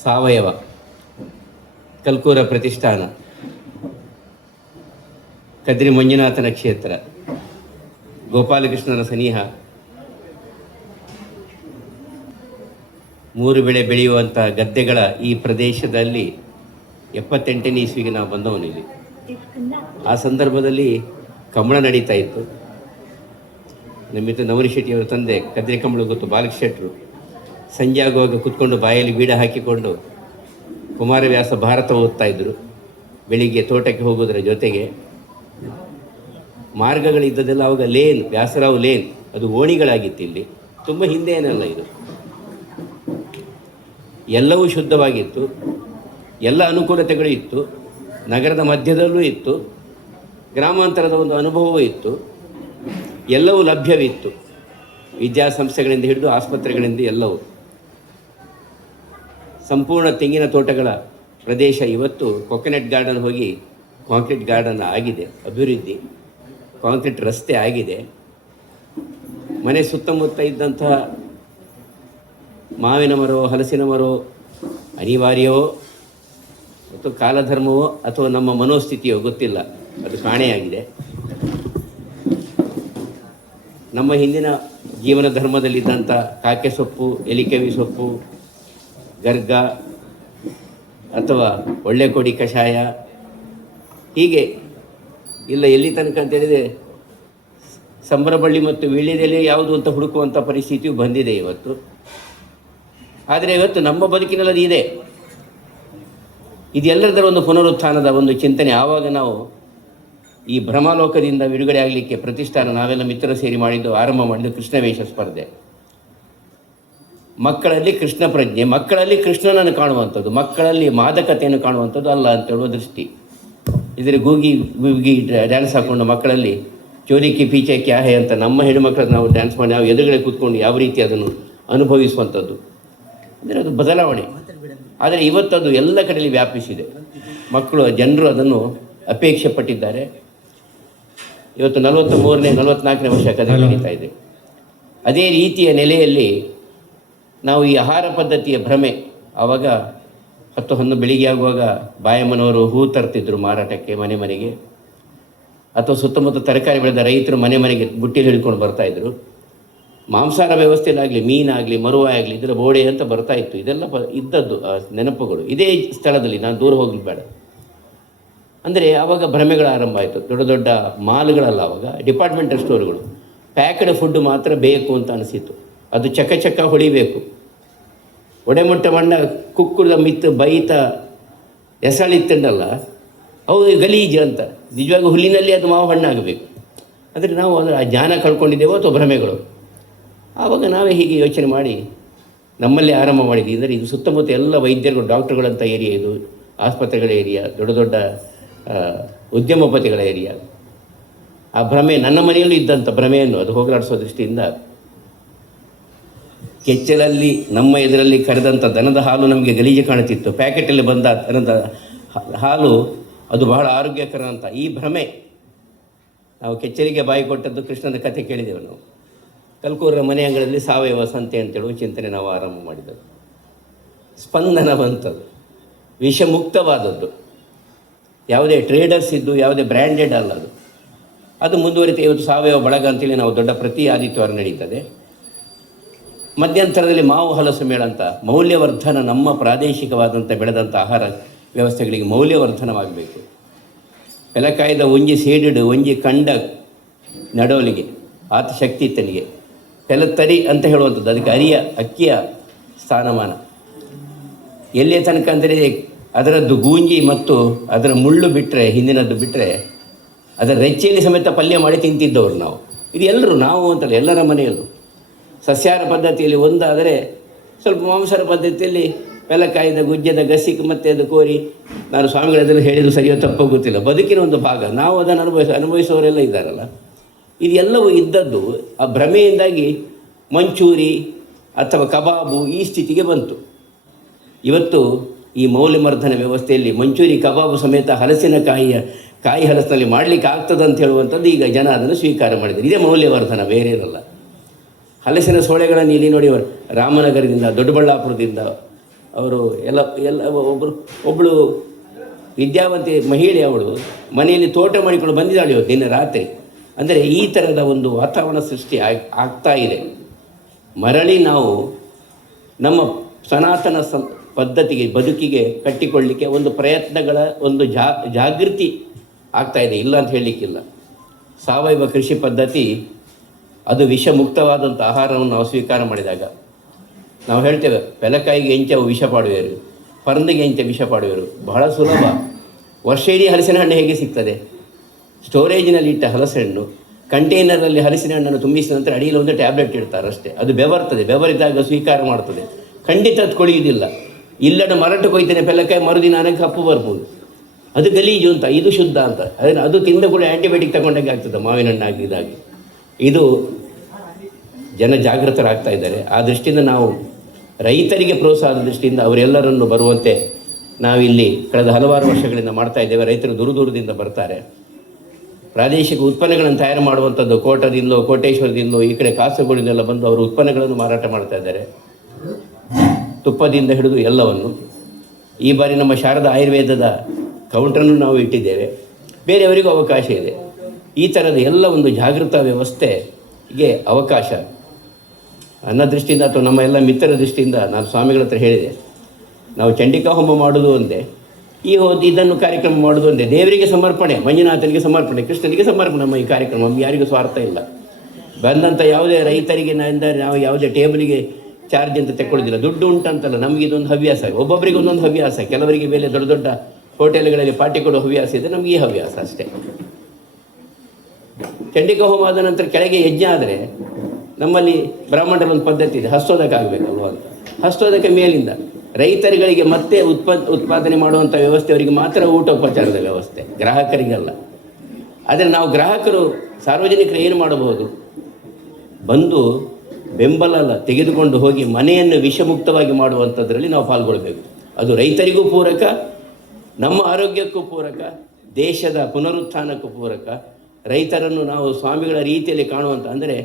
ಸಾವಯವ ಕಲ್ಕೂರ ಪ್ರತಿಷ್ಠಾನ, ಕದ್ರಿ ಮಂಜುನಾಥನ ಕ್ಷೇತ್ರ, ಗೋಪಾಲಕೃಷ್ಣನ ಸನಿಹ, 3 ಬೆಳೆ ಬೆಳೆಯುವಂಥ ಗದ್ದೆಗಳ ಈ ಪ್ರದೇಶದಲ್ಲಿ 78ನೇ ಇಸ್ವಿಗೆ ನಾವು ಬಂದವನಿಲ್ಲಿ. ಆ ಸಂದರ್ಭದಲ್ಲಿ ಕಂಬಳ ನಡೀತಾ ಇತ್ತು. ನಮ್ಮಿತ್ರ ನವನಿ ಶೆಟ್ಟಿಯವರ ತಂದೆ ಕದ್ರಿ ಕಂಬಳ ಗೊತ್ತು, ಬಾಲಕ ಶೆಟ್ಟರು ಸಂಜೆ ಆಗುವಾಗ ಕೂತ್ಕೊಂಡು ಬಾಯಲ್ಲಿ ಬೀಡ ಹಾಕಿಕೊಂಡು ಕುಮಾರವ್ಯಾಸ ಭಾರತ ಓದ್ತಾ ಇದ್ದರು. ಬೆಳಿಗ್ಗೆ ತೋಟಕ್ಕೆ ಹೋಗೋದರ ಜೊತೆಗೆ ಮಾರ್ಗಗಳಿದ್ದದೆಲ್ಲ ಅವಾಗ ಲೇನ್, ವ್ಯಾಸರಾವ್ ಲೇನ್, ಅದು ಓಣಿಗಳಾಗಿತ್ತು. ಇಲ್ಲಿ ತುಂಬ ಹಿಂದೆ ಏನಲ್ಲ, ಇದು ಎಲ್ಲವೂ ಶುದ್ಧವಾಗಿತ್ತು, ಎಲ್ಲ ಅನುಕೂಲತೆಗಳು ಇತ್ತು, ನಗರದ ಮಧ್ಯದಲ್ಲೂ ಇತ್ತು, ಗ್ರಾಮಾಂತರದ ಒಂದು ಅನುಭವವೂ ಇತ್ತು, ಎಲ್ಲವೂ ಲಭ್ಯವಿತ್ತು, ವಿದ್ಯಾಸಂಸ್ಥೆಗಳಿಂದ ಹಿಡಿದು ಆಸ್ಪತ್ರೆಗಳಿಂದ ಎಲ್ಲವೂ. ಸಂಪೂರ್ಣ ತೆಂಗಿನ ತೋಟಗಳ ಪ್ರದೇಶ ಇವತ್ತು ಕೊಕೊನೆಟ್ ಗಾರ್ಡನ್ ಹೋಗಿ ಕಾಂಕ್ರೀಟ್ ಗಾರ್ಡನ್ ಆಗಿದೆ, ಅಭಿವೃದ್ಧಿ, ಕಾಂಕ್ರೀಟ್ ರಸ್ತೆ ಆಗಿದೆ. ಮನೆ ಸುತ್ತಮುತ್ತ ಇದ್ದಂತಹ ಮಾವಿನ ಮರವೋ ಹಲಸಿನ ಮರವೋ ಅನಿವಾರ್ಯವೋ ಮತ್ತು ಕಾಲಧರ್ಮವೋ ಅಥವಾ ನಮ್ಮ ಮನೋಸ್ಥಿತಿಯೋ ಗೊತ್ತಿಲ್ಲ, ಅದು ಕಾಣೆಯಾಗಿದೆ. ನಮ್ಮ ಹಿಂದಿನ ಜೀವನ ಧರ್ಮದಲ್ಲಿದ್ದಂಥ ಕಾಕೆ ಸೊಪ್ಪು, ಎಲಿಕವಿ ಸೊಪ್ಪು, ಗರ್ಗ ಅಥವಾ ಒಳ್ಳೆ ಕೊಡಿ ಕಷಾಯ, ಹೀಗೆ ಇಲ್ಲ ಎಲ್ಲಿ ತನಕ ಅಂತೇಳಿದರೆ ಸಂಬರಬಳ್ಳಿ ಮತ್ತು ವೀಳ್ಯದೆಲೆ ಯಾವುದು ಅಂತ ಹುಡುಕುವಂಥ ಪರಿಸ್ಥಿತಿಯು ಬಂದಿದೆ ಇವತ್ತು. ಆದರೆ ಇವತ್ತು ನಮ್ಮ ಬದುಕಿನಲ್ಲಿ ಅದು ಇದೆ. ಇದೆಲ್ಲದರ ಒಂದು ಪುನರುತ್ಥಾನದ ಒಂದು ಚಿಂತನೆ. ಆವಾಗ ನಾವು ಈ ಭ್ರಮಾಲೋಕದಿಂದ ಬಿಡುಗಡೆ ಆಗಲಿಕ್ಕೆ ಪ್ರತಿಷ್ಠಾನ ನಾವೆಲ್ಲ ಮಿತ್ರರು ಸೇರಿ ಆರಂಭ ಮಾಡಿದ್ದು ಕೃಷ್ಣವೇಷ ಸ್ಪರ್ಧೆ. ಮಕ್ಕಳಲ್ಲಿ ಕೃಷ್ಣ ಪ್ರಜ್ಞೆ, ಮಕ್ಕಳಲ್ಲಿ ಕೃಷ್ಣನನ್ನು ಕಾಣುವಂಥದ್ದು, ಮಕ್ಕಳಲ್ಲಿ ಮಾದಕತೆಯನ್ನು ಕಾಣುವಂಥದ್ದು ಅಲ್ಲ ಅಂತೇಳುವ ದೃಷ್ಟಿ. ಇದರ ಗೂಗಿ ಡ್ಯಾನ್ಸ್ ಹಾಕ್ಕೊಂಡು ಮಕ್ಕಳಲ್ಲಿ ಚೋರಿಕಿ ಪೀಚೆ ಕ್ಯಾ ಹೇ ಅಂತ ನಮ್ಮ ಹೆಣ್ಣುಮಕ್ಕಳನ್ನು ನಾವು ಡ್ಯಾನ್ಸ್ ಮಾಡಿ ನಾವು ಎದುರುಗಡೆ ಕೂತ್ಕೊಂಡು ಯಾವ ರೀತಿ ಅದನ್ನು ಅನುಭವಿಸುವಂಥದ್ದು, ಅಂದರೆ ಅದು ಬದಲಾವಣೆ. ಆದರೆ ಇವತ್ತದು ಎಲ್ಲ ಕಡೆಯಲ್ಲಿ ವ್ಯಾಪಿಸಿದೆ. ಮಕ್ಕಳು, ಜನರು ಅದನ್ನು ಅಪೇಕ್ಷೆ ಪಟ್ಟಿದ್ದಾರೆ. ಇವತ್ತು 43ನೇ 44ನೇ ವರ್ಷ ಕಥೆ ನಡೀತಾ ಇದೆ. ಅದೇ ರೀತಿಯ ನೆಲೆಯಲ್ಲಿ ನಾವು ಈ ಆಹಾರ ಪದ್ಧತಿಯ ಭ್ರಮೆ, ಆವಾಗ 10 ಬೆಳಿಗ್ಗೆ ಆಗುವಾಗ ಬಾಯಮ್ಮನವರು ಹೂ ತರ್ತಿದ್ರು ಮಾರಾಟಕ್ಕೆ ಮನೆ ಮನೆಗೆ, ಅಥವಾ ಸುತ್ತಮುತ್ತ ತರಕಾರಿ ಬೆಳೆದ ರೈತರು ಮನೆ ಮನೆಗೆ ಬುಟ್ಟಿಯಲ್ಲಿ ಹಿಡ್ಕೊಂಡು ಬರ್ತಾಯಿದ್ರು. ಮಾಂಸಾಹಾರ ವ್ಯವಸ್ಥೆಯಲ್ಲಾಗಲಿ, ಮೀನಾಗಲಿ, ಮರುವಾಯಿ ಆಗಲಿ, ಇದರ ಬೋಡೆ ಅಂತ ಬರ್ತಾಯಿತ್ತು. ಇದೆಲ್ಲ ಇದ್ದದ್ದು ನೆನಪುಗಳು ಇದೇ ಸ್ಥಳದಲ್ಲಿ, ನಾನು ದೂರ ಹೋಗಲಿ ಬೇಡ. ಅಂದರೆ ಆವಾಗ ಭ್ರಮೆಗಳ ಆರಂಭ ಆಯಿತು. ದೊಡ್ಡ ದೊಡ್ಡ ಮಾಲ್ಗಳಲ್ಲ, ಆವಾಗ ಡಿಪಾರ್ಟ್ಮೆಂಟಲ್ ಸ್ಟೋರ್ಗಳು. ಪ್ಯಾಕ್ಡ್ ಫುಡ್ ಮಾತ್ರ ಬೇಕು ಅಂತ ಅನಿಸಿತು. ಅದು ಚಕ ಹೊಡಿಬೇಕು, ಒಡೆಮೊಟ್ಟ ಬಣ್ಣ ಕುಕ್ಕುದ ಮಿತ್ತು ಬೈತ ಎಸಳಿತ್ತಂಡಲ್ಲ, ಹೌದು ಗಲೀಜು ಅಂತ. ನಿಜವಾಗಿ ಹುಲ್ಲಿನಲ್ಲಿ ಅದು ಮಾವು ಹಣ್ಣಾಗಬೇಕು. ಅಂದರೆ ನಾವು ಅದರ ಆ ಜ್ಞಾನ ಕಳ್ಕೊಂಡಿದ್ದೇವೋ ಅಥವಾ ಭ್ರಮೆಗಳು. ಆವಾಗ ನಾವೇ ಹೀಗೆ ಯೋಚನೆ ಮಾಡಿ ನಮ್ಮಲ್ಲಿ ಆರಂಭ ಮಾಡಿದ್ವಿ. ಅಂದರೆ ಇದು ಸುತ್ತಮುತ್ತ ಎಲ್ಲ ವೈದ್ಯರುಗಳು, ಡಾಕ್ಟರ್ಗಳಂಥ ಏರಿಯಾ, ಇದು ಆಸ್ಪತ್ರೆಗಳ ಏರಿಯಾ, ದೊಡ್ಡ ದೊಡ್ಡ ಉದ್ಯಮಪತಿಗಳ ಏರಿಯಾ. ಆ ಭ್ರಮೆ ನನ್ನ ಮನೆಯಲ್ಲೂ ಇದ್ದಂಥ ಭ್ರಮೆಯನ್ನು ಅದು ಹೋಗಲಾಡಿಸೋ ದೃಷ್ಟಿಯಿಂದ ಕೆಚ್ಚಲಲ್ಲಿ ನಮ್ಮ ಎದುರಲ್ಲಿ ಕರೆದಂಥ ದನದ ಹಾಲು ನಮಗೆ ಗಲೀಜು ಕಾಣುತ್ತಿತ್ತು. ಪ್ಯಾಕೆಟಲ್ಲಿ ಬಂದ ದನದ ಹಾಲು ಅದು ಬಹಳ ಆರೋಗ್ಯಕರ ಅಂತ ಈ ಭ್ರಮೆ. ನಾವು ಕೆಚ್ಚಲಿಗೆ ಬಾಯಿ ಕೊಟ್ಟದ್ದು ಕೃಷ್ಣನ ಕಥೆ ಕೇಳಿದೆವು ನಾವು. ಕಲ್ಕೂರರ ಮನೆ ಅಂಗಳದಲ್ಲಿ ಸಾವಯವ ಸಂತೆ ಅಂತೇಳುವ ಚಿಂತನೆ ನಾವು ಆರಂಭ ಮಾಡಿದೆವು. ಸ್ಪಂದನ ಬಂತದ್ದು, ವಿಷಮುಕ್ತವಾದದ್ದು, ಯಾವುದೇ ಟ್ರೇಡರ್ಸ್ ಇದ್ದು ಯಾವುದೇ ಬ್ರ್ಯಾಂಡೆಡ್ ಅಲ್ಲ ಅದು. ಅದು ಮುಂದುವರಿತ ಇವತ್ತು ಸಾವಯವ ಬಳಗ ಅಂತೇಳಿ ನಾವು ದೊಡ್ಡ ಪ್ರತಿ ಆದಿತ್ಯವಾರ ನಡೀತದೆ. ಮಧ್ಯಂತರದಲ್ಲಿ ಮಾವು ಹಲಸು ಮೇಳ ಅಂತ ಮೌಲ್ಯವರ್ಧನ, ನಮ್ಮ ಪ್ರಾದೇಶಿಕವಾದಂಥ ಬೆಳೆದಂಥ ಆಹಾರ ವ್ಯವಸ್ಥೆಗಳಿಗೆ ಮೌಲ್ಯವರ್ಧನವಾಗಬೇಕು. ಬೆಲಕಾಯ್ದ ಒಂಜಿ ಸೇಡಿಡು ಒಂಜಿ ಕಂಡ ನಡೋಲಿಗೆ ಆತ ಶಕ್ತಿ ತನಿಗೆ ಪೆಲತ್ತರಿ ಅಂತ ಹೇಳುವಂಥದ್ದು. ಅದಕ್ಕೆ ಅಕ್ಕಿಯ ಸ್ಥಾನಮಾನ ಎಲ್ಲಿಯ ತನಕ ಅಂದರೆ ಅದರದ್ದು ಗೂಂಜಿ ಮತ್ತು ಅದರ ಮುಳ್ಳು ಬಿಟ್ಟರೆ, ಹಿಂದಿನದ್ದು ಬಿಟ್ಟರೆ ಅದರ ರೆಚ್ಚೆಯಲ್ಲಿ ಸಮೇತ ಪಲ್ಯ ಮಾಡಿ ತಿಂತಿದ್ದವರು ನಾವು. ಇದು ಎಲ್ಲರೂ, ನಾವು ಅಂತಲ್ಲ, ಎಲ್ಲರ ಮನೆಯಲ್ಲೂ. ಸಸ್ಯಾಹಾರ ಪದ್ಧತಿಯಲ್ಲಿ ಒಂದಾದರೆ, ಸ್ವಲ್ಪ ಮಾಂಸಾಹಾರ ಪದ್ಧತಿಯಲ್ಲಿ ಬೆಲಕಾಯ್ದ ಗುಜ್ಜದ ಗಸಿಕ್ ಮತ್ತು ಅದು ಕೋರಿ, ನಾನು ಸ್ವಾಮಿಗಳದೆಲ್ಲ ಹೇಳಿದ್ರು ಸರಿಯೋ ತಪ್ಪೋ ಗೊತ್ತಿಲ್ಲ, ಬದುಕಿನ ಒಂದು ಭಾಗ. ನಾವು ಅದನ್ನು ಅನುಭವಿಸೋರೆಲ್ಲ ಇದ್ದಾರಲ್ಲ. ಇದೆಲ್ಲವೂ ಇದ್ದದ್ದು ಆ ಭ್ರಮೆಯಿಂದಾಗಿ ಮಂಚೂರಿ ಅಥವಾ ಕಬಾಬು ಈ ಸ್ಥಿತಿಗೆ ಬಂತು. ಇವತ್ತು ಈ ಮೌಲ್ಯವರ್ಧನ ವ್ಯವಸ್ಥೆಯಲ್ಲಿ ಮಂಚೂರಿ ಕಬಾಬು ಸಮೇತ ಕಾಯಿ ಹಲಸಿನಲ್ಲಿ ಮಾಡಲಿಕ್ಕೆ ಆಗ್ತದಂತ ಹೇಳುವಂಥದ್ದು ಈಗ ಜನ ಅದನ್ನು ಸ್ವೀಕಾರ ಮಾಡಿದ್ದಾರೆ. ಇದೇ ಮೌಲ್ಯವರ್ಧನ, ಬೇರೇನಲ್ಲ. ಹಲಸಿನ ಸೋಳೆಗಳನ್ನು ಇಲ್ಲಿ ನೋಡಿ, ರಾಮನಗರದಿಂದ, ದೊಡ್ಡಬಳ್ಳಾಪುರದಿಂದ, ಅವರು ಎಲ್ಲ ಒಬ್ಬಳು ವಿದ್ಯಾವಂತೆ ಮಹಿಳೆ, ಅವಳು ಮನೆಯಲ್ಲಿ ತೋಟ ಮಾಡಿಕೊಂಡು ಬಂದಿದ್ದಾಳೆ ಇವತ್ತು ದಿನ ರಾತ್ರಿ. ಅಂದರೆ ಈ ಥರದ ಒಂದು ವಾತಾವರಣ ಸೃಷ್ಟಿ ಆಗ್ತಾ ಇದೆ. ಮರಳಿ ನಾವು ನಮ್ಮ ಸನಾತನ ಪದ್ಧತಿಗೆ, ಬದುಕಿಗೆ ಕಟ್ಟಿಕೊಳ್ಳಲಿಕ್ಕೆ ಒಂದು ಪ್ರಯತ್ನಗಳ ಒಂದು ಜಾಗೃತಿ ಆಗ್ತಾ ಇದೆ, ಇಲ್ಲ ಅಂತ ಹೇಳಲಿಕ್ಕಿಲ್ಲ. ಸಾವಯವ ಕೃಷಿ ಪದ್ಧತಿ ಅದು ವಿಷಮುಕ್ತವಾದಂಥ ಆಹಾರವನ್ನು ನಾವು ಸ್ವೀಕಾರ ಮಾಡಿದಾಗ ನಾವು ಹೇಳ್ತೇವೆ, ಪೆಲಕಾಯಿಗೆ ಎಂಚವು ವಿಷ ಪಾಡುವರು, ಪರಂದಿಗೆ ಎಂಚ ವಿಷ ಪಾಡುವರು. ಬಹಳ ಸುಲಭ. ವರ್ಷ ಇಡೀ ಹಲಸಿನ ಹಣ್ಣು ಹೇಗೆ ಸಿಗ್ತದೆ? ಸ್ಟೋರೇಜಿನಲ್ಲಿ ಇಟ್ಟ ಹಲಸೆಹಣ್ಣು ಕಂಟೈನರಲ್ಲಿ ಹಲಸಿನ ಹಣ್ಣನ್ನು ತುಂಬಿಸಿದ ನಂತರ ಅಡಿಯಲ್ಲಿ ಒಂದು ಟ್ಯಾಬ್ಲೆಟ್ ಇಡ್ತಾರೆ ಅಷ್ಟೇ. ಅದು ಬೆವರ್ತದೆ, ಬೆವರಿದಾಗ ಸ್ವೀಕಾರ ಮಾಡ್ತದೆ, ಖಂಡಿತ ಅದು ಕೊಳೆಯುವುದಿಲ್ಲ. ಇಲ್ಲದ ಮರಟು ಕೊಯ್ತೇನೆ ಪೆಲಕಾಯಿ, ಮರುದಿನ ನನಗೆ ಕಪ್ಪು ಬರ್ಬೋದು, ಅದು ಗಲೀಜು ಅಂತ, ಇದು ಶುದ್ಧ ಅಂತ. ಅದು ತಿಂದ ಕೂಡ ಆ್ಯಂಟಿಬಯೋಟಿಕ್ ತಗೊಂಡಾಗೆ ಆಗ್ತದೆ, ಮಾವಿನ ಹಣ್ಣು ಆಗಿದ್ದಾಗಿ. ಇದು ಜನ ಜಾಗೃತರಾಗ್ತಾ ಇದ್ದಾರೆ. ಆ ದೃಷ್ಟಿಯಿಂದ ನಾವು ರೈತರಿಗೆ ಪ್ರೋತ್ಸಾಹದ ದೃಷ್ಟಿಯಿಂದ ಅವರೆಲ್ಲರನ್ನು ಬರುವಂತೆ ನಾವಿಲ್ಲಿ ಕಳೆದ ಹಲವಾರು ವರ್ಷಗಳಿಂದ ಮಾಡ್ತಾ ಇದ್ದೇವೆ. ರೈತರು ದೂರದಿಂದ ಬರ್ತಾರೆ. ಪ್ರಾದೇಶಿಕ ಉತ್ಪನ್ನಗಳನ್ನು ತಯಾರು ಮಾಡುವಂಥದ್ದು ಕೋಟದಿಂದಲೋ, ಕೋಟೇಶ್ವರದಿಂದಲೋ, ಈ ಕಡೆ ಕಾಸರಗೋಡಿಂದೆಲ್ಲ ಬಂದು ಅವರು ಉತ್ಪನ್ನಗಳನ್ನು ಮಾರಾಟ ಮಾಡ್ತಾ ಇದ್ದಾರೆ, ತುಪ್ಪದಿಂದ ಹಿಡಿದು ಎಲ್ಲವನ್ನು. ಈ ಬಾರಿ ನಮ್ಮ ಶಾರದಾ ಆಯುರ್ವೇದದ ಕೌಂಟ್ರನ್ನು ನಾವು ಇಟ್ಟಿದ್ದೇವೆ, ಬೇರೆಯವರಿಗೂ ಅವಕಾಶ ಇದೆ. ಈ ಥರದ ಎಲ್ಲ ಒಂದು ಜಾಗೃತ ವ್ಯವಸ್ಥೆಗೆ ಅವಕಾಶ ನನ್ನ ದೃಷ್ಟಿಯಿಂದ ಅಥವಾ ನಮ್ಮ ಎಲ್ಲ ಮಿತ್ರರ ದೃಷ್ಟಿಯಿಂದ ನಾನು ಸ್ವಾಮಿಗಳ ಹತ್ರ ಹೇಳಿದೆ, ನಾವು ಚಂಡಿಕಾ ಹೋಮ ಮಾಡೋದು ಒಂದೇ, ಇದನ್ನು ಕಾರ್ಯಕ್ರಮ ಮಾಡೋದು ಒಂದೇ. ದೇವರಿಗೆ ಸಮರ್ಪಣೆ, ಮಂಜುನಾಥನಿಗೆ ಸಮರ್ಪಣೆ, ಕೃಷ್ಣನಿಗೆ ಸಮರ್ಪಣೆ. ನಮ್ಮ ಈ ಕಾರ್ಯಕ್ರಮ ನಮ್ಗೆ ಯಾರಿಗೂ ಸ್ವಾರ್ಥ ಇಲ್ಲ. ಬಂದಂಥ ಯಾವುದೇ ರೈತರಿಗೆ ನಾವು ಯಾವುದೇ ಟೇಬಲಿಗೆ ಚಾರ್ಜ್ ಅಂತ ತಗೊಳ್ಳೋದಿಲ್ಲ. ದುಡ್ಡು ಉಂಟಂತಲ್ಲ, ನಮಗೆ ಇದೊಂದು ಹವ್ಯಾಸ. ಒಬ್ಬೊಬ್ಬರಿಗೆ ಒಂದೊಂದು ಹವ್ಯಾಸ. ಕೆಲವರಿಗೆ ಬೇರೆ ದೊಡ್ಡ ದೊಡ್ಡ ಹೋಟೆಲ್ಗಳಲ್ಲಿ ಪಾರ್ಟಿ ಕೊಡೋ ಹವ್ಯಾಸ ಇದೆ, ನಮಗೆ ಈ ಹವ್ಯಾಸ ಅಷ್ಟೇ. ಚಂಡಿಕಾ ಹೋಮ ಆದ ನಂತರ ಕೆಳಗೆ ಯಜ್ಞ ಆದರೆ ನಮ್ಮಲ್ಲಿ ಬ್ರಾಹ್ಮಣರ ಒಂದು ಪದ್ಧತಿ ಇದೆ, ಹಸ್ತೋದಕ್ಕಾಗಬೇಕಲ್ವ ಅಂತ. ಹಸ್ತೋದಕ್ಕೆ ಮೇಲಿಂದ ರೈತರುಗಳಿಗೆ ಮತ್ತೆ ಉತ್ಪಾದನೆ ಮಾಡುವಂಥ ವ್ಯವಸ್ಥೆ, ಅವರಿಗೆ ಮಾತ್ರ ಊಟೋಪಚಾರದ ವ್ಯವಸ್ಥೆ, ಗ್ರಾಹಕರಿಗಲ್ಲ. ಆದರೆ ನಾವು ಗ್ರಾಹಕರು, ಸಾರ್ವಜನಿಕರು ಏನು ಮಾಡಬಹುದು? ಬಂದು ಬೆಂಬಲ ತೆಗೆದುಕೊಂಡು ಹೋಗಿ ಮನೆಯನ್ನು ವಿಷಮುಕ್ತವಾಗಿ ಮಾಡುವಂಥದ್ರಲ್ಲಿ ನಾವು ಪಾಲ್ಗೊಳ್ಬೇಕು. ಅದು ರೈತರಿಗೂ ಪೂರಕ, ನಮ್ಮ ಆರೋಗ್ಯಕ್ಕೂ ಪೂರಕ, ದೇಶದ ಪುನರುತ್ಥಾನಕ್ಕೂ ಪೂರಕ. ರೈತರನ್ನು ನಾವು ಸ್ವಾಮಿಗಳ ರೀತಿಯಲ್ಲಿ ಕಾಣುವಂಥ, ಅಂದರೆ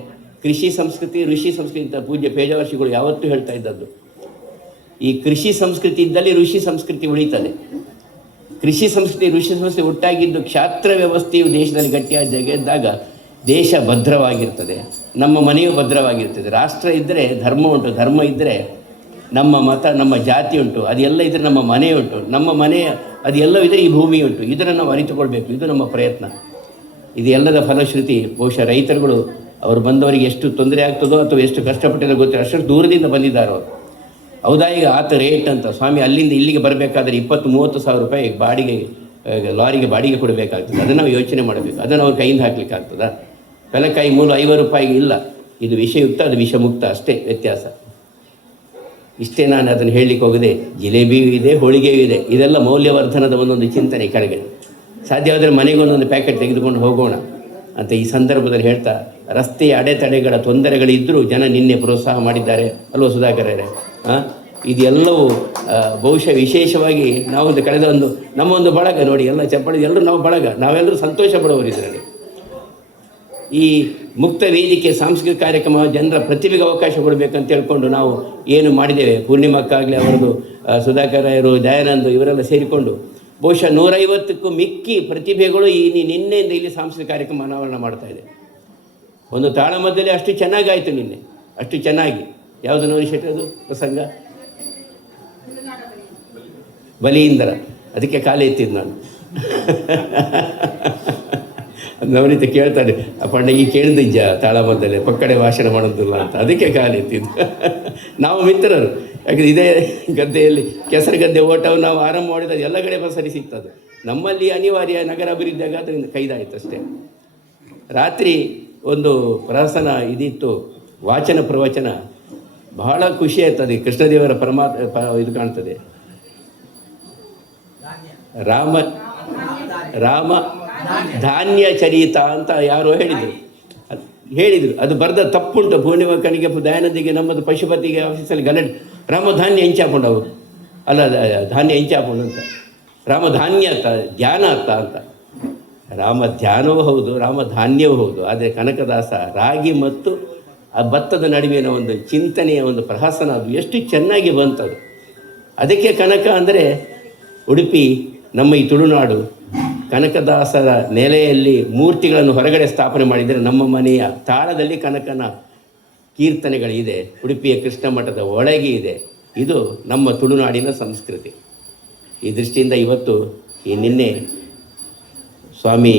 ಕೃಷಿ ಸಂಸ್ಕೃತಿ, ಋಷಿ ಸಂಸ್ಕೃತಿ ಅಂತ ಪೂಜ್ಯ ಪೇಜಾವರ್ಷಿಗಳು ಯಾವತ್ತೂ ಹೇಳ್ತಾ ಇದ್ದದ್ದು. ಈ ಕೃಷಿ ಸಂಸ್ಕೃತಿ ಇದ್ದಲ್ಲಿ ಋಷಿ ಸಂಸ್ಕೃತಿ ಉಳಿತದೆ. ಕೃಷಿ ಸಂಸ್ಕೃತಿ, ಋಷಿ ಸಂಸ್ಕೃತಿ ಒಟ್ಟಾಗಿದ್ದು ಕ್ಷಾತ್ರ ವ್ಯವಸ್ಥೆಯು ದೇಶದಲ್ಲಿ ಗಟ್ಟಿಯಾದಾಗ ದೇಶ ಭದ್ರವಾಗಿರ್ತದೆ, ನಮ್ಮ ಮನೆಯು ಭದ್ರವಾಗಿರ್ತದೆ. ರಾಷ್ಟ್ರ ಇದ್ದರೆ ಧರ್ಮ ಉಂಟು, ಧರ್ಮ ಇದ್ದರೆ ನಮ್ಮ ಮತ, ನಮ್ಮ ಜಾತಿ ಉಂಟು, ಅದೆಲ್ಲ ಇದ್ದರೆ ನಮ್ಮ ಮನೆ ಉಂಟು, ನಮ್ಮ ಮನೆಯ ಅದೆಲ್ಲವೂ ಇದ್ದರೆ ಈ ಭೂಮಿ ಉಂಟು. ಇದನ್ನು ನಾವು ಅರಿತುಕೊಳ್ಬೇಕು. ಇದು ನಮ್ಮ ಪ್ರಯತ್ನ. ಇದು ಎಲ್ಲದ ಫಲಶ್ರುತಿ ಬಹುಶಃ ರೈತರುಗಳು ಅವರು ಬಂದವರಿಗೆ ಎಷ್ಟು ತೊಂದರೆ ಆಗ್ತದೋ ಅಥವಾ ಎಷ್ಟು ಕಷ್ಟಪಟ್ಟಿರೋ ಗೊತ್ತಿಲ್ಲ, ಅಷ್ಟು ದೂರದಿಂದ ಬಂದಿದ್ದಾರೆ ಅವರು. ಹೌದಾ, ಈಗ ಆತ ರೇಟ್ ಅಂತ ಸ್ವಾಮಿ ಅಲ್ಲಿಂದ ಇಲ್ಲಿಗೆ ಬರಬೇಕಾದ್ರೆ 20-30 ಸಾವಿರ ರೂಪಾಯಿ ಬಾಡಿಗೆ, ಲಾರಿಗೆ ಬಾಡಿಗೆ ಕೊಡಬೇಕಾಗ್ತದೆ. ಅದನ್ನು ನಾವು ಯೋಚನೆ ಮಾಡಬೇಕು. ಅದನ್ನು ಅವ್ರ ಕೈಯಿಂದ ಹಾಕ್ಲಿಕ್ಕೆ ಆಗ್ತದಾ? ಪೆಲಕಾಯಿ ಮೂಲ 50 ರೂಪಾಯಿಗೆ ಇಲ್ಲ, ಇದು ವಿಷಯುಕ್ತ, ಅದು ವಿಷಮುಕ್ತ, ಅಷ್ಟೇ ವ್ಯತ್ಯಾಸ. ಇಷ್ಟೇ. ನಾನು ಅದನ್ನು ಹೇಳಲಿಕ್ಕೆ ಹೋಗದೆ, ಜಿಲೇಬಿಯೂ ಇದೆ, ಹೋಳಿಗೆಯೂ ಇದೆ. ಇದೆಲ್ಲ ಮೌಲ್ಯವರ್ಧನದ ಒಂದೊಂದು ಚಿಂತನೆ ಕೆಳಗೆ. ಸಾಧ್ಯವಾದರೆ ಮನೆಗೊಂದೊಂದು ಪ್ಯಾಕೆಟ್ ತೆಗೆದುಕೊಂಡು ಹೋಗೋಣ ಅಂತ ಈ ಸಂದರ್ಭದಲ್ಲಿ ಹೇಳ್ತಾ, ರಸ್ತೆಯ ಅಡೆತಡೆಗಳ ತೊಂದರೆಗಳಿದ್ದರೂ ಜನ ನಿನ್ನೆ ಪ್ರೋತ್ಸಾಹ ಮಾಡಿದ್ದಾರೆ ಅಲ್ವ ಸುಧಾಕರರೇ? ಇದೆಲ್ಲವೂ ಬಹುಶಃ ವಿಶೇಷವಾಗಿ ನಾವೊಂದು ಕಳೆದ ನಮ್ಮ ಒಂದು ಬಳಗ ನೋಡಿ, ಎಲ್ಲ ಚಪ್ಪಳಿ ಎಲ್ಲರೂ ನಾವು ಬಳಗ, ನಾವೆಲ್ಲರೂ ಸಂತೋಷ ಪಡುವವರು ಇದರಲ್ಲಿ. ಈ ಮುಕ್ತ ವೇದಿಕೆ ಸಾಂಸ್ಕೃತಿಕ ಕಾರ್ಯಕ್ರಮ ಜನರ ಪ್ರತಿಭೆಗೆ ಅವಕಾಶ ಕೊಡಬೇಕಂತ ಹೇಳ್ಕೊಂಡು ನಾವು ಏನು ಮಾಡಿದ್ದೇವೆ. ಪೂರ್ಣಿಮಕ್ಕಾಗಲಿ, ಅವರದು ಸುಧಾಕರರು, ದಯಾನಂದ್ ಇವರೆಲ್ಲ ಸೇರಿಕೊಂಡು ಬಹುಶಃ 150ಕ್ಕೂ ಮಿಕ್ಕಿ ಪ್ರತಿಭೆಗಳು ನಿನ್ನೆಯಿಂದ ಇಲ್ಲಿ ಸಾಂಸ್ಕೃತಿಕ ಕಾರ್ಯಕ್ರಮ ಅನಾವರಣ ಮಾಡ್ತಾ ಇದೆ. ಒಂದು ತಾಳಮದ್ದಲೆ ಅಷ್ಟು ಚೆನ್ನಾಗಾಯಿತು ನಿನ್ನೆ, ಅಷ್ಟು ಚೆನ್ನಾಗಿ. ಯಾವುದು ನೋಡಿ ಶೆಟ್ಟಿ ಅದು ಪ್ರಸಂಗ? ಬಲಿಯಿಂದರ. ಅದಕ್ಕೆ ಕಾಲು ಎತ್ತಿದ್ದು ನಾನು. ನವನೀತ ಕೇಳ್ತಾರೆ, ಅಪ್ಪಣ್ಣ ಈ ಕೇಳಿದ್ದ ತಾಳಮದ್ದಲೆ ಪಕ್ಕಡೆ ಭಾಷಣ ಮಾಡೋದಿಲ್ಲ ಅಂತ, ಅದಕ್ಕೆ ಕಾಲು ಎತ್ತಿದ್ದು. ನಾವು ಮಿತ್ರರು. ಯಾಕಂದರೆ ಇದೇ ಗದ್ದೆಯಲ್ಲಿ ಕೆಸರು ಗದ್ದೆ ಓಟವನ್ನು ನಾವು ಆರಂಭ ಮಾಡಿದಾಗ ಎಲ್ಲ ಕಡೆ ಸರಿ ಸಿಗ್ತದೆ. ನಮ್ಮಲ್ಲಿ ಅನಿವಾರ್ಯ ನಗರ ಅಭಿವೃದ್ಧಿ ಆಗ ಅದರಿಂದ ಕೈದಾಯಿತು ಅಷ್ಟೇ. ರಾತ್ರಿ ಒಂದು ಪ್ರಹಸನ ಇದಿತ್ತು, ವಾಚನ ಪ್ರವಚನ, ಬಹಳ ಖುಷಿ ಆಯ್ತದೆ. ಕೃಷ್ಣದೇವರ ಇದು ಕಾಣ್ತದೆ. ರಾಮ ಧಾನ್ಯ ಚರಿತ ಅಂತ ಯಾರೋ ಹೇಳಿದರು. ಅದು ಬರೆದ ತಪ್ಪುಂಟು. ಪೂರ್ಣಿಮಕ್ಕನಿಗೆ, ದಯಾನಂದಿಗೆ, ನಮ್ಮದು ಪಶುಪತಿಗೆ ಆಫೀಸಲ್ಲಿ ಗಲಾಟೆ. ರಾಮಧಾನ್ಯ ಹೆಂಚಾಪುಂಡು ಅವರು ಅಲ್ಲ, ಧಾನ್ಯ ಹೆಂಚಾಪುಂಡು ಅಂತ. ರಾಮಧಾನ್ಯ ಅತ್ತ, ಧ್ಯಾನ ಅತ್ತ ಅಂತ. ರಾಮ ಧ್ಯಾನವೂ ಹೌದು, ರಾಮಧಾನ್ಯವೂ ಹೌದು. ಆದರೆ ಕನಕದಾಸ ರಾಗಿ ಮತ್ತು ಆ ಭತ್ತದ ನಡುವಿನ ಒಂದು ಚಿಂತನೆಯ ಒಂದು ಪ್ರಹಸನ, ಅದು ಎಷ್ಟು ಚೆನ್ನಾಗಿ ಬಂತದು. ಅದಕ್ಕೆ ಕನಕ ಅಂದರೆ ಉಡುಪಿ, ನಮ್ಮ ಈ ತುಳುನಾಡು ಕನಕದಾಸರ ನೆಲೆಯಲ್ಲಿ ಮೂರ್ತಿಗಳನ್ನು ಹೊರಗಡೆ ಸ್ಥಾಪನೆ ಮಾಡಿದರೆ ನಮ್ಮ ಮನೆಯ ತಾಳದಲ್ಲಿ ಕನಕನ ಕೀರ್ತನೆಗಳಿದೆ, ಉಡುಪಿಯ ಕೃಷ್ಣ ಮಠದ ಒಳಗೆ ಇದೆ. ಇದು ನಮ್ಮ ತುಳುನಾಡಿನ ಸಂಸ್ಕೃತಿ. ಈ ದೃಷ್ಟಿಯಿಂದ ಇವತ್ತು ನಿನ್ನೆ ಸ್ವಾಮಿ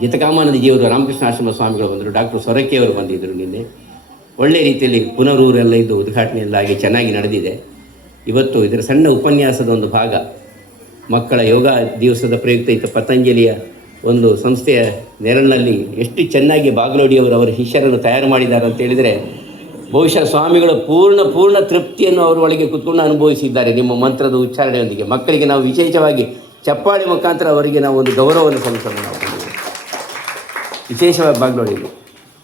ಜಿತಕಾಮಾನಂದಜಿಯವರು ರಾಮಕೃಷ್ಣ ಆಶ್ರಮ ಸ್ವಾಮಿಗಳು ಬಂದರು, ಡಾಕ್ಟರ್ ಸೊರಕೆಯವರು ಬಂದಿದ್ದರು. ನಿನ್ನೆ ಒಳ್ಳೆಯ ರೀತಿಯಲ್ಲಿ ಪುನರೂರೆಲ್ಲ ಇದು ಉದ್ಘಾಟನೆಯಲ್ಲಾಗಿ ಚೆನ್ನಾಗಿ ನಡೆದಿದೆ. ಇವತ್ತು ಇದರ ಸಣ್ಣ ಉಪನ್ಯಾಸದ ಒಂದು ಭಾಗ ಮಕ್ಕಳ ಯೋಗ ದಿವಸದ ಪ್ರಯುಕ್ತ ಇತ್ತು ಪತಂಜಲಿಯ ಒಂದು ಸಂಸ್ಥೆಯ ನೆರಳಿನಲ್ಲಿ ಎಷ್ಟು ಚೆನ್ನಾಗಿ ಬಾಗಲೋಡಿಯವರು ಅವರ ಶಿಷ್ಯರನ್ನು ತಯಾರು ಮಾಡಿದ್ದಾರೆ ಅಂತ ಹೇಳಿದರೆ, ಬಹುಶಃ ಸ್ವಾಮಿಗಳ ಪೂರ್ಣ ತೃಪ್ತಿಯನ್ನು ಅವರು ಒಳಗೆ ಕೂತ್ಕೊಂಡು ಅನುಭವಿಸಿದ್ದಾರೆ ನಿಮ್ಮ ಮಂತ್ರದ ಉಚ್ಚಾರಣೆಯೊಂದಿಗೆ. ಮಕ್ಕಳಿಗೆ ನಾವು ವಿಶೇಷವಾಗಿ ಚಪ್ಪಾಳೆ ಮುಖಾಂತರ ಅವರಿಗೆ ನಾವು ಒಂದು ಗೌರವವನ್ನು ಸಲ್ಲಿಸೋಣ. ನಾವು ವಿಶೇಷವಾಗಿ ಬಾಗಲೋಡಿಯಲ್ಲಿ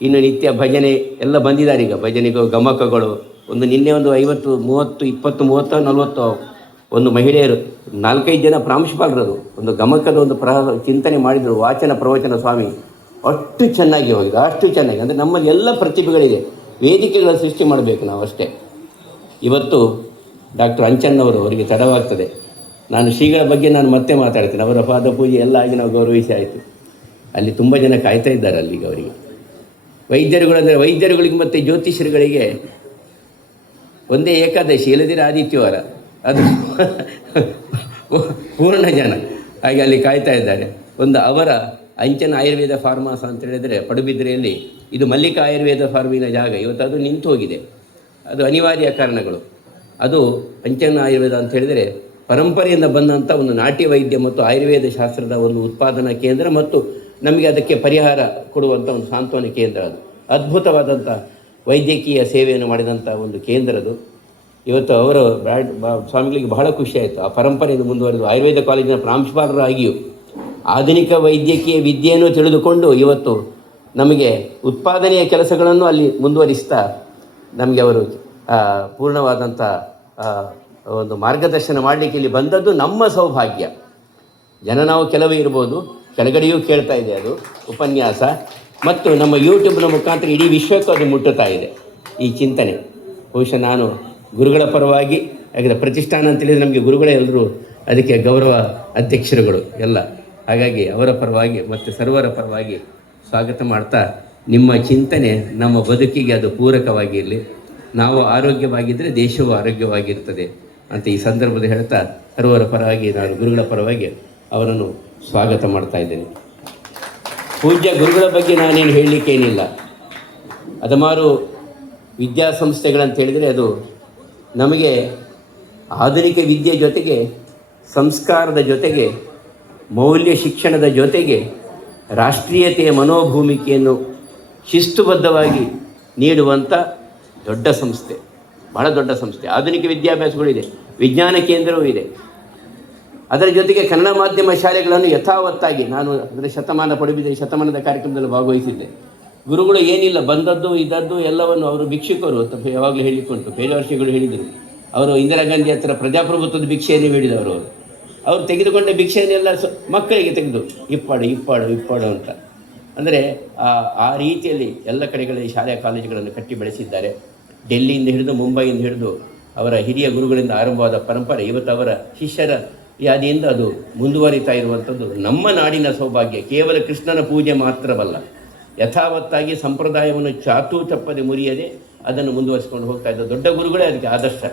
ಇನ್ನು ನಿತ್ಯ ಭಜನೆ ಎಲ್ಲ ಬಂದಿದ್ದಾರೆ. ಈಗ ಭಜನೆಗಳು ಗಮಕಗಳು ಒಂದು ನಿನ್ನೆ ಒಂದು 50, 30, 20, 30, 40 ಒಂದು ಮಹಿಳೆಯರು 4-5 ಜನ ಪ್ರಾಂಶುಪಾಲರದು ಒಂದು ಗಮಕದ ಒಂದು ಚಿಂತನೆ ಮಾಡಿದರು. ವಾಚನ ಪ್ರವಚನ ಸ್ವಾಮಿ ಅಷ್ಟು ಚೆನ್ನಾಗಿ ಹೋಗಿದೆ, ಅಷ್ಟು ಚೆನ್ನಾಗಿ. ಅಂದರೆ ನಮ್ಮಲ್ಲಿ ಎಲ್ಲ ಪ್ರತಿಭೆಗಳಿದೆ, ವೇದಿಕೆಗಳ ಸೃಷ್ಟಿ ಮಾಡಬೇಕು ನಾವು ಅಷ್ಟೇ. ಇವತ್ತು ಡಾಕ್ಟರ್ ಅಂಚನ್ನವರು, ಅವರಿಗೆ ತಡವಾಗ್ತದೆ, ನಾನು ಶ್ರೀಗಳ ಬಗ್ಗೆ ನಾನು ಮತ್ತೆ ಮಾತಾಡ್ತೇನೆ. ಅವರ ಪಾದ ಪೂಜೆ ಎಲ್ಲ ಆಗಿ ನಾವು ಗೌರವಿಸಿ ಆಯಿತು. ಅಲ್ಲಿ ತುಂಬ ಜನ ಕಾಯ್ತಾ ಇದ್ದಾರೆ ಅಲ್ಲಿಗೆ. ಅವರಿಗೆ ವೈದ್ಯರುಗಳಂದರೆ ವೈದ್ಯರುಗಳಿಗೆ ಮತ್ತು ಜ್ಯೋತಿಷ್ಯರುಗಳಿಗೆ ಒಂದೇ ಏಕಾದಶಿ, ಇಲ್ಲದಿರ ಆದಿತ್ಯವಾರ, ಅದು ಪೂರ್ಣ ಜನ ಹಾಗೆ ಅಲ್ಲಿ ಕಾಯ್ತಾ ಇದ್ದಾರೆ. ಒಂದು ಅವರ ಅಂಚನ ಆಯುರ್ವೇದ ಫಾರ್ಮಾಸ ಅಂತ ಹೇಳಿದರೆ ಪಡುಬಿದ್ರೆಯಲ್ಲಿ ಇದು ಮಲ್ಲಿಕಾ ಆಯುರ್ವೇದ ಫಾರ್ಮಿನ ಜಾಗ. ಇವತ್ತು ಅದು ನಿಂತು ಹೋಗಿದೆ, ಅದು ಅನಿವಾರ್ಯ ಕಾರಣಗಳು. ಅದು ಅಂಚನ ಆಯುರ್ವೇದ ಅಂತ ಹೇಳಿದರೆ ಪರಂಪರೆಯಿಂದ ಬಂದಂಥ ಒಂದು ನಾಟ್ಯ ವೈದ್ಯ ಮತ್ತು ಆಯುರ್ವೇದ ಶಾಸ್ತ್ರದ ಒಂದು ಉತ್ಪಾದನಾ ಕೇಂದ್ರ ಮತ್ತು ನಮಗೆ ಅದಕ್ಕೆ ಪರಿಹಾರ ಕೊಡುವಂಥ ಒಂದು ಸಾಂತ್ವನ ಕೇಂದ್ರ. ಅದು ಅದ್ಭುತವಾದಂಥ ವೈದ್ಯಕೀಯ ಸೇವೆಯನ್ನು ಮಾಡಿದಂಥ ಒಂದು ಕೇಂದ್ರ ಅದು. ಇವತ್ತು ಅವರು ಸ್ವಾಮಿಗಳಿಗೆ ಬಹಳ ಖುಷಿಯಾಯಿತು. ಆ ಪರಂಪರೆಯನ್ನು ಮುಂದುವರೆದು ಆಯುರ್ವೇದ ಕಾಲೇಜಿನ ಪ್ರಾಂಶುಪಾಲರಾಗಿಯೂ ಆಧುನಿಕ ವೈದ್ಯಕೀಯ ವಿದ್ಯೆಯನ್ನು ತಿಳಿದುಕೊಂಡು ಇವತ್ತು ನಮಗೆ ಉತ್ಪಾದನೆಯ ಕೆಲಸಗಳನ್ನು ಅಲ್ಲಿ ಮುಂದುವರಿಸ್ತಾ ನಮಗೆ ಅವರು ಪೂರ್ಣವಾದಂಥ ಒಂದು ಮಾರ್ಗದರ್ಶನ ಮಾಡಲಿಕ್ಕೆ ಇಲ್ಲಿ ಬಂದದ್ದು ನಮ್ಮ ಸೌಭಾಗ್ಯ. ಜನ ನಾವು ಕೆಲವೇ ಇರ್ಬೋದು, ಕೆಳಗಡೆಯೂ ಕೇಳ್ತಾ ಇದೆ ಅದು ಉಪನ್ಯಾಸ, ಮತ್ತು ನಮ್ಮ ಯೂಟ್ಯೂಬ್ನ ಮುಖಾಂತರ ಇಡೀ ವಿಶ್ವಕ್ಕೂ ಅದು ಮುಟ್ಟುತ್ತಾ ಇದೆ ಈ ಚಿಂತನೆ. ಬಹುಶಃ ನಾನು ಗುರುಗಳ ಪರವಾಗಿ, ಯಾಕಂದರೆ ಪ್ರತಿಷ್ಠಾನ ಅಂತೇಳಿದರೆ ನಮಗೆ ಗುರುಗಳೇ ಎಲ್ಲರೂ ಅದಕ್ಕೆ ಗೌರವ ಅಧ್ಯಕ್ಷರುಗಳು ಎಲ್ಲ. ಹಾಗಾಗಿ ಅವರ ಪರವಾಗಿ ಮತ್ತು ಸರ್ವರ ಪರವಾಗಿ ಸ್ವಾಗತ ಮಾಡ್ತಾ, ನಿಮ್ಮ ಚಿಂತನೆ ನಮ್ಮ ಬದುಕಿಗೆ ಅದು ಪೂರಕವಾಗಿರಲಿ. ನಾವು ಆರೋಗ್ಯವಾಗಿದ್ದರೆ ದೇಶವು ಆರೋಗ್ಯವಾಗಿರ್ತದೆ ಅಂತ ಈ ಸಂದರ್ಭದಲ್ಲಿ ಹೇಳ್ತಾ, ಸರ್ವರ ಪರವಾಗಿ ನಾನು ಗುರುಗಳ ಪರವಾಗಿ ಅವರನ್ನು ಸ್ವಾಗತ ಮಾಡ್ತಾ ಇದ್ದೇನೆ. ಪೂಜ್ಯ ಗುರುಗಳ ಬಗ್ಗೆ ನಾನೇನು ಹೇಳಲಿಕ್ಕೇನಿಲ್ಲ. ಅದಮಾರು ವಿದ್ಯಾಸಂಸ್ಥೆಗಳಂತ ಹೇಳಿದರೆ ಅದು ನಮಗೆ ಆಧುನಿಕ ವಿದ್ಯೆ ಜೊತೆಗೆ, ಸಂಸ್ಕಾರದ ಜೊತೆಗೆ, ಮೌಲ್ಯ ಶಿಕ್ಷಣದ ಜೊತೆಗೆ ರಾಷ್ಟ್ರೀಯತೆಯ ಮನೋಭೂಮಿಕೆಯನ್ನು ಶಿಸ್ತುಬದ್ಧವಾಗಿ ನೀಡುವಂಥ ದೊಡ್ಡ ಸಂಸ್ಥೆ, ಬಹಳ ದೊಡ್ಡ ಸಂಸ್ಥೆ. ಆಧುನಿಕ ವಿದ್ಯಾಭ್ಯಾಸಗಳಿದೆ, ವಿಜ್ಞಾನ ಕೇಂದ್ರವೂ ಇದೆ. ಅದರ ಜೊತೆಗೆ ಕನ್ನಡ ಮಾಧ್ಯಮ ಶಾಲೆಗಳನ್ನು ಯಥಾವತ್ತಾಗಿ ನಾನು ಅದರ ಪಡುಬಿದ್ರೆ ಶತಮಾನದ ಕಾರ್ಯಕ್ರಮದಲ್ಲಿ ಭಾಗವಹಿಸಿದ್ದೆ. ಗುರುಗಳು ಏನಿಲ್ಲ, ಬಂದದ್ದು ಇದ್ದದ್ದು ಎಲ್ಲವನ್ನು ಅವರು ಭಿಕ್ಷುಕರು ಯಾವಾಗಲೂ ಹೇಳಿಕೊಂಡು ಪೇಜಾವರ್ಷಿಗಳು ಹೇಳಿದರು. ಅವರು ಇಂದಿರಾ ಗಾಂಧಿ ಹತ್ರ ಪ್ರಜಾಪ್ರಭುತ್ವದ ಭಿಕ್ಷೆಯನ್ನು ಬೇಡಿದವರು. ಅವರು ತೆಗೆದುಕೊಂಡ ಭಿಕ್ಷೆಯನ್ನೆಲ್ಲ ಮಕ್ಕಳಿಗೆ ತೆಗೆದು ಇಪ್ಪಾಡು ಅಂತ. ಅಂದರೆ ಆ ರೀತಿಯಲ್ಲಿ ಎಲ್ಲ ಕಡೆಗಳಲ್ಲಿ ಶಾಲೆ ಕಾಲೇಜುಗಳನ್ನು ಕಟ್ಟಿ ಬೆಳೆಸಿದ್ದಾರೆ. ಡೆಲ್ಲಿಯಿಂದ ಹಿಡಿದು ಮುಂಬೈಯಿಂದ ಹಿಡಿದು ಅವರ ಹಿರಿಯ ಗುರುಗಳಿಂದ ಆರಂಭವಾದ ಪರಂಪರೆ ಇವತ್ತು ಅವರ ಶಿಷ್ಯರ ಯಾದಿಯಿಂದ ಅದು ಮುಂದುವರಿತಾ ಇರುವಂಥದ್ದು ನಮ್ಮ ನಾಡಿನ ಸೌಭಾಗ್ಯ. ಕೇವಲ ಕೃಷ್ಣನ ಪೂಜೆ ಮಾತ್ರವಲ್ಲ, ಯಥಾವತ್ತಾಗಿ ಸಂಪ್ರದಾಯವನ್ನು ಚಾತೂ ತಪ್ಪದೆ ಮುರಿಯದೆ ಅದನ್ನು ಮುಂದುವರಿಸಿಕೊಂಡು ಹೋಗ್ತಾ ಇದ್ದ ದೊಡ್ಡ ಗುರುಗಳೇ ಅದಕ್ಕೆ ಆದರ್ಶ.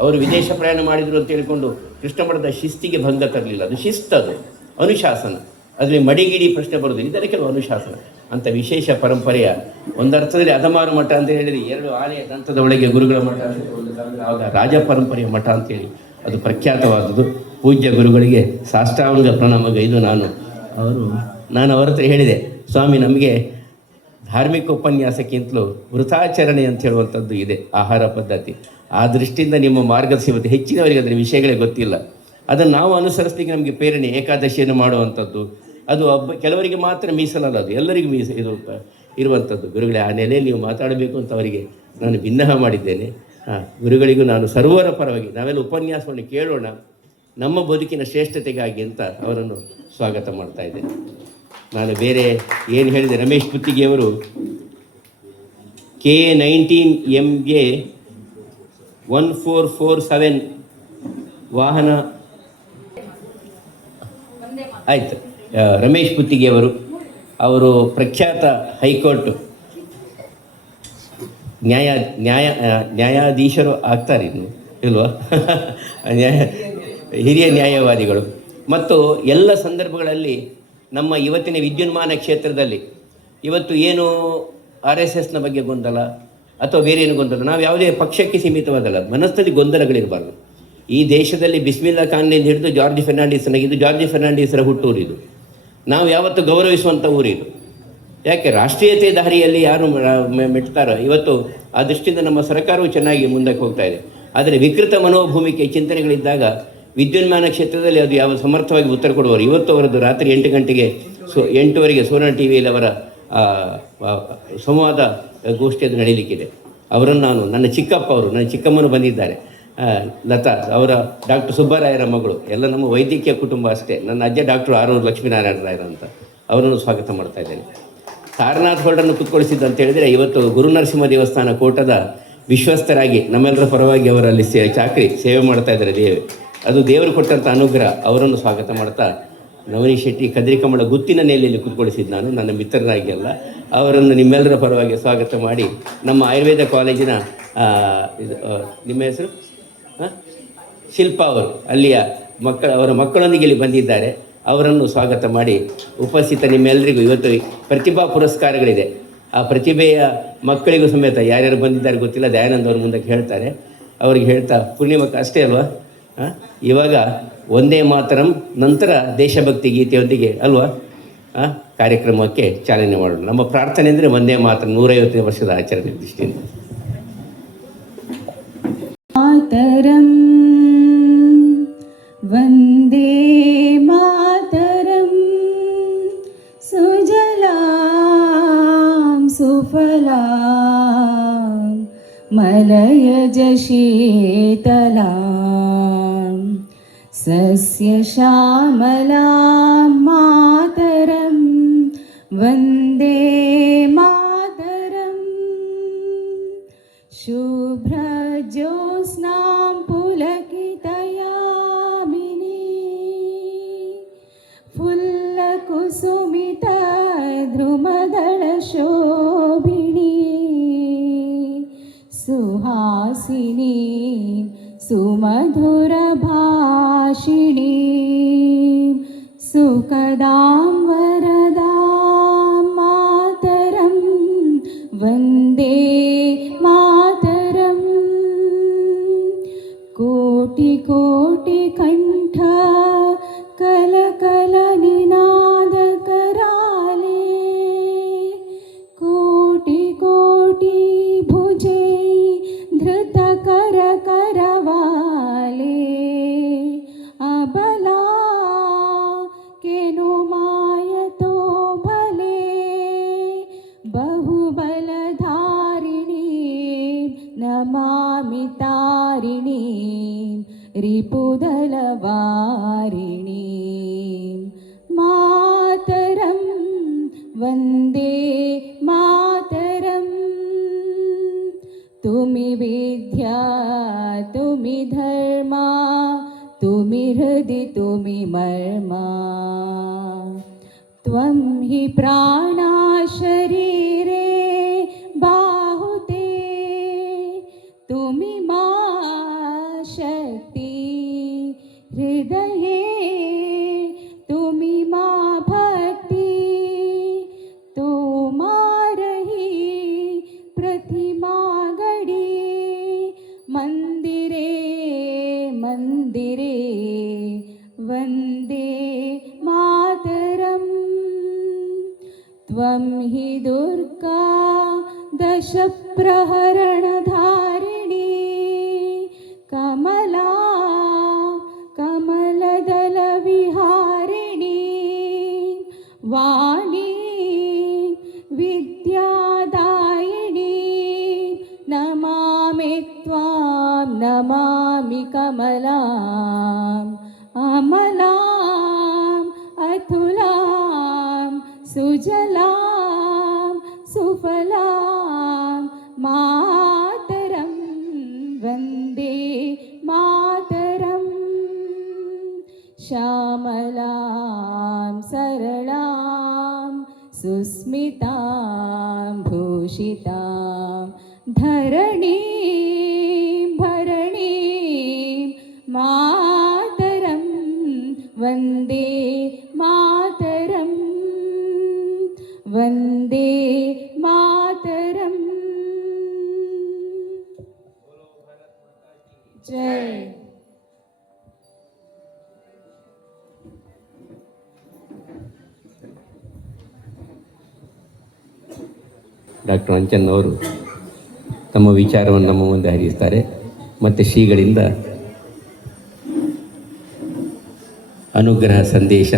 ಅವರು ವಿದೇಶ ಪ್ರಯಾಣ ಮಾಡಿದರು ಅಂತ ಹೇಳಿಕೊಂಡು ಕೃಷ್ಣ ಮಠದ ಶಿಸ್ತಿಗೆ ಭಂಗ ತರಲಿಲ್ಲ. ಅದು ಶಿಸ್ತದು, ಅನುಶಾಸನ. ಅದರಲ್ಲಿ ಮಡಿಗಿಡಿ ಪ್ರಶ್ನೆ ಬರೋದಿಲ್ಲ, ಇದರ ಕೆಲವು ಅನುಶಾಸನ ಅಂತ ವಿಶೇಷ ಪರಂಪರೆಯ ಒಂದರ್ಥದಲ್ಲಿ ಅದಮಾರು ಮಠ ಅಂತ ಹೇಳಿದರೆ 2 ಆನೆಯ ದಂತದ ಒಳಗೆ ಗುರುಗಳ ಮಠ ಆಗ ರಾಜ ಪರಂಪರೆಯ ಮಠ ಅಂತೇಳಿ ಅದು ಪ್ರಖ್ಯಾತವಾದದ್ದು. ಪೂಜ್ಯ ಗುರುಗಳಿಗೆ ಸಾಷ್ಟಾಂಗ ಪ್ರಣಾಮಗೈದು ನಾನು ಅವರ ಹತ್ರ ಹೇಳಿದೆ, ಸ್ವಾಮಿ ನಮಗೆ ಧಾರ್ಮಿಕ ಉಪನ್ಯಾಸಕ್ಕಿಂತಲೂ ವೃತಾಚರಣೆ ಅಂತ ಹೇಳುವಂಥದ್ದು ಇದೆ, ಆಹಾರ ಪದ್ಧತಿ. ಆ ದೃಷ್ಟಿಯಿಂದ ನಿಮ್ಮ ಮಾರ್ಗದರ್ಶಿ ಹೆಚ್ಚಿನವರಿಗೆ ಅದರ ವಿಷಯಗಳೇ ಗೊತ್ತಿಲ್ಲ. ಅದನ್ನು ನಾವು ಅನುಸರಿಸಲಿಕ್ಕೆ ನಮಗೆ ಪ್ರೇರಣೆ ಏಕಾದಶಿಯನ್ನು ಮಾಡುವಂಥದ್ದು. ಅದು ಕೆಲವರಿಗೆ ಮಾತ್ರ ಮೀಸಲಲ್ಲ, ಅದು ಎಲ್ಲರಿಗೂ ಇರುವಂಥದ್ದು. ಗುರುಗಳೇ, ಆ ನೆಲೆಯಲ್ಲಿ ನೀವು ಮಾತಾಡಬೇಕು ಅಂತ ಅವರಿಗೆ ನಾನು ಭಿನ್ನಹ ಮಾಡಿದ್ದೇನೆ. ಗುರುಗಳಿಗೂ ನಾನು ಸರ್ವರ ಪರವಾಗಿ ನಾವೆಲ್ಲ ಉಪನ್ಯಾಸವನ್ನು ಕೇಳೋಣ, ನಮ್ಮ ಬದುಕಿನ ಶ್ರೇಷ್ಠತೆಗಾಗಿ ಅಂತ ಅವರನ್ನು ಸ್ವಾಗತ ಮಾಡ್ತಾ ಇದ್ದೇನೆ. ನಾನು ಬೇರೆ ಏನು ಹೇಳಿದೆ, ರಮೇಶ್ ಪುತ್ತಿಗೆಯವರು K19Mಗೆ 1447 ವಾಹನ ಆಯಿತು. ರಮೇಶ್ ಪುತ್ತಿಗೆಯವರು, ಅವರು ಪ್ರಖ್ಯಾತ ಹೈಕೋರ್ಟ್ ನ್ಯಾಯಾಧೀಶರು ಆಗ್ತಾರೆ ಇನ್ನು ಇಲ್ವಾ ಹಿರಿಯ ನ್ಯಾಯವಾದಿಗಳು. ಮತ್ತು ಎಲ್ಲ ಸಂದರ್ಭಗಳಲ್ಲಿ ನಮ್ಮ ಇವತ್ತಿನ ವಿದ್ಯುನ್ಮಾನ ಕ್ಷೇತ್ರದಲ್ಲಿ ಇವತ್ತು ಏನು RSSನ ಬಗ್ಗೆ ಗೊಂದಲ ಅಥವಾ ಬೇರೆ ಏನು ಗೊಂದಲ, ನಾವು ಯಾವುದೇ ಪಕ್ಷಕ್ಕೆ ಸೀಮಿತವಾದಲ್ಲ, ಮನಸ್ಸಲ್ಲಿ ಗೊಂದಲಗಳಿರಬಾರ್ದು. ಈ ದೇಶದಲ್ಲಿ ಬಿಸ್ಮಿಲ್ಲಾ ಖಾನ್ನಿಂದ ಹಿಡಿದು ಜಾರ್ಜ್ ಫೆರ್ನಾಂಡಿಸ್ನಾಗಿದ್ದು, ಜಾರ್ಜ್ ಫೆರ್ನಾಂಡಿಸರ ಹುಟ್ಟೂರಿದು, ನಾವು ಯಾವತ್ತು ಗೌರವಿಸುವಂಥ ಊರಿದು. ಯಾಕೆ ರಾಷ್ಟ್ರೀಯತೆ ದಾರಿಯಲ್ಲಿ ಯಾರು ಮೆಟ್ತಾರೋ ಇವತ್ತು ಆ ದೃಷ್ಟಿಯಿಂದ ನಮ್ಮ ಸರ್ಕಾರವು ಚೆನ್ನಾಗಿ ಮುಂದಕ್ಕೆ ಹೋಗ್ತಾ ಇದೆ. ಆದರೆ ವಿಕೃತ ಮನೋಭೂಮಿಕೆ ಚಿಂತನೆಗಳಿದ್ದಾಗ ವಿದ್ಯುನ್ಮಾನ ಕ್ಷೇತ್ರದಲ್ಲಿ ಅದು ಯಾವ ಸಮರ್ಥವಾಗಿ ಉತ್ತರ ಕೊಡುವರು. ಇವತ್ತು ಅವರದ್ದು ರಾತ್ರಿ 8 ಗಂಟೆಗೆ 8ವರೆಗೆ ಸುವರ್ಣ TVಯಲ್ಲಿ ಅವರ ಸಂವಾದ ಗೋಷ್ಠಿ ಅದು ನಡೀಲಿಕ್ಕಿದೆ. ಅವರನ್ನು ನಾನು, ನನ್ನ ಚಿಕ್ಕಪ್ಪ ಅವರು, ನನ್ನ ಚಿಕ್ಕಮ್ಮನು ಬಂದಿದ್ದಾರೆ, ಲತಾ ಅವರ ಡಾಕ್ಟರ್ ಸುಬ್ಬರಾಯರ ಮಗಳು, ಎಲ್ಲ ನಮ್ಮ ವೈದ್ಯಕೀಯ ಕುಟುಂಬ ಅಷ್ಟೇ. ನನ್ನ ಅಜ್ಜ ಡಾಕ್ಟರ್ ಆರೂರು ಲಕ್ಷ್ಮೀನಾರಾಯಣ ರಾಯರ ಅಂತ, ಅವರನ್ನು ಸ್ವಾಗತ ಮಾಡ್ತಾ ಇದ್ದೇನೆ. ತಾರನಾಥ್ ಹೊರಡನ್ನು ಕೂತ್ಕೊಳಿಸಿದ್ದು ಅಂತ ಹೇಳಿದರೆ ಇವತ್ತು ಗುರುನರಸಿಂಹ ದೇವಸ್ಥಾನ ಕೋಟದ ವಿಶ್ವಸ್ತರಾಗಿ ನಮ್ಮೆಲ್ಲರ ಪರವಾಗಿ ಅವರಲ್ಲಿ ಸೇವೆ ಮಾಡ್ತಾ ಇದ್ದಾರೆ. ಅದು ದೇವರು ಕೊಟ್ಟಂಥ ಅನುಗ್ರಹ. ಅವರನ್ನು ಸ್ವಾಗತ ಮಾಡ್ತಾ, ನವನೀಶ್ ಶೆಟ್ಟಿ ಕದ್ರಿಕಮಲ ಗುತ್ತಿನ ನೆಲೆಯಲ್ಲಿ ಕೂತ್ಕೊಳಿಸಿದ್ದು ನಾನು, ನನ್ನ ಮಿತ್ರರಾಗಿ ಅಲ್ಲ. ಅವರನ್ನು ನಿಮ್ಮೆಲ್ಲರ ಪರವಾಗಿ ಸ್ವಾಗತ ಮಾಡಿ, ನಮ್ಮ ಆಯುರ್ವೇದ ಕಾಲೇಜಿನ ನಿಮ್ಮ ಹೆಸರು ಶಿಲ್ಪಾ ಅವರು, ಅಲ್ಲಿಯ ಅವರ ಮಕ್ಕಳೊಂದಿಗೆ ಇಲ್ಲಿ ಬಂದಿದ್ದಾರೆ, ಅವರನ್ನು ಸ್ವಾಗತ ಮಾಡಿ ಉಪಸ್ಥಿತ ನಿಮ್ಮೆಲ್ಲರಿಗೂ ಇವತ್ತು ಪ್ರತಿಭಾ ಪುರಸ್ಕಾರಗಳಿದೆ. ಆ ಪ್ರತಿಭೆಯ ಮಕ್ಕಳಿಗೂ ಸಮೇತ ಯಾರ್ಯಾರು ಬಂದಿದ್ದಾರೆ ಗೊತ್ತಿಲ್ಲ, ದಯಾನಂದ್ ಅವರು ಮುಂದಕ್ಕೆ ಹೇಳ್ತಾರೆ. ಅವ್ರಿಗೆ ಹೇಳ್ತಾ ಪೂರ್ಣಿಮಕ್ಕ ಅಷ್ಟೇ ಅಲ್ವಾ, ಇವಾಗ ಒಂದೇ ಮಾತರಂ ನಂತರ ದೇಶಭಕ್ತಿ ಗೀತೆಯೊಂದಿಗೆ ಅಲ್ವಾ ಕಾರ್ಯಕ್ರಮಕ್ಕೆ ಚಾಲನೆ ಮಾಡೋಣ. ನಮ್ಮ ಪ್ರಾರ್ಥನೆ ಅಂದರೆ ಒಂದೇ ಮಾತರಂ 150ನೇ ವರ್ಷದ ಆಚರಣೆ ದೃಷ್ಟಿಯಿಂದ. ಮಾತರಂ ವಂದೇ ಮಾತರಂ ಸುಜಲಾಂ ಸುಫಲಾಂ ಮಲಯಜ ಶೀತಲಾಂ ಸಸ್ಯಶ್ಯಾಮಲಾಂ ಮಾತರಂ ವಂದೇ ಮಾತರಂ ಶುಭ್ರಜ್ಯೋತ್ಸ್ನಾಂ ಪುಲಕಿತಯಾಮಿನೀ ಫುಲ್ಲಕುಸುಮಿತದ್ರುಮದಳಶೋಭಿನೀ ಸುಹಾಸಿನೀ ಸುಮಧುರಭಾಷಿಣೀ ಸುಖದಾಂ ವರದಾಂ ಮಾತರಂ ವಂದೇ ಮಾತರಂ ಕೋಟಿ ಕೋಟಿ ಕಂಠ ಕಲಕಲ ನಿನಾದ ಕರಾಲೆ ಕೋಟಿ ಕೋಟಿ ಭುಜೈ ಧೃತ ಕರ ಕರವಾಲೆ ಅಬಲಾ ಕೆನು ಮಾಯತೋ ಭಲೆ ಬಹುಬಲಧಾರಿಣೀ ನಮಾಮಿ ತಾರಿಣೀ ರಿಪುದಲವಾರಿಣೀ ಮಾತರಂ ವಂದೇ ಮಾತರಂ ತುಮಿ ವಿದ್ಯಾ ತುಮಿ ಧರ್ಮ ತುಮಿ ಹೃದಿ ತುಮಿ ಮರ್ಮ ತ್ವಂ ಹಿ ಪ್ರಾಣ ಶರೀರೇ ಬಾಹುತೆ ತುಮಿ ಮಾ ಶಕ್ತಿ ಹೃದಯೇ ತುಮಿ ಮಾ ಭಕ್ತಿ ತೋಮಾರಹಿ ಪ್ರತಿಮಾ ಗಡಿ ಮಂದಿರೇ ಮಂದಿರೇ ವಂದೇ ಮಾತರಂ ತ್ವಂ ಹಿ ದುರ್ಗಾ ದಶ ಪ್ರಹರಣಧಾರಿಣೀ ಕಮಲಾ ಕಮಲದಲ ವಿಹಾರಿಣೀ ವಾಣಿ ವಿದ್ಯಾದಾಯಿಣೀ ನಮಾಮಿ ತ್ವಾಂ ನಮಾಮಿ ಕಮಲಾಂ ಅಮಲಾಂ ಅಥುಲಾಂ ಸುಜಲಾಂ ಸುಫಲಾಂ ಮಾತರಂ ವಂದೇ ವಂದೇ ಮಾತರಂ. ಶ್ಯಾಮಲಾಂ ಸರಳಾಂ ಸುಸ್ಮಿತಾಂ ಭೂಷಿತಾಂ ಧರಣೀಂ ಭರಣೀಂ ಮಾತರಂ ವಂದೇ ಮಾತರಂ ವಂದೇ ಮಾತರಂ. ಜೈ. ಡಾಕ್ಟರ್ ಅಂಚನ್ ಅವರು ತಮ್ಮ ವಿಚಾರವನ್ನು ನಮ್ಮ ಮುಂದೆ ಹರಿಸ್ತಾರೆ ಮತ್ತು ಶ್ರೀಗಳಿಂದ ಅನುಗ್ರಹ ಸಂದೇಶ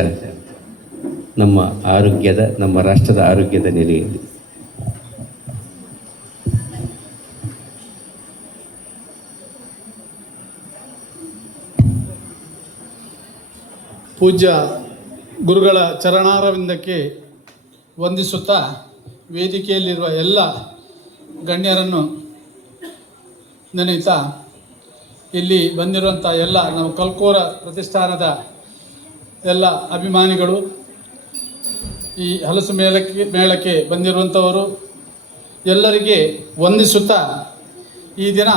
ನಮ್ಮ ಆರೋಗ್ಯದ, ನಮ್ಮ ರಾಷ್ಟ್ರದ ಆರೋಗ್ಯದ ನೆಲೆಯಲ್ಲಿ. ಪೂಜ್ಯ ಗುರುಗಳ ಚರಣಾರವಿಂದಕ್ಕೆ ವಂದಿಸುತ್ತಾ ವೇದಿಕೆಯಲ್ಲಿರುವ ಎಲ್ಲ ಗಣ್ಯರನ್ನು ನೆನೆಯುತ್ತಾ, ಇಲ್ಲಿ ಬಂದಿರುವಂಥ ಎಲ್ಲ ನಮ್ಮ ಕಲ್ಕೋರ ಪ್ರತಿಷ್ಠಾನದ ಎಲ್ಲ ಅಭಿಮಾನಿಗಳು, ಈ ಹಲಸು ಮೇಳಕ್ಕೆ ಬಂದಿರುವಂಥವರು ಎಲ್ಲರಿಗೆ ವಂದಿಸುತ್ತಾ, ಈ ದಿನ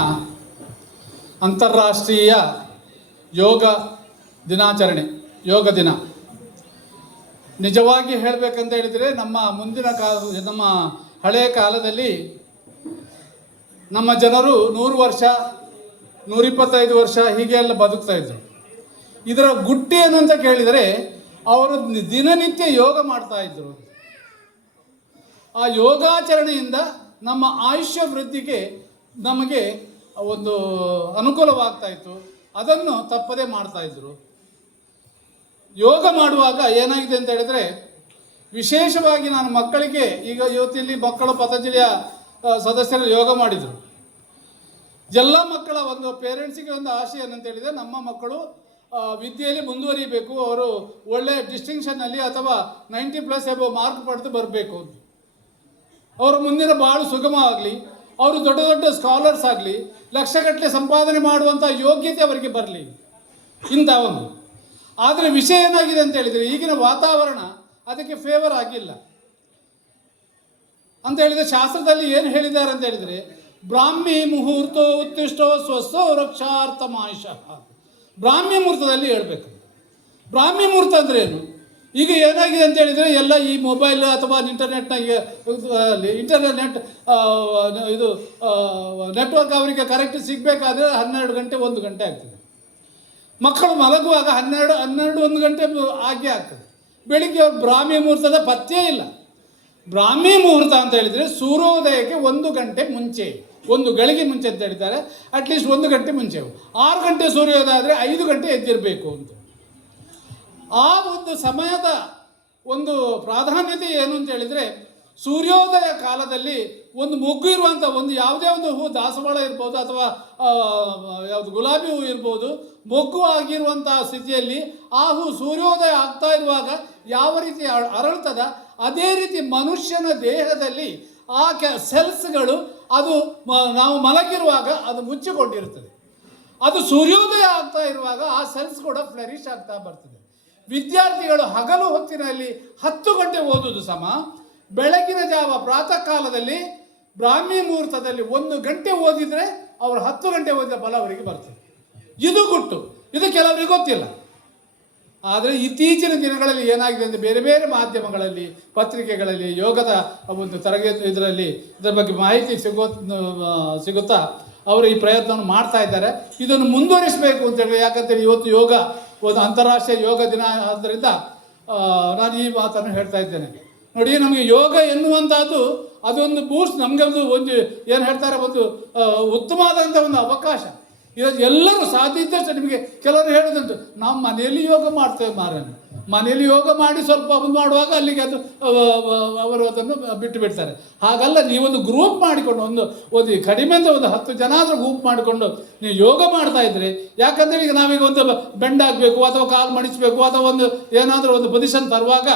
ಅಂತಾರಾಷ್ಟ್ರೀಯ ಯೋಗ ದಿನಾಚರಣೆ, ಯೋಗ ದಿನ. ನಿಜವಾಗಿ ಹೇಳಬೇಕಂತ ಹೇಳಿದರೆ ನಮ್ಮ ಮುಂದಿನ ನಮ್ಮ ಹಳೆಯ ಕಾಲದಲ್ಲಿ ನಮ್ಮ ಜನರು 100 ವರ್ಷ 125 ವರ್ಷ ಹೀಗೆ ಎಲ್ಲ ಬದುಕ್ತಾ ಇದ್ರು. ಇದರ ಗುಟ್ಟಿ ಏನು ಅಂತ ಕೇಳಿದರೆ ಅವರು ದಿನನಿತ್ಯ ಯೋಗ ಮಾಡ್ತಾ ಇದ್ರು. ಆ ಯೋಗಾಚರಣೆಯಿಂದ ನಮ್ಮ ಆಯುಷ್ಯ ವೃದ್ಧಿಗೆ ನಮಗೆ ಒಂದು ಅನುಕೂಲವಾಗ್ತಾ ಇತ್ತು. ಅದನ್ನು ತಪ್ಪದೇ ಮಾಡ್ತಾ ಇದ್ರು. ಯೋಗ ಮಾಡುವಾಗ ಏನಾಗಿದೆ ಅಂತ ಹೇಳಿದರೆ, ವಿಶೇಷವಾಗಿ ನಾನು ಮಕ್ಕಳಿಗೆ, ಈಗ ಇವತ್ತಿಲ್ಲಿ ಮಕ್ಕಳು ಪತಂಜಲಿಯ ಸದಸ್ಯರು ಯೋಗ ಮಾಡಿದರು. ಎಲ್ಲ ಮಕ್ಕಳ ಒಂದು ಪೇರೆಂಟ್ಸಿಗೆ ಒಂದು ಆಶೆ ಏನಂತ ಹೇಳಿದರೆ, ನಮ್ಮ ಮಕ್ಕಳು ವಿದ್ಯೆಯಲ್ಲಿ ಮುಂದುವರಿಬೇಕು, ಅವರು ಒಳ್ಳೆಯ ಡಿಸ್ಟಿಂಕ್ಷನ್ನಲ್ಲಿ ಅಥವಾ 90+ ಎಬೋ ಮಾರ್ಕ್ ಪಡೆದು ಬರಬೇಕು, ಅವರ ಮುಂದಿನ ಬಾಳು ಸುಗಮವಾಗಲಿ, ಅವರು ದೊಡ್ಡ ದೊಡ್ಡ ಸ್ಕಾಲರ್ಸ್ ಆಗಲಿ, ಲಕ್ಷಗಟ್ಟಲೆ ಸಂಪಾದನೆ ಮಾಡುವಂಥ ಯೋಗ್ಯತೆ ಅವರಿಗೆ ಬರಲಿ, ಇಂಥ ಒಂದು. ಆದರೆ ವಿಷಯ ಏನಾಗಿದೆ ಅಂತ ಹೇಳಿದರೆ, ಈಗಿನ ವಾತಾವರಣ ಅದಕ್ಕೆ ಫೇವರ್ ಆಗಿಲ್ಲ ಅಂತ ಹೇಳಿದರೆ, ಶಾಸ್ತ್ರದಲ್ಲಿ ಏನು ಹೇಳಿದ್ದಾರೆ ಅಂತ ಹೇಳಿದರೆ, ಬ್ರಾಹ್ಮಿ ಮುಹೂರ್ತೋ ಉತ್ತಿಷ್ಟೋ ಸ್ವಸ್ಥೋ ರಕ್ಷಾರ್ಥಮಾಯುಷಃ. ಬ್ರಾಹ್ಮಿ ಮುಹೂರ್ತದಲ್ಲಿ ಹೇಳ್ಬೇಕು. ಬ್ರಾಹ್ಮಿ ಮುಹೂರ್ತ ಅಂದರೆ ಏನು? ಈಗ ಏನಾಗಿದೆ ಅಂತ ಹೇಳಿದರೆ, ಎಲ್ಲ ಈ ಮೊಬೈಲ್ ಅಥವಾ ಇಂಟರ್ನೆಟ್ ಇದು ನೆಟ್ವರ್ಕ್ ಅವರಿಗೆ ಕರೆಕ್ಟ್ ಸಿಗಬೇಕಾದ್ರೆ 12 ಗಂಟೆ 1 ಗಂಟೆ ಆಗ್ತದೆ. ಮಕ್ಕಳು ಮಲಗುವಾಗ 1 ಗಂಟೆ ಹಾಗೆ ಆಗ್ತದೆ. ಬೆಳಿಗ್ಗೆ ಅವ್ರು ಬ್ರಾಹ್ಮಿ ಮುಹೂರ್ತದ ಪತ್ಯೇ ಇಲ್ಲ. ಬ್ರಾಹ್ಮಿ ಮುಹೂರ್ತ ಅಂತ ಹೇಳಿದರೆ ಸೂರ್ಯೋದಯಕ್ಕೆ 1 ಗಂಟೆ ಮುಂಚೆ, 1 ಗಳಿಗೆ ಮುಂಚೆ ಅಂತ ಹೇಳ್ತಾರೆ. ಅಟ್ಲೀಸ್ಟ್ 1 ಗಂಟೆ ಮುಂಚೆ. 6 ಗಂಟೆ ಸೂರ್ಯೋದಯ ಆದರೆ 5 ಗಂಟೆ ಎದ್ದಿರಬೇಕು ಅಂತ. ಆ ಒಂದು ಸಮಯದ ಒಂದು ಪ್ರಾಧಾನ್ಯತೆ ಏನು ಅಂತ ಹೇಳಿದರೆ, ಸೂರ್ಯೋದಯ ಕಾಲದಲ್ಲಿ ಒಂದು ಮೊಗ್ಗು ಇರುವಂಥ ಒಂದು ಯಾವುದೇ ಒಂದು ಹೂ, ದಾಸವಾಳ ಇರ್ಬೋದು ಅಥವಾ ಯಾವುದು ಗುಲಾಬಿ ಹೂ ಇರ್ಬೋದು, ಮೊಗ್ಗು ಆಗಿರುವಂಥ ಸ್ಥಿತಿಯಲ್ಲಿ ಆ ಹೂ ಸೂರ್ಯೋದಯ ಆಗ್ತಾ ಇರುವಾಗ ಯಾವ ರೀತಿ ಅರಳ್ತದ, ಅದೇ ರೀತಿ ಮನುಷ್ಯನ ದೇಹದಲ್ಲಿ ಆ ಸೆಲ್ಸ್ಗಳು ಅದು ನಾವು ಮಲಗಿರುವಾಗ ಅದು ಮುಚ್ಚಿಕೊಂಡಿರುತ್ತದೆ. ಅದು ಸೂರ್ಯೋದಯ ಆಗ್ತಾ ಇರುವಾಗ ಆ ಸೆಲ್ಸ್ ಕೂಡ ಫ್ಲರಿಶ್ ಆಗ್ತಾ ಬರ್ತದೆ. ವಿದ್ಯಾರ್ಥಿಗಳು ಹಗಲು ಹೊತ್ತಿನಲ್ಲಿ 10 ಗಂಟೆ ಓದುವುದು ಸಮ, ಬೆಳಗಿನ ಜಾವ ಪ್ರಾತಃ ಕಾಲದಲ್ಲಿ ಬ್ರಾಹ್ಮಿ ಮುಹೂರ್ತದಲ್ಲಿ 1 ಗಂಟೆ ಓದಿದರೆ ಅವರು 10 ಗಂಟೆ ಓದಿದ ಫಲ ಅವರಿಗೆ ಬರ್ತದೆ. ಇದು ಗುಟ್ಟು. ಇದು ಕೆಲವರಿಗೆ ಗೊತ್ತಿಲ್ಲ. ಆದರೆ ಇತ್ತೀಚಿನ ದಿನಗಳಲ್ಲಿ ಏನಾಗಿದೆ ಅಂದರೆ, ಬೇರೆ ಬೇರೆ ಮಾಧ್ಯಮಗಳಲ್ಲಿ, ಪತ್ರಿಕೆಗಳಲ್ಲಿ ಯೋಗದ ಒಂದು ತರಗತಿ ಇದರಲ್ಲಿ ಇದರ ಬಗ್ಗೆ ಮಾಹಿತಿ ಸಿಗುತ್ತಾ ಅವರು ಈ ಪ್ರಯತ್ನವನ್ನು ಮಾಡ್ತಾ ಇದ್ದಾರೆ. ಇದನ್ನು ಮುಂದುವರಿಸಬೇಕು ಅಂತೇಳಿ. ಯಾಕಂತೇಳಿ ಇವತ್ತು ಯೋಗ ಒಂದು ಅಂತಾರಾಷ್ಟ್ರೀಯ ಯೋಗ ದಿನ ಆದ್ದರಿಂದ ನಾನು ಈ ಮಾತನ್ನು ಹೇಳ್ತಾ ಇದ್ದೇನೆ. ನೋಡಿ, ನಮಗೆ ಯೋಗ ಎನ್ನುವಂಥದ್ದು ಅದೊಂದು ಬೂಸ್ಟ್, ನಮಗೆ ಒಂದು ಏನು ಹೇಳ್ತಾರೆ, ಒಂದು ಉತ್ತಮವಾದಂಥ ಒಂದು ಅವಕಾಶ. ಎಲ್ಲರೂ ಸಾಧ್ಯ ಇದ್ದಷ್ಟು. ನಿಮಗೆ ಕೆಲವರು ಹೇಳೋದಂತು, ನಾವು ಮನೆಯಲ್ಲಿ ಯೋಗ ಮಾಡ್ತೇವೆ ಮಾರನ್ನು, ಮನೆಯಲ್ಲಿ ಯೋಗ ಮಾಡಿ ಸ್ವಲ್ಪ ಒಂದು ಮಾಡುವಾಗ ಅಲ್ಲಿಗೆ ಅದು ಅವರು ಅದನ್ನು ಬಿಟ್ಟು ಬಿಡ್ತಾರೆ. ಹಾಗಲ್ಲ, ನೀವೊಂದು ಗ್ರೂಪ್ ಮಾಡಿಕೊಂಡು ಒಂದು ಕಡಿಮೆ ಅಂತ ಒಂದು 10 ಜನ ಆದರೂ ಗ್ರೂಪ್ ಮಾಡಿಕೊಂಡು ನೀವು ಯೋಗ ಮಾಡ್ತಾ ಇದ್ದರೆ, ಯಾಕಂದರೆ ಈಗ ನಾವೀಗ ಒಂದು ಬೆಂಡ್ ಆಗಬೇಕು ಅಥವಾ ಕಾಲು ಮಡಿಸಬೇಕು ಅಥವಾ ಒಂದು ಏನಾದರೂ ಒಂದು ಪೊಸಿಷನ್ ತರುವಾಗ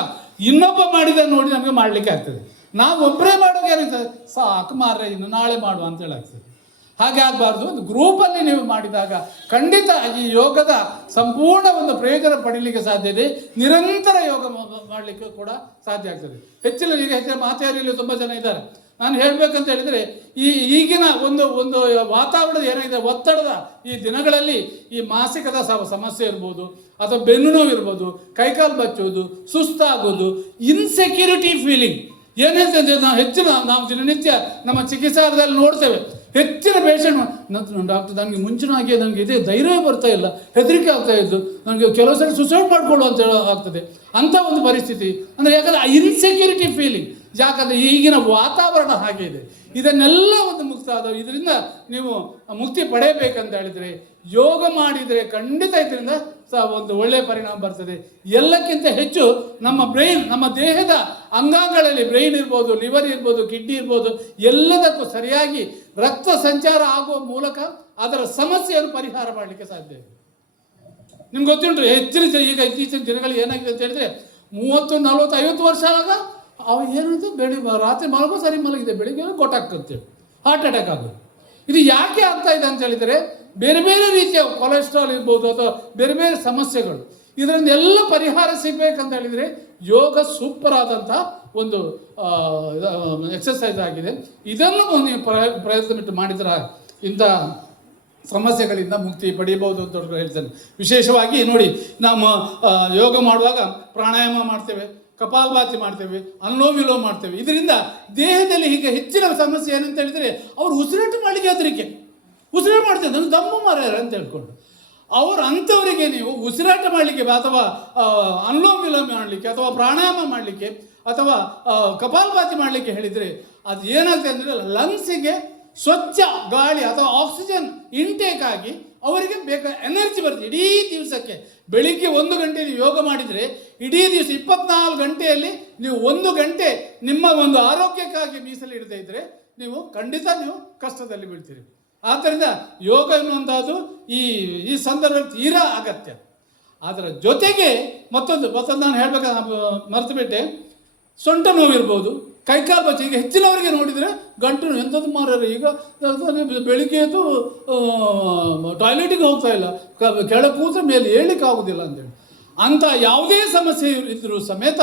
ಇನ್ನೊಬ್ಬ ಮಾಡಿದ ನೋಡಿ ನಮಗೆ ಮಾಡಲಿಕ್ಕೆ ಆಗ್ತದೆ. ನಾವು ಒಬ್ಬರೇ ಮಾಡೋಕೆ ಏನಾಗ್ತದೆ, ಸಾಕು ಮಾರ್ರೆ ಇನ್ನು ನಾಳೆ ಮಾಡುವ ಅಂತೇಳಿ ಆಗ್ತದೆ. ಹಾಗೆ ಆಗಬಾರ್ದು. ಒಂದು ಗ್ರೂಪಲ್ಲಿ ನೀವು ಮಾಡಿದಾಗ ಖಂಡಿತ ಈ ಯೋಗದ ಸಂಪೂರ್ಣ ಒಂದು ಪ್ರಯೋಜನ ಪಡೀಲಿಕ್ಕೆ ಸಾಧ್ಯ ಇದೆ. ನಿರಂತರ ಯೋಗ ಮಾಡಲಿಕ್ಕೆ ಕೂಡ ಸಾಧ್ಯ ಆಗ್ತದೆ. ಹೆಚ್ಚಿನ ಮಾತೆಯರಲ್ಲಿ ತುಂಬ ಜನ ಇದ್ದಾರೆ. ನಾನು ಹೇಳಬೇಕಂತ ಹೇಳಿದರೆ ಈಗಿನ ಒಂದು ವಾತಾವರಣದ ಏನಾಗಿದೆ, ಒತ್ತಡದ ಈ ದಿನಗಳಲ್ಲಿ ಈ ಮಾಸಿಕದ ಸಮಸ್ಯೆ ಇರ್ಬೋದು, ಅಥವಾ ಬೆನ್ನು ನೋವು ಇರ್ಬೋದು, ಕೈಕಾಲು ಬಚ್ಚೋದು, ಸುಸ್ತಾಗೋದು, ಇನ್ಸೆಕ್ಯೂರಿಟಿ ಫೀಲಿಂಗ್ ಏನಿದೆ. ನಾವು ದಿನನಿತ್ಯ ನಮ್ಮ ಚಿಕಿತ್ಸಾಲಯದಲ್ಲಿ ನೋಡ್ತೇವೆ. ಹೆಚ್ಚಿನ ಪೇಷಂಟ್ ಡಾಕ್ಟರ್ ನನಗೆ ಮುಂಚಿನ ಹಾಗೆ ನನಗೆ ಇದೇ ಧೈರ್ಯ ಬರ್ತಾ ಇಲ್ಲ, ಹೆದರಿಕೆ ಆಗ್ತಾ ಇದ್ದು, ನನಗೆ ಕೆಲವು ಸಲ ಸುಸೈಡ್ ಮಾಡಿಕೊಳ್ಳು ಅಂತ ಆಗ್ತದೆ ಅಂಥ ಒಂದು ಪರಿಸ್ಥಿತಿ. ಅಂದರೆ ಯಾಕಂದರೆ ಇನ್ಸೆಕ್ಯೂರಿಟಿ ಫೀಲಿಂಗ್, ಯಾಕಂದರೆ ಈಗಿನ ವಾತಾವರಣ ಹಾಗೆ ಇದೆ. ಇದನ್ನೆಲ್ಲ ಒಂದು ಮುಕ್ತ ಆದ ಇದರಿಂದ ನೀವು ಮುಕ್ತಿ ಪಡೆಯಬೇಕಂತ ಹೇಳಿದರೆ ಯೋಗ ಮಾಡಿದರೆ ಖಂಡಿತ ಇದರಿಂದ ಒಂದು ಒಳ್ಳೆಯ ಪರಿಣಾಮ ಬರ್ತದೆ. ಎಲ್ಲಕ್ಕಿಂತ ಹೆಚ್ಚು ನಮ್ಮ ಬ್ರೈನ್, ನಮ್ಮ ದೇಹದ ಅಂಗಾಂಗಗಳಲ್ಲಿ ಬ್ರೈನ್ ಇರ್ಬೋದು, ಲಿವರ್ ಇರ್ಬೋದು, ಕಿಡ್ನಿ ಇರ್ಬೋದು, ಎಲ್ಲದಕ್ಕೂ ಸರಿಯಾಗಿ ರಕ್ತ ಸಂಚಾರ ಆಗುವ ಮೂಲಕ ಅದರ ಸಮಸ್ಯೆಯನ್ನು ಪರಿಹಾರ ಮಾಡಲಿಕ್ಕೆ ಸಾಧ್ಯ ಇದೆ. ನಿಮ್ಗೆ ಗೊತ್ತುಂಟು, ಈಗ ಇತ್ತೀಚಿನ ದಿನಗಳಲ್ಲಿ ಏನಾಗಿದೆ ಅಂತ ಹೇಳಿದ್ರೆ 30, 40, 50 ವರ್ಷ ಆಗ ಅವ ಏನಂತ ರಾತ್ರಿ ಮಲಗೋ ಸರಿ ಮಲಗಿದೆ, ಬೆಳಿಗ್ಗೆ ಗೊತ್ತಾಗ್ತಂತೇಳಿ ಹಾರ್ಟ್ ಅಟ್ಯಾಕ್ ಆಗೋದು. ಇದು ಯಾಕೆ ಆಗ್ತಾ ಇದೆ ಅಂತ ಹೇಳಿದರೆ ಬೇರೆ ಬೇರೆ ರೀತಿಯ ಕೊಲೆಸ್ಟ್ರಾಲ್ ಇರ್ಬೋದು ಅಥವಾ ಬೇರೆ ಬೇರೆ ಸಮಸ್ಯೆಗಳು. ಇದರಿಂದ ಎಲ್ಲ ಪರಿಹಾರ ಸಿಗಬೇಕಂತ ಹೇಳಿದರೆ ಯೋಗ ಸೂಪರ್ ಆದಂಥ ಒಂದು ಎಕ್ಸಸೈಸ್ ಆಗಿದೆ. ಇದನ್ನು ನೀವು ಪ್ರಯತ್ನ ಮಾಡಿದ್ರೆ ಇಂಥ ಸಮಸ್ಯೆಗಳಿಂದ ಮುಕ್ತಿ ಪಡೆಯಬಹುದು ಅಂತ ಹೇಳ್ತೇನೆ. ವಿಶೇಷವಾಗಿ ನೋಡಿ, ನಾವು ಯೋಗ ಮಾಡುವಾಗ ಪ್ರಾಣಾಯಾಮ ಮಾಡ್ತೇವೆ, ಕಪಾಲಭಾತಿ ಮಾಡ್ತೇವೆ, ಅನುಲೋಮ ವಿಲೋಮ ಮಾಡ್ತೇವೆ. ಇದರಿಂದ ದೇಹದಲ್ಲಿ ಹೀಗೆ ಹೆಚ್ಚಿನ ಸಮಸ್ಯೆ ಏನಂತ ಹೇಳಿದರೆ ಅವರು ಉಸಿರಾಟ ಮಾಡಲಿಕ್ಕೆ ಹೆದರಿಕೆ, ಉಸಿರಾಟ ಮಾಡ್ತೇವೆ ನಾನು ದಮ್ಮು ಮಾರ್ಯಾರ ಅಂತ ಹೇಳ್ಕೊಂಡು ಅಂಥವರಿಗೆ ನೀವು ಉಸಿರಾಟ ಮಾಡಲಿಕ್ಕೆ ಅಥವಾ ಅನುಲೋಮ ವಿಲೋಮ ಮಾಡಲಿಕ್ಕೆ ಅಥವಾ ಪ್ರಾಣಾಯಾಮ ಮಾಡಲಿಕ್ಕೆ ಅಥವಾ ಕಪಾಲಭಾತಿ ಮಾಡಲಿಕ್ಕೆ ಹೇಳಿದರೆ ಅದು ಏನಾಗ್ತದೆ ಅಂದರೆ ಲಂಗ್ಸಿಗೆ ಸ್ವಚ್ಛ ಗಾಳಿ ಅಥವಾ ಆಕ್ಸಿಜನ್ ಇಂಟೇಕ್ ಆಗಿ ಅವರಿಗೆ ಬೇಕಾದ ಎನರ್ಜಿ ಬರ್ತದೆ ಇಡೀ ದಿವಸಕ್ಕೆ. ಬೆಳಿಗ್ಗೆ 1 ಗಂಟೆ ನೀವು ಯೋಗ ಮಾಡಿದರೆ ಇಡೀ ದಿವಸ 24 ಗಂಟೆಯಲ್ಲಿ ನೀವು 1 ಗಂಟೆ ನಿಮ್ಮ ಒಂದು ಆರೋಗ್ಯಕ್ಕಾಗಿ ಮೀಸಲಿಡದೇ ಇದ್ದರೆ ನೀವು ಖಂಡಿತ ಕಷ್ಟದಲ್ಲಿ ಬೀಳ್ತೀರಿ. ಆದ್ದರಿಂದ ಯೋಗ ಎನ್ನುವಂಥದ್ದು ಈ ಸಂದರ್ಭದಲ್ಲಿ ತೀರಾ ಅಗತ್ಯ. ಅದರ ಜೊತೆಗೆ ಮತ್ತೊಂದು ನಾನು ಹೇಳಬೇಕಾದ್ರೆ ಮರೆತು ಬಿಟ್ಟೆ, ಸೊಂಟ ನೋವಿರ್ಬೋದು, ಕೈಕಾಲು ಬಚ್ಚ. ಈಗ ಹೆಚ್ಚಿನವರಿಗೆ ನೋಡಿದರೆ ಗಂಟು ಎಂಥದ್ದು ಮಾರ್ಯಾರ, ಈಗ ಬೆಳಿಗ್ಗೆ ಎದ್ದು ಟಾಯ್ಲೆಟಿಗೆ ಹೋಗ್ತಾ ಇಲ್ಲ, ಕೆಳಗೆ ಕೂತ್ರೆ ಮೇಲೆ ಹೇಳಲಿಕ್ಕೆ ಆಗೋದಿಲ್ಲ ಅಂತೇಳಿ ಅಂಥ ಯಾವುದೇ ಸಮಸ್ಯೆ ಇದ್ದರೂ ಸಮೇತ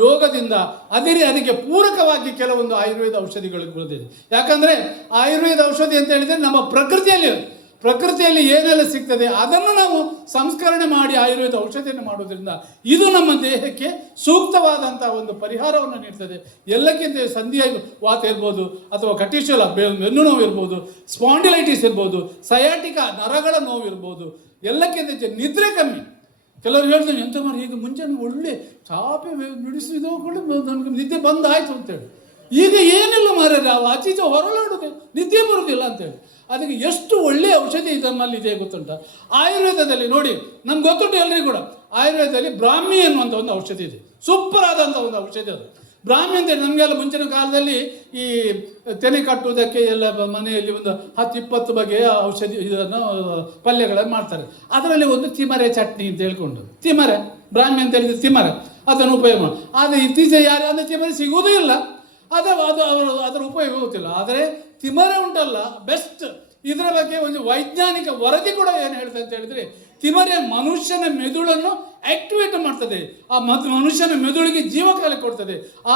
ಯೋಗದಿಂದ ಅದಕ್ಕೆ ಪೂರಕವಾಗಿ ಕೆಲವೊಂದು ಆಯುರ್ವೇದ ಔಷಧಿಗಳು ಬರುತ್ತಿದೆ. ಯಾಕಂದರೆ ಆಯುರ್ವೇದ ಔಷಧಿ ಅಂತ ಹೇಳಿದರೆ ನಮ್ಮ ಪ್ರಕೃತಿಯಲ್ಲಿ ಏನೆಲ್ಲ ಸಿಗ್ತದೆ ಅದನ್ನು ನಾವು ಸಂಸ್ಕರಣೆ ಮಾಡಿ ಆಯುರ್ವೇದ ಔಷಧಿಯನ್ನು ಮಾಡೋದ್ರಿಂದ ಇದು ನಮ್ಮ ದೇಹಕ್ಕೆ ಸೂಕ್ತವಾದಂಥ ಒಂದು ಪರಿಹಾರವನ್ನು ನೀಡ್ತದೆ. ಎಲ್ಲಕ್ಕಿಂತ ಸಂಧಿಯ ವಾತ ಇರ್ಬೋದು, ಅಥವಾ ಕಟಿಶೂಲ ಬೆನ್ನು ನೋವು ಇರ್ಬೋದು, ಸ್ಪಾಂಡಿಲೈಟಿಸ್ ಇರ್ಬೋದು, ಸಯಾಟಿಕ ನರಗಳ ನೋವು ಇರ್ಬೋದು, ಎಲ್ಲಕ್ಕಿಂತ ನಿದ್ರೆ ಕಮ್ಮಿ. ಕೆಲವರು ಹೇಳ್ತಾರೆ ಎಂತ ಮಾಡಿ ಈಗ ಮುಂಚೆನೇ ಒಳ್ಳೆ ಚಾಪೆ ನುಡಿಸಿದೋಕೊಂಡು ನನಗೆ ನಿದ್ದೆ ಬಂದಾಯ್ತು ಅಂತೇಳಿ, ಈಗ ಏನಿಲ್ಲ ಮಾರ್ಯಾರ ಆಚೀಚೆ ಹೊರಳಾಡೋದು ನಿದ್ದೆ ಬರೋದಿಲ್ಲ ಅಂತೇಳಿ. ಅದಕ್ಕೆ ಎಷ್ಟು ಒಳ್ಳೆಯ ಔಷಧಿ ನಮ್ಮಲ್ಲಿ ಇದೆ ಗೊತ್ತುಂಟ. ಆಯುರ್ವೇದದಲ್ಲಿ ನೋಡಿ, ನಮ್ಗೆ ಗೊತ್ತುಂಟು ಎಲ್ರಿಗೂ ಕೂಡ, ಆಯುರ್ವೇದದಲ್ಲಿ ಬ್ರಾಹ್ಮಿ ಅನ್ನುವಂಥ ಒಂದು ಔಷಧಿ ಇದೆ, ಸೂಪರ್ ಆದಂಥ ಒಂದು ಔಷಧಿ ಅದು. ಬ್ರಾಹ್ಮಿ ಅಂತೇಳಿ ನಮಗೆಲ್ಲ ಮುಂಚಿನ ಕಾಲದಲ್ಲಿ ಈ ತೆನೆ ಕಟ್ಟುವುದಕ್ಕೆ ಎಲ್ಲ ಮನೆಯಲ್ಲಿ ಒಂದು 10-20 ಬಗೆಯ ಔಷಧಿ ಇದನ್ನು ಪಲ್ಯಗಳನ್ನು ಮಾಡ್ತಾರೆ. ಅದರಲ್ಲಿ ಒಂದು ತಿಮರೆ ಚಟ್ನಿ ಅಂತ ಹೇಳ್ಕೊಂಡು, ತಿಮರೆ ಬ್ರಾಹ್ಮಿ ಅಂತ ಹೇಳಿದ್ರೆ ತಿಮರೆ, ಅದನ್ನು ಉಪಯೋಗ ಮಾಡಿ. ಆದರೆ ಇತ್ತೀಚೆಗೆ ಯಾರು ಅಂದರೆ ತಿಮರೆ ಸಿಗುವುದೂ ಇಲ್ಲ, ಅದರ ಉಪಯೋಗ ಗೊತ್ತಿಲ್ಲ. ಆದರೆ ತಿಮರೆ ಉಂಟಲ್ಲ ಬೆಸ್ಟ್. ಇದರ ಬಗ್ಗೆ ಒಂದು ವೈಜ್ಞಾನಿಕ ವರದಿ ಕೂಡ ಏನು ಹೇಳ್ತದೆ ಅಂತ ಹೇಳಿದರೆ, ತಿಮರೆ ಮನುಷ್ಯನ ಮೆದುಳನ್ನು ಆಕ್ಟಿವೇಟ್ ಮಾಡ್ತದೆ, ಆ ಮನುಷ್ಯನ ಮೆದುಳಿಗೆ ಜೀವಕಾಲ ಕೊಡ್ತದೆ, ಆ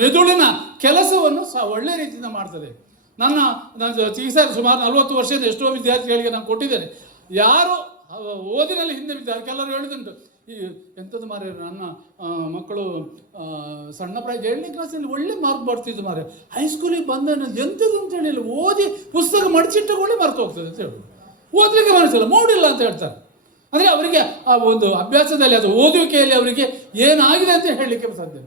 ಮೆದುಳಿನ ಕೆಲಸವನ್ನು ಒಳ್ಳೆಯ ರೀತಿಯಿಂದ ಮಾಡ್ತದೆ. ನಾನು ಚಿಕಿತ್ಸೆ ಸುಮಾರು 40 ವರ್ಷದ ಎಷ್ಟೋ ವಿದ್ಯಾರ್ಥಿಗಳಿಗೆ ನಾನು ಕೊಟ್ಟಿದ್ದೇನೆ. ಯಾರು ಓದಿನಲ್ಲಿ ಹಿಂದೆ ಬಿದ್ದಾರೆ, ಕೆಲವರು ಹೇಳಿದುಂಟು ಈ ಎಂಥದ್ದು ಮಾರ್ರೆ ನನ್ನ ಮಕ್ಕಳು ಸಣ್ಣ ಪ್ರಾಯ 7ನೇ ಕ್ಲಾಸಲ್ಲಿ ಒಳ್ಳೆ ಮಾರ್ಕ್ ಬರ್ತಿದ್ದು ಮಾರ್ರೆ, ಹೈಸ್ಕೂಲಿಗೆ ಬಂದ ಎಂಥದ್ದು ಅಂತ ಹೇಳಿಲ್ಲ, ಓದಿ ಪುಸ್ತಕ ಮಡಚಿಟ್ಟುಕೊಳ್ಳಿ ಮರೆತು ಹೋಗ್ತದೆ ಅಂತ ಹೇಳಿ, ಓದಲಿಕ್ಕೆ ಮನಸ್ಸಿಲ್ಲ, ಮೂಡಿಲ್ಲ ಅಂತ ಹೇಳ್ತಾರೆ. ಅಂದರೆ ಅವರಿಗೆ ಆ ಒಂದು ಅಭ್ಯಾಸದಲ್ಲಿ ಅದು ಓದುವಿಕೆಯಲ್ಲಿ ಅವರಿಗೆ ಏನಾಗಿದೆ ಅಂತ ಹೇಳಲಿಕ್ಕೆ ಸಾಧ್ಯ.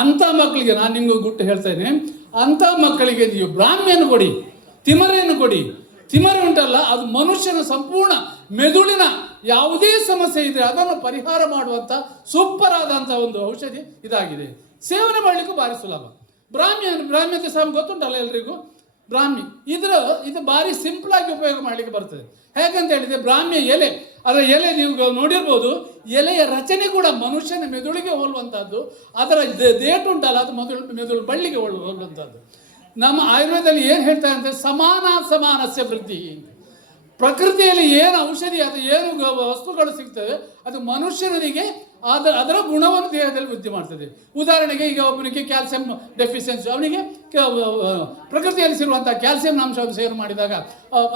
ಅಂಥ ಮಕ್ಕಳಿಗೆ ನಾನು ನಿಮಗೂ ಗುಟ್ಟು ಹೇಳ್ತೇನೆ, ಅಂಥ ಮಕ್ಕಳಿಗೆ ನೀವು ಬ್ರಾಹ್ಮಿಯನ್ನು ಕೊಡಿ, ತಿಮರೆಯನ್ನು ಕೊಡಿ. ತಿಮರೆ ಉಂಟಲ್ಲ, ಅದು ಮನುಷ್ಯನ ಸಂಪೂರ್ಣ ಮೆದುಳಿನ ಯಾವುದೇ ಸಮಸ್ಯೆ ಇದ್ದರೆ ಅದನ್ನು ಪರಿಹಾರ ಮಾಡುವಂಥ ಸೂಪರ್ ಆದಂಥ ಒಂದು ಔಷಧಿ ಇದಾಗಿದೆ. ಸೇವನೆ ಮಾಡಲಿಕ್ಕೂ ಭಾರಿ ಸುಲಭ. ಬ್ರಾಹ್ಮಿ ಅಂತ ಸಹ ಗೊತ್ತುಂಟಲ್ಲ ಎಲ್ರಿಗೂ, ಬ್ರಾಹ್ಮಿ ಇದು ಭಾರಿ ಸಿಂಪಲ್ ಆಗಿ ಉಪಯೋಗ ಮಾಡಲಿಕ್ಕೆ ಬರ್ತದೆ. ಹೇಗಂತ ಹೇಳಿದರೆ, ಬ್ರಾಹ್ಮಿಯ ಎಲೆ, ಅದರ ಎಲೆ ನೀವು ನೋಡಿರ್ಬೋದು, ಎಲೆಯ ರಚನೆ ಕೂಡ ಮನುಷ್ಯನ ಮೆದುಳಿಗೆ ಹೋಲುವಂಥದ್ದು. ಅದರ ದೇಟು ಉಂಟಲ್ಲ, ಅದು ಮೆದುಳು ಬಳ್ಳಿಗೆ ಹೋಲುವಂಥದ್ದು. ನಮ್ಮ ಆಯುರ್ವೇದದಲ್ಲಿ ಏನು ಹೇಳ್ತಾರೆ ಅಂದರೆ ಸಮಾನಸ್ಯ ವೃದ್ಧಿ. ಪ್ರಕೃತಿಯಲ್ಲಿ ಏನು ಔಷಧಿ ಅದು ಏನು ವಸ್ತುಗಳು ಸಿಗ್ತವೆ ಅದು ಮನುಷ್ಯನಿಗೆ ಅದರ ಗುಣವನ್ನು ದೇಹದಲ್ಲಿ ವೃದ್ಧಿ ಮಾಡ್ತದೆ. ಉದಾಹರಣೆಗೆ ಈಗ ಒಬ್ಬನಿಗೆ ಕ್ಯಾಲ್ಸಿಯಂ ಡೆಫಿಷಿಯನ್ಸಿ, ಅವನಿಗೆ ಪ್ರಕೃತಿಯಲ್ಲಿ ಸಿರುವಂಥ ಕ್ಯಾಲ್ಸಿಯಂ ಅಂಶವನ್ನು ಸೇವನೆ ಮಾಡಿದಾಗ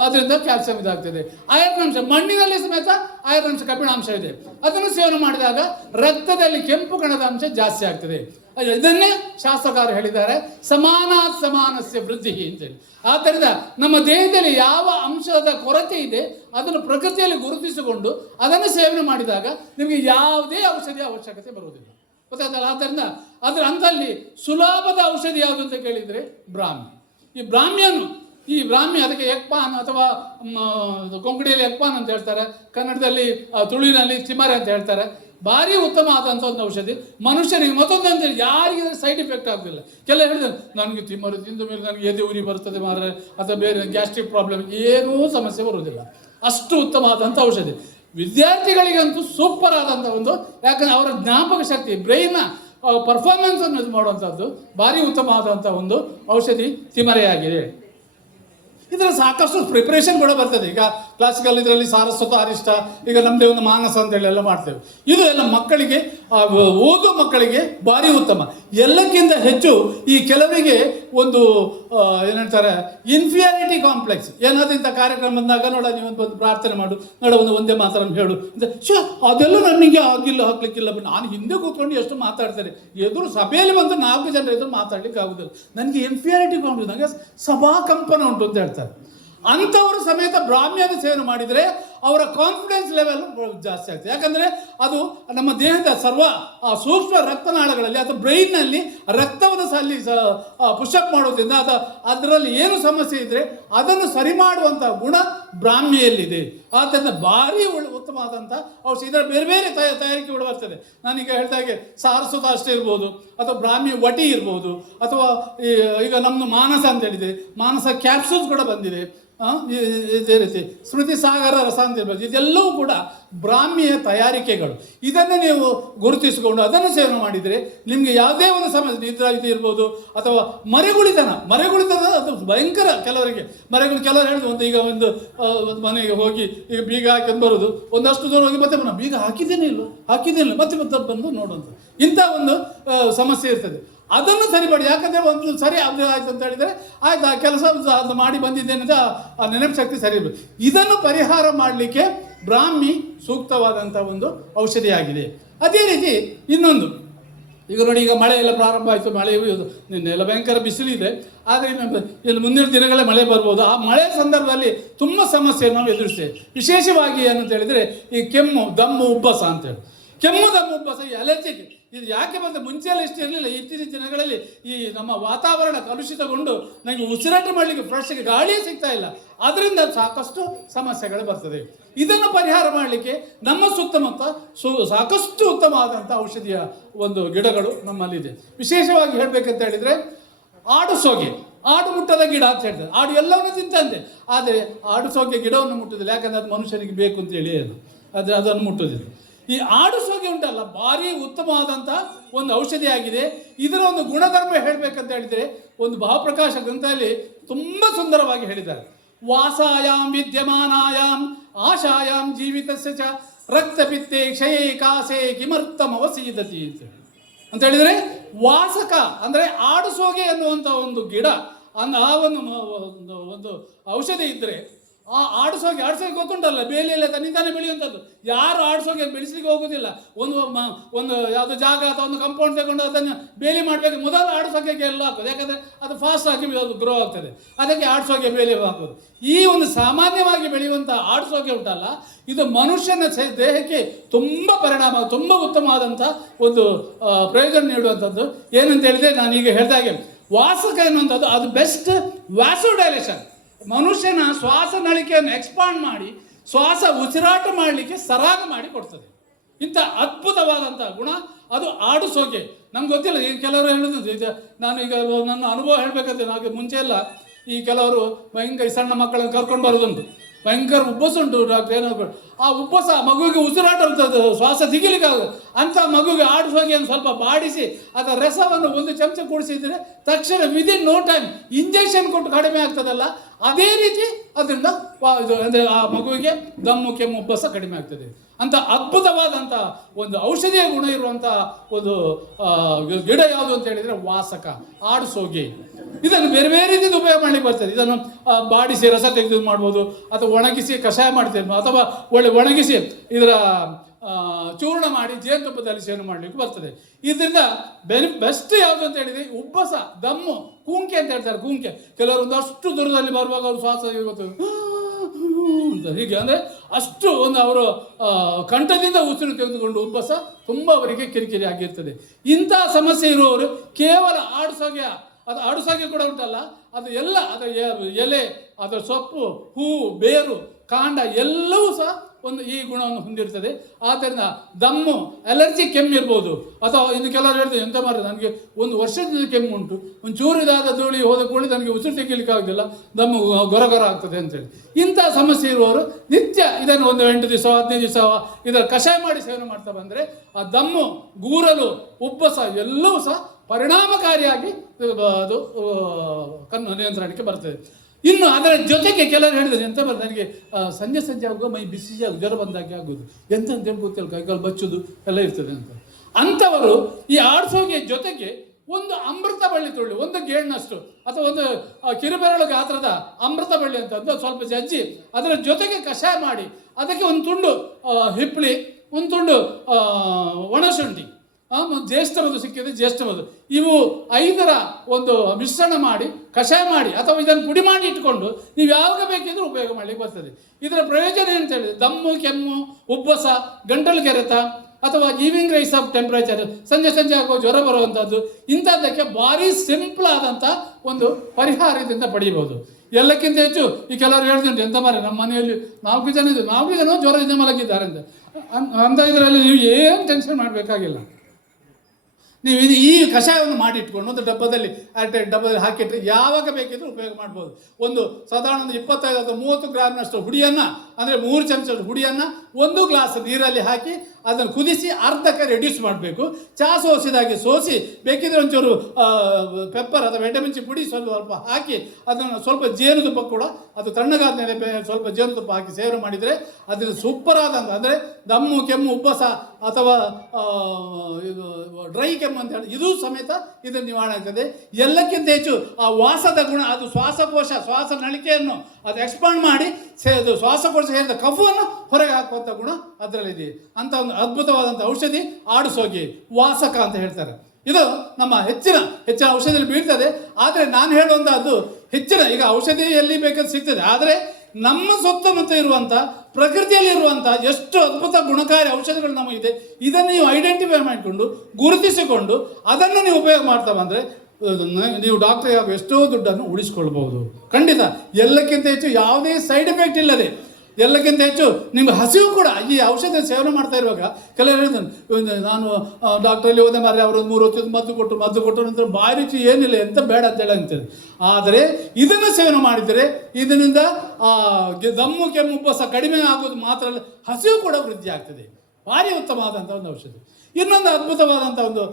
ಅದರಿಂದ ಕ್ಯಾಲ್ಸಿಯಂ ಇದಾಗ್ತದೆ. ಐರನ್ ಅಂಶ, ಮಣ್ಣಿನಲ್ಲಿ ಸಮೇತ ಐರನ್ ಅಂಶ, ಕಬ್ಬಿಣ ಅಂಶ ಇದೆ, ಅದನ್ನು ಸೇವನೆ ಮಾಡಿದಾಗ ರಕ್ತದಲ್ಲಿ ಕೆಂಪು ಕಣದ ಅಂಶ ಜಾಸ್ತಿ ಆಗ್ತದೆ. ಇದನ್ನೇ ಶಾಸ್ತ್ರಕಾರ ಹೇಳಿದ್ದಾರೆ, ಸಮಾನಸ್ಯ ವೃದ್ಧಿ ಅಂತೇಳಿ. ಆದ್ದರಿಂದ ನಮ್ಮ ದೇಹದಲ್ಲಿ ಯಾವ ಅಂಶದ ಕೊರತೆ ಇದೆ ಅದನ್ನು ಪ್ರಕೃತಿಯಲ್ಲಿ ಗುರುತಿಸಿಕೊಂಡು ಅದನ್ನು ಸೇವನೆ ಮಾಡಿದಾಗ ನಿಮಗೆ ಯಾವುದೇ ಔಷಧಿಯ ಅವಶ್ಯಕತೆ ಬರುವುದಿಲ್ಲ, ಗೊತ್ತಾಯ್ತಲ್ಲ. ಆದ್ದರಿಂದ ಅದರ ಅಂತಲ್ಲಿ ಸುಲಭದ ಔಷಧಿ ಯಾವುದು ಅಂತ ಕೇಳಿದರೆ ಬ್ರಾಹ್ಮಿ. ಈ ಬ್ರಾಹ್ಮಿ ಅದಕ್ಕೆ ಎಕ್ಪಾನ್ ಅಥವಾ ಕೊಂಕಣಿಯಲ್ಲಿ ಎಕ್ಪಾನ್ ಅಂತ ಹೇಳ್ತಾರೆ, ಕನ್ನಡದಲ್ಲಿ ತುಳುವಿನಲ್ಲಿ ತಿಮರೆ ಅಂತ ಹೇಳ್ತಾರೆ. ಭಾರಿ ಉತ್ತಮ ಆದಂಥ ಒಂದು ಔಷಧಿ. ಮನುಷ್ಯನಿಗೆ ಮತ್ತೊಂದು ಅಂತೇಳಿ ಯಾರಿಗೆ ಸೈಡ್ ಎಫೆಕ್ಟ್ ಆಗೋದಿಲ್ಲ. ಕೆಲ ಹೇಳಿದ್ರು ನನಗೆ ತಿಮ್ಮರು ತಿಂದ ಮೇಲೆ ನನಗೆ ಎದೆ ಉರಿ ಬರ್ತದೆ ಮಾರ್ರೆ, ಅಥವಾ ಬೇರೆ ಗ್ಯಾಸ್ಟ್ರಿಕ್ ಪ್ರಾಬ್ಲಮ್, ಏನೂ ಸಮಸ್ಯೆ ಬರುವುದಿಲ್ಲ. ಅಷ್ಟು ಉತ್ತಮ ಆದಂಥ ಔಷಧಿ. ವಿದ್ಯಾರ್ಥಿಗಳಿಗಂತೂ ಸೂಪರ್ ಆದಂಥ ಒಂದು, ಯಾಕಂದರೆ ಅವರ ಜ್ಞಾಪಕ ಶಕ್ತಿ, ಬ್ರೈನ್ನ ಪರ್ಫಾರ್ಮೆನ್ಸನ್ನು ಇದು ಮಾಡುವಂಥದ್ದು ಭಾರಿ ಉತ್ತಮವಾದಂಥ ಒಂದು ಔಷಧಿ ತಿಮರೆಯಾಗಿದೆ. ಇದರ ಸಾಕಷ್ಟು ಪ್ರಿಪ್ರೇಷನ್ ಕೂಡ ಬರ್ತದೆ. ಈಗ ಕ್ಲಾಸಿಕಲ್ ಇದರಲ್ಲಿ ಸಾರಸ್ವತ, ಅರಿಷ್ಟ, ಈಗ ನಮ್ಮದೇ ಒಂದು ಮಾನಸ ಅಂತೇಳಿ ಎಲ್ಲ ಮಾಡ್ತೇವೆ. ಇದು ಎಲ್ಲ ಮಕ್ಕಳಿಗೆ, ಓದುವ ಮಕ್ಕಳಿಗೆ ಭಾರಿ ಉತ್ತಮ. ಎಲ್ಲಕ್ಕಿಂತ ಹೆಚ್ಚು ಈ ಕೆಲವರಿಗೆ ಒಂದು ಏನಂತಾರೆ ಇನ್ಫಿಯಾರಿಟಿ ಕಾಂಪ್ಲೆಕ್ಸ್, ಏನಾದರೂ ಇಂಥ ಕಾರ್ಯಕ್ರಮ ಬಂದಾಗ ನೋಡ ನೀವೊಂದು ಪ್ರಾರ್ಥನೆ ಮಾಡು, ನೋಡ ಒಂದು ಒಂದೇ ಮಾತನ್ನು ಹೇಳು, ಅದೆಲ್ಲ ನನಗೆ ಹಾಕ್ಲಿಕ್ಕಿಲ್ಲ. ನಾನು ಹಿಂದೆ ಕೂತ್ಕೊಂಡು ಎಷ್ಟು ಮಾತಾಡ್ತಾರೆ, ಎದುರು ಸಭೆಯಲ್ಲಿ ಬಂದು 4 ಜನರ ಎದುರು ಮಾತಾಡ್ಲಿಕ್ಕೆ ಆಗುದಿಲ್ಲ, ನನಗೆ ಇನ್ಫಿಯಾರಿಟಿ ಕಾಂಪ್ಲೆಕ್ಸ್, ನನಗೆ ಸಭಾ ಕಂಪನ ಉಂಟು ಅಂತ ಹೇಳ್ತಾರೆ. ಅಂಥವರು ಸಮೇತ ಬ್ರಾಹ್ಮ್ಯನ ಸೇವನೆ ಮಾಡಿದರೆ ಅವರ ಕಾನ್ಫಿಡೆನ್ಸ್ ಲೆವೆಲ್ ಜಾಸ್ತಿ ಆಗ್ತದೆ. ಯಾಕಂದರೆ ಅದು ನಮ್ಮ ದೇಹದ ಸೂಕ್ಷ್ಮ ರಕ್ತನಾಳಗಳಲ್ಲಿ ಅಥವಾ ಬ್ರೈನ್ನಲ್ಲಿ ರಕ್ತವನ್ನು ಪುಷಪ್ ಮಾಡೋದ್ರಿಂದ ಅದರಲ್ಲಿ ಏನು ಸಮಸ್ಯೆ ಇದ್ದರೆ ಅದನ್ನು ಸರಿ ಮಾಡುವಂಥ ಗುಣ ಬ್ರಾಹ್ಮಿಯಲ್ಲಿದೆ. ಆದ್ದರಿಂದ ಭಾರಿ ಉತ್ತಮವಾದಂಥ ಔಷಧಿ. ಇದರ ಬೇರೆ ಬೇರೆ ತಯಾರಿಕೆಗಳು ಬರ್ತದೆ. ನಾನೀಗ ಹೇಳಿದಾಗೆ ಸಾರಸ್ವತ ಅಷ್ಟೇ ಇರ್ಬೋದು, ಅಥವಾ ಬ್ರಾಹ್ಮಿ ವಟಿ ಇರ್ಬೋದು, ಅಥವಾ ಈಗ ನಮ್ಮದು ಮಾನಸ ಅಂತ ಹೇಳಿದೆ, ಮಾನಸ ಕ್ಯಾಪ್ಸೂಲ್ಸ್ ಕೂಡ ಬಂದಿದೆ. ಇದೇ ರೀತಿ ಸ್ಮೃತಿ ಸಾಗರ ರಸ ಅಂತ ಇರ್ಬೋದು. ಇದೆಲ್ಲವೂ ಕೂಡ ಬ್ರಾಹ್ಮಿಯ ತಯಾರಿಕೆಗಳು. ಇದನ್ನು ನೀವು ಗುರುತಿಸಿಕೊಂಡು ಅದನ್ನು ಸೇವನೆ ಮಾಡಿದರೆ ನಿಮಗೆ ಯಾವುದೇ ಒಂದು ಸಮಸ್ಯೆ, ನಿದ್ರಾ ಇದು ಇರ್ಬೋದು, ಅಥವಾ ಮರೆಗುಳಿತನ ಅದು ಭಯಂಕರ. ಕೆಲವರಿಗೆ ಕೆಲವರು ಹೇಳಿದ್ರು, ಈಗ ಒಂದು ಮನೆಗೆ ಹೋಗಿ ಈಗ ಬೀಗ ಹಾಕಿ ಬರೋದು, ಒಂದಷ್ಟು ದೂರ ಹೋಗಿ ಮತ್ತೆ ಬೀಗ ಹಾಕಿದ್ದೇನೆ ಇಲ್ಲ ಮತ್ತೆ ಬಂದು ನೋಡುವಂಥ ಇಂಥ ಒಂದು ಸಮಸ್ಯೆ ಇರ್ತದೆ. ಅದನ್ನು ಸರಿಪಡಿ. ಯಾಕಂದರೆ ಒಂದು ಸರಿ ಅದು ಆಯ್ತು ಅಂತ ಹೇಳಿದರೆ ಆಯ್ತು, ಆ ಕೆಲಸ ಅದು ಮಾಡಿ ಬಂದಿದ್ದೇನೆ ಅಂತ ಆ ನೆನಪು ಶಕ್ತಿ ಸರಿ ಇರಬೇಕು. ಇದನ್ನು ಪರಿಹಾರ ಮಾಡಲಿಕ್ಕೆ ಬ್ರಾಹ್ಮಿ ಸೂಕ್ತವಾದಂಥ ಒಂದು ಔಷಧಿಯಾಗಿದೆ. ಅದೇ ರೀತಿ ಇನ್ನೊಂದು, ಈಗ ನೋಡಿ, ಈಗ ಮಳೆ ಎಲ್ಲ ಪ್ರಾರಂಭ ಆಯಿತು. ಮಳೆ ನಿನ್ನೆಲ್ಲ ಭಯಂಕರ ಬಿಸಿಲಿದೆ, ಆದರೆ ಇಲ್ಲಿ ಮುಂದಿನ ದಿನಗಳೇ ಮಳೆ ಬರ್ಬೋದು. ಆ ಮಳೆ ಸಂದರ್ಭದಲ್ಲಿ ತುಂಬ ಸಮಸ್ಯೆಯನ್ನು ನಾವು ಎದುರಿಸ್ತೇವೆ. ವಿಶೇಷವಾಗಿ ಏನಂತ ಹೇಳಿದರೆ ಈ ಕೆಮ್ಮು, ದಮ್ಮು, ಉಬ್ಬಸ ಅಂತೇಳಿ. ಕೆಮ್ಮು, ದಮ್ಮು, ಉಬ್ಬಸ, ಈ ಅಲರ್ಜಿಕ್ ಇದು ಯಾಕೆ ಬಂದರೆ ಮುಂಚೆಲ್ಲ ಇಷ್ಟು ಇರಲಿಲ್ಲ. ಇತ್ತೀಚಿನ ದಿನಗಳಲ್ಲಿ ಈ ನಮ್ಮ ವಾತಾವರಣ ಕಲುಷಿತಗೊಂಡು ನನಗೆ ಉಸಿರಾಟ ಮಾಡಲಿಕ್ಕೆ ಫ್ರೆಶ್ಗೆ ಗಾಳಿಯೇ ಸಿಗ್ತಾ ಇಲ್ಲ. ಅದರಿಂದ ಸಾಕಷ್ಟು ಸಮಸ್ಯೆಗಳು ಬರ್ತದೆ. ಇದನ್ನು ಪರಿಹಾರ ಮಾಡಲಿಕ್ಕೆ ನಮ್ಮ ಸುತ್ತಮುತ್ತ ಸಾಕಷ್ಟು ಉತ್ತಮವಾದಂಥ ಔಷಧಿಯ ಒಂದು ಗಿಡಗಳು ನಮ್ಮಲ್ಲಿದೆ. ವಿಶೇಷವಾಗಿ ಹೇಳಬೇಕಂತ ಹೇಳಿದರೆ ಆಡು ಸೋಗೆ, ಆಡು ಮುಟ್ಟದ ಗಿಡ ಅಂತ ಹೇಳ್ತಾರೆ. ಆಡು ಎಲ್ಲವನ್ನೂ ತಿಂತಂತೆ, ಆದರೆ ಆಡು ಸೋಗೆ ಗಿಡವನ್ನು ಮುಟ್ಟುದಿಲ್ಲ. ಯಾಕಂದರೆ ಅದು ಮನುಷ್ಯನಿಗೆ ಬೇಕು ಅಂತೇಳಿ ಆದರೆ ಅದನ್ನು ಮುಟ್ಟುವುದಿಲ್ಲ. ಈ ಆಡು ಸೋಗೆ ಉಂಟಲ್ಲ, ಭಾರಿ ಉತ್ತಮವಾದಂಥ ಒಂದು ಔಷಧಿಯಾಗಿದೆ. ಇದರ ಒಂದು ಗುಣಧರ್ಮ ಹೇಳಬೇಕಂತ ಹೇಳಿದರೆ ಒಂದು ಭಾವಪ್ರಕಾಶ ಗ್ರಂಥದಲ್ಲಿ ತುಂಬ ಸುಂದರವಾಗಿ ಹೇಳಿದ್ದಾರೆ. ವಾಸಾಯಾಂ ವಿದ್ಯಮಾನಾಯಾಂ ಆಶಾಯಾಂ ಜೀವಿತಸ್ಯ ಚ ರಕ್ತಪಿತ್ತೆ ಕ್ಷಯೇ ಕಾಸೆ ಕಿಮರ್ಥಂ ಅವಸೀದತಿ ಅಂತ ಹೇಳಿದರೆ, ವಾಸಕ ಅಂದರೆ ಆಡು ಸೋಗೆ ಅನ್ನುವಂಥ ಒಂದು ಗಿಡ, ಆ ಒಂದು ಔಷಧಿ ಇದ್ದರೆ, ಆ ಆಡಿಸೋಗೆ ಗೊತ್ತುಂಟಲ್ಲ, ಬೇಲಿಯಲ್ಲೇ ತನ್ನಿಂದಾನೆ ಬೆಳೆಯುವಂಥದ್ದು. ಯಾರು ಆಡಿಸೋಗೆ ಬೆಳೆಸಲಿಕ್ಕೆ ಹೋಗೋದಿಲ್ಲ. ಒಂದು ಯಾವುದೋ ಜಾಗ ಅಥವಾ ಒಂದು ಕಂಪೌಂಡ್ ತಗೊಂಡು ಅದನ್ನು ಬೇಲಿ ಮಾಡಬೇಕು, ಮೊದಲು ಆಡಿಸೋಗೆ ಎಲ್ಲ ಹಾಕೋದು. ಯಾಕಂದರೆ ಅದು ಫಾಸ್ಟ್ ಆಗಿ ಅದು ಗ್ರೋ ಆಗ್ತದೆ, ಅದಕ್ಕೆ ಆಡಿಸೋಗೆ ಬೇಲಿ ಹಾಕೋದು. ಈ ಒಂದು ಸಾಮಾನ್ಯವಾಗಿ ಬೆಳೆಯುವಂಥ ಆಡಿಸೋಗೆ ಉಂಟಲ್ಲ, ಇದು ಮನುಷ್ಯನ ದೇಹಕ್ಕೆ ತುಂಬ ತುಂಬ ಉತ್ತಮವಾದಂಥ ಒಂದು ಪ್ರಯೋಜನ ನೀಡುವಂಥದ್ದು. ಏನಂತ ಹೇಳಿದರೆ, ನಾನೀಗ ಹೇಳಿದಾಗೆ ವಾಸಕ ಎನ್ನುವಂಥದ್ದು ಅದು ಬೆಸ್ಟ್ ವ್ಯಾಸೋಡೈಲೇಷನ್. ಮನುಷ್ಯನ ಶ್ವಾಸನಳಿಕೆಯನ್ನು ಎಕ್ಸ್ಪಾಂಡ್ ಮಾಡಿ ಉಸಿರಾಟ ಮಾಡಲಿಕ್ಕೆ ಸರಾಗ ಮಾಡಿ ಕೊಡ್ತದೆ. ಇಂಥ ಅದ್ಭುತವಾದಂಥ ಗುಣ ಅದು ಆಡು ಸೋಗೆ. ನಮ್ಗೆ ಗೊತ್ತಿಲ್ಲ, ಈಗ ಕೆಲವರು ಹೇಳೋದು, ನಾನು ಈಗ ನನ್ನ ಅನುಭವ ಹೇಳಬೇಕಂತ, ನನಗೆ ಮುಂಚೆ ಎಲ್ಲ ಈ ಕೆಲವರು ಭಯಂಕರ ಸಣ್ಣ ಮಕ್ಕಳನ್ನು ಕರ್ಕೊಂಡು ಬರೋದುಂಟು. ಭಯಂಕರ ಉಬ್ಬಸ ಉಂಟು ಡಾಕ್ಟರ್ ಏನಾದ್ರು ಆ ಉಬ್ಬಸ ಮಗುವಿಗೆ ಉಸಿರಾಟ ಉಂಟದು, ಶ್ವಾಸ ತೆಗಿಲಿಕ್ಕಾಗದು ಅಂತ ಮಗುವಿಗೆ ಆಡಿಸೋಗಿ ಸ್ವಲ್ಪ ಬಾಡಿಸಿ ಅದರ ರಸವನ್ನು 1 ಚಮಚ ಕುಡಿಸಿದ್ರೆ ತಕ್ಷಣ ವಿದಿನ್ ನೋ ಟೈಮ್ ಇಂಜೆಕ್ಷನ್ ಕೊಟ್ಟು ಕಡಿಮೆ ಆಗ್ತದಲ್ಲ, ಅದೇ ರೀತಿ ಅದರಿಂದ ಅಂದರೆ ಆ ಮಗುವಿಗೆ ದಮ್ಮು ಕೆಮ್ಮು ಉಬ್ಬಸ ಕಡಿಮೆ ಆಗ್ತದೆ. ಅಂತ ಅದ್ಭುತವಾದಂಥ ಒಂದು ಔಷಧೀಯ ಗುಣ ಇರುವಂಥ ಒಂದು ಗಿಡ ಯಾವುದು ಅಂತ ಹೇಳಿದರೆ ವಾಸಕ, ಆಡುಸೋಗೆ. ಇದನ್ನು ಬೇರೆ ಬೇರೆ ರೀತಿಯಿಂದ ಉಪಯೋಗ ಮಾಡಲಿಕ್ಕೆ ಬರ್ತದೆ. ಇದನ್ನು ಬಾಡಿಸಿ ರಸ ತೆಗೆದು ಮಾಡ್ಬೋದು, ಅಥವಾ ಒಣಗಿಸಿ ಕಷಾಯ ಮಾಡ್ತೇವೆ, ಅಥವಾ ಒಣಗಿಸಿ ಇದರ ಚೂರ್ಣ ಮಾಡಿ ಜೇನುತುಪ್ಪದಲ್ಲಿ ಸೇವನೆ ಮಾಡಲಿಕ್ಕೆ ಬರ್ತದೆ. ಇದರಿಂದ ಬೆಸ್ಟ್ ಯಾವುದು ಅಂತ ಹೇಳಿದರೆ ಉಬ್ಬಸ, ದಮ್ಮು, ಕೂಂಕೆ ಅಂತ ಹೇಳ್ತಾರೆ. ಕೂಂಕೆ ಕೆಲವರು ಒಂದಷ್ಟು ದೂರದಲ್ಲಿ ಬರುವಾಗ ಅವರು ಶ್ವಾಸ ಇವತ್ತು ಅಂತ ಹೀಗೆ ಅಂದರೆ ಅಷ್ಟು ಒಂದು ಅವರು ಕಂಠದಿಂದ ಉಸಿರು ತೆಗೆದುಕೊಂಡು ಉಬ್ಬಸ ತುಂಬ ಅವರಿಗೆ ಕಿರಿಕಿರಿ ಆಗಿರ್ತದೆ. ಇಂಥ ಸಮಸ್ಯೆ ಇರುವವರು ಕೇವಲ ಆಡುಸಾಗೆ, ಅದು ಆಡುಸಾಗೆ ಕೂಡ ಉಂಟಲ್ಲ, ಅದು ಎಲ್ಲ ಅದರ ಎಲೆ, ಅದರ ಸೊಪ್ಪು, ಹೂವು, ಬೇರು, ಕಾಂಡ ಎಲ್ಲವೂ ಸಹ ಒಂದು ಈ ಗುಣವನ್ನು ಹೊಂದಿರ್ತದೆ. ಆದ್ದರಿಂದ ದಮ್ಮು, ಅಲರ್ಜಿ ಕೆಮ್ಮು ಇರ್ಬೋದು, ಅಥವಾ ಇನ್ನು ಕೆಲವರು ಹೇಳ್ತಾರೆ ಎಂತ ಮಾರ ನನಗೆ 1 ವರ್ಷದಿಂದ ಕೆಮ್ಮು ಉಂಟು, ಒಂದು ಚೂರಿದಾದ ಧೂಳಿ ಹೋದ ಕೂಡಲೇ ನನಗೆ ಉಸಿರು ತೆಗಿಲಿಕ್ಕೆ ಆಗೋದಿಲ್ಲ, ದಮ್ಮು ಗೊರಗೊರ ಆಗ್ತದೆ ಅಂತೇಳಿ. ಇಂಥ ಸಮಸ್ಯೆ ಇರುವವರು ನಿತ್ಯ ಇದನ್ನು ಒಂದು 8 ದಿವಸ 15 ದಿವಸ ಇದರ ಕಷಾಯ ಮಾಡಿ ಸೇವನೆ ಮಾಡ್ತಾ ಬಂದರೆ ಆ ದಮ್ಮು, ಗೂರಲು, ಉಬ್ಬಸ ಎಲ್ಲವೂ ಸಹ ಪರಿಣಾಮಕಾರಿಯಾಗಿ ಅದು ನಿಯಂತ್ರಣಕ್ಕೆ ಬರ್ತದೆ. ಇನ್ನು ಅದರ ಜೊತೆಗೆ ಕೆಲವರು ಹೇಳಿದರೆ ಎಂತ ಬರ್ತದೆ ನನಗೆ ಸಂಜೆ ಆಗುವ ಮೈ ಬಿಸಿ ಜ್ವರ ಬಂದಾಗೆ ಆಗೋದು, ಎಂತ ಗೊತ್ತಿಲ್ಲ, ಕೈಕಾಲು ಬಚ್ಚೋದು ಎಲ್ಲ ಇರ್ತದೆ ಅಂತ. ಅಂಥವರು ಈ ಆಡ್ಸೋಗೆ ಜೊತೆಗೆ ಒಂದು ಅಮೃತ ಬಳ್ಳಿ ತುಳ್ಳಿ, 1 ಗೇಣಿನಷ್ಟು ಅಥವಾ ಒಂದು ಕಿರುಬೆರಳು ಗಾತ್ರದ ಅಮೃತ ಬಳ್ಳಿ ಅಂತ ಒಂದು ಸ್ವಲ್ಪ ಜಜ್ಜಿ ಅದರ ಜೊತೆಗೆ ಕಷಾಯ ಮಾಡಿ ಅದಕ್ಕೆ 1 ತುಂಡು ಹಿಪ್ಪಳಿ, 1 ತುಂಡು ಒಣಶುಂಠಿ, ಜ್ಯೇಷ್ಠ ಮಧು ಸಿಕ್ಕಿದೆ, ಜ್ಯೇಷ್ಠ ಮಧು, ಇವು 5ರ ಒಂದು ಮಿಶ್ರಣ ಮಾಡಿ ಕಷಾಯ ಮಾಡಿ ಅಥವಾ ಇದನ್ನು ಪುಡಿ ಮಾಡಿ ಇಟ್ಕೊಂಡು ನೀವು ಯಾವಾಗ ಬೇಕಿದ್ರೂ ಉಪಯೋಗ ಮಾಡಲಿಕ್ಕೆ ಬರ್ತದೆ. ಇದರ ಪ್ರಯೋಜನ ಏನಂತ ಹೇಳಿದ್ರೆ ದಮ್ಮು, ಕೆಮ್ಮು, ಉಬ್ಬಸ, ಗಂಟಲು ಕೆರೆತ ಅಥವಾ ಈವ್ನಿಂಗ್ ರೈಸ್ ಆಫ್ ಟೆಂಪ್ರೇಚರ್, ಸಂಜೆ ಆಗುವ ಜ್ವರ ಬರುವಂಥದ್ದು, ಇಂಥದ್ದಕ್ಕೆ ಭಾರಿ ಸಿಂಪಲ್ ಆದಂಥ ಒಂದು ಪರಿಹಾರದಿಂದ ಪಡೆಯಬಹುದು. ಎಲ್ಲಕ್ಕಿಂತ ಹೆಚ್ಚು ಈ ಕೆಲವರು ಹೇಳ್ದುಂಟು ಎಂತ ಮಾರೆ ನಮ್ಮ ಮನೆಯಲ್ಲಿ 4 ಜನ ಇದೆ, 4 ಜನ ಜ್ವರದಿಂದ ಮಲಗಿದ್ದಾರೆ ಅಂತ ಇದರಲ್ಲಿ ನೀವು ಏನು ಟೆನ್ಷನ್ ಮಾಡಬೇಕಾಗಿಲ್ಲ. ನೀವು ಈ ಕಷಾಯವನ್ನು ಮಾಡಿಟ್ಕೊಂಡು ಒಂದು ಡಬ್ಬದಲ್ಲಿ ಹಾಕಿಟ್ರೆ ಯಾವಾಗ ಬೇಕಿದ್ರೂ ಉಪಯೋಗ ಮಾಡ್ಬೋದು. ಒಂದು ಸಾಧಾರಣ 25 ಅಥವಾ 30 ಗ್ರಾಮ್ನಷ್ಟು ಹುಡಿಯನ್ನು, ಅಂದರೆ 3 ಚಮಚ ಹುಡಿಯನ್ನು 1 ಗ್ಲಾಸ್ ನೀರಲ್ಲಿ ಹಾಕಿ ಅದನ್ನು ಕುದಿಸಿ ಅರ್ಧಕ್ಕೆ ರೆಡ್ಯೂಸ್ ಮಾಡಬೇಕು. ಚಹಾ ಸೋಸಿದಾಗೆ ಸೋಸಿ ಬೇಕಿದ್ರೆ ಒಂಚೂರು ಪೆಪ್ಪರ್ ಅಥವಾ ಮೆಣಸಿನ ಪುಡಿ ಸ್ವಲ್ಪ ಹಾಕಿ ಅದನ್ನು ಸ್ವಲ್ಪ ಜೇನುತುಪ್ಪ ಕೂಡ, ಅದು ತಣ್ಣಗಾದ ಮೇಲೆ ಸ್ವಲ್ಪ ಜೇನುತುಪ್ಪ ಹಾಕಿ ಸೇವನೆ ಮಾಡಿದರೆ ಅದನ್ನು ಸೂಪರ್ ಆದಂಥ, ಅಂದರೆ ದಮ್ಮು, ಕೆಮ್ಮು, ಉಬ್ಬಸ ಅಥವಾ ಇದು ಡ್ರೈ ಕೆಮ್ಮು ಅಂತ ಹೇಳಿ ಇದು ಸಮೇತ ಇದನ್ನು ನಿವಾರಣೆ ಆಗ್ತದೆ. ಎಲ್ಲಕ್ಕಿಂತ ಹೆಚ್ಚು ಆ ವಾಸದ ಗುಣ, ಅದು ಶ್ವಾಸಕೋಶ, ಶ್ವಾಸ ನಳಿಕೆಯನ್ನು ಅದು ಎಕ್ಸ್ಪಾಂಡ್ ಮಾಡಿ ಅದು ಶ್ವಾಸಕೋಶ ಸೇರಿದ ಕಫವನ್ನು ಹೊರಗೆ ಹಾಕುವಂಥ ಗುಣ ಅದರಲ್ಲಿದೆ. ಅಂಥ ಒಂದು ಅದ್ಭುತವಾದಂಥ ಔಷಧಿ ಆಡುಸೋಗೆ, ವಾಸಕ ಅಂತ ಹೇಳ್ತಾರೆ. ಇದು ನಮ್ಮ ಹೆಚ್ಚಿನ ಔಷಧಿಯಲ್ಲಿ ಬೀಳ್ತದೆ. ಆದರೆ ನಾನು ಹೇಳುವಂಥದ್ದು ಹೆಚ್ಚಿನ, ಈಗ ಔಷಧಿ ಎಲ್ಲಿ ಬೇಕಾದ್ರೂ ಸಿಗ್ತದೆ, ಆದರೆ ನಮ್ಮ ಸುತ್ತಮುತ್ತ ಇರುವಂಥ ಪ್ರಕೃತಿಯಲ್ಲಿರುವಂಥ ಎಷ್ಟು ಅದ್ಭುತ ಗುಣಕಾರಿ ಔಷಧಿಗಳು ನಮಗಿದೆ, ಇದನ್ನು ನೀವು ಐಡೆಂಟಿಫೈ ಮಾಡಿಕೊಂಡು ಗುರುತಿಸಿಕೊಂಡು ಅದನ್ನು ನೀವು ಉಪಯೋಗ ಮಾಡ್ತಾ ಬಂದರೆ ನೀವು ಡಾಕ್ಟರ್ ಆಗುವ ಎಷ್ಟೋ ದುಡ್ಡನ್ನು ಉಳಿಸ್ಕೊಳ್ಬಹುದು ಖಂಡಿತ. ಎಲ್ಲಕ್ಕಿಂತ ಹೆಚ್ಚು ಯಾವುದೇ ಸೈಡ್ ಎಫೆಕ್ಟ್ ಇಲ್ಲದೆ, ಎಲ್ಲಕ್ಕಿಂತ ಹೆಚ್ಚು ನಿಮ್ಗೆ ಹಸಿವು ಕೂಡ ಈ ಔಷಧ ಸೇವನೆ ಮಾಡ್ತಾ ಇರುವಾಗ ಕೆಲವರು ಹೇಳ್ತಾನೆ ನಾನು ಡಾಕ್ಟ್ರಲ್ಲಿ ಹೋದೆ ಮಾರೆ ಅವರು 3 ಹೊತ್ತು ಮದ್ದು ಕೊಟ್ಟರು ನಂತರ ಬಾಯಿ ರುಚಿ ಏನಿಲ್ಲ ಎಂತ ಬೇಡ ಅಂತೇಳಿ ಅಂತೇಳಿ. ಆದರೆ ಇದನ್ನು ಸೇವನೆ ಮಾಡಿದರೆ ಇದರಿಂದ ದಮ್ಮು, ಕೆಮ್ಮು, ಉಬ್ಬಸ ಕಡಿಮೆ ಆಗೋದು ಮಾತ್ರ ಅಲ್ಲ, ಹಸಿವು ಕೂಡ ವೃದ್ಧಿ ಆಗ್ತದೆ. ಭಾರಿ ಉತ್ತಮವಾದಂಥ ಒಂದು ಔಷಧಿ. ಇನ್ನೊಂದು ಅದ್ಭುತವಾದಂಥ ಒಂದು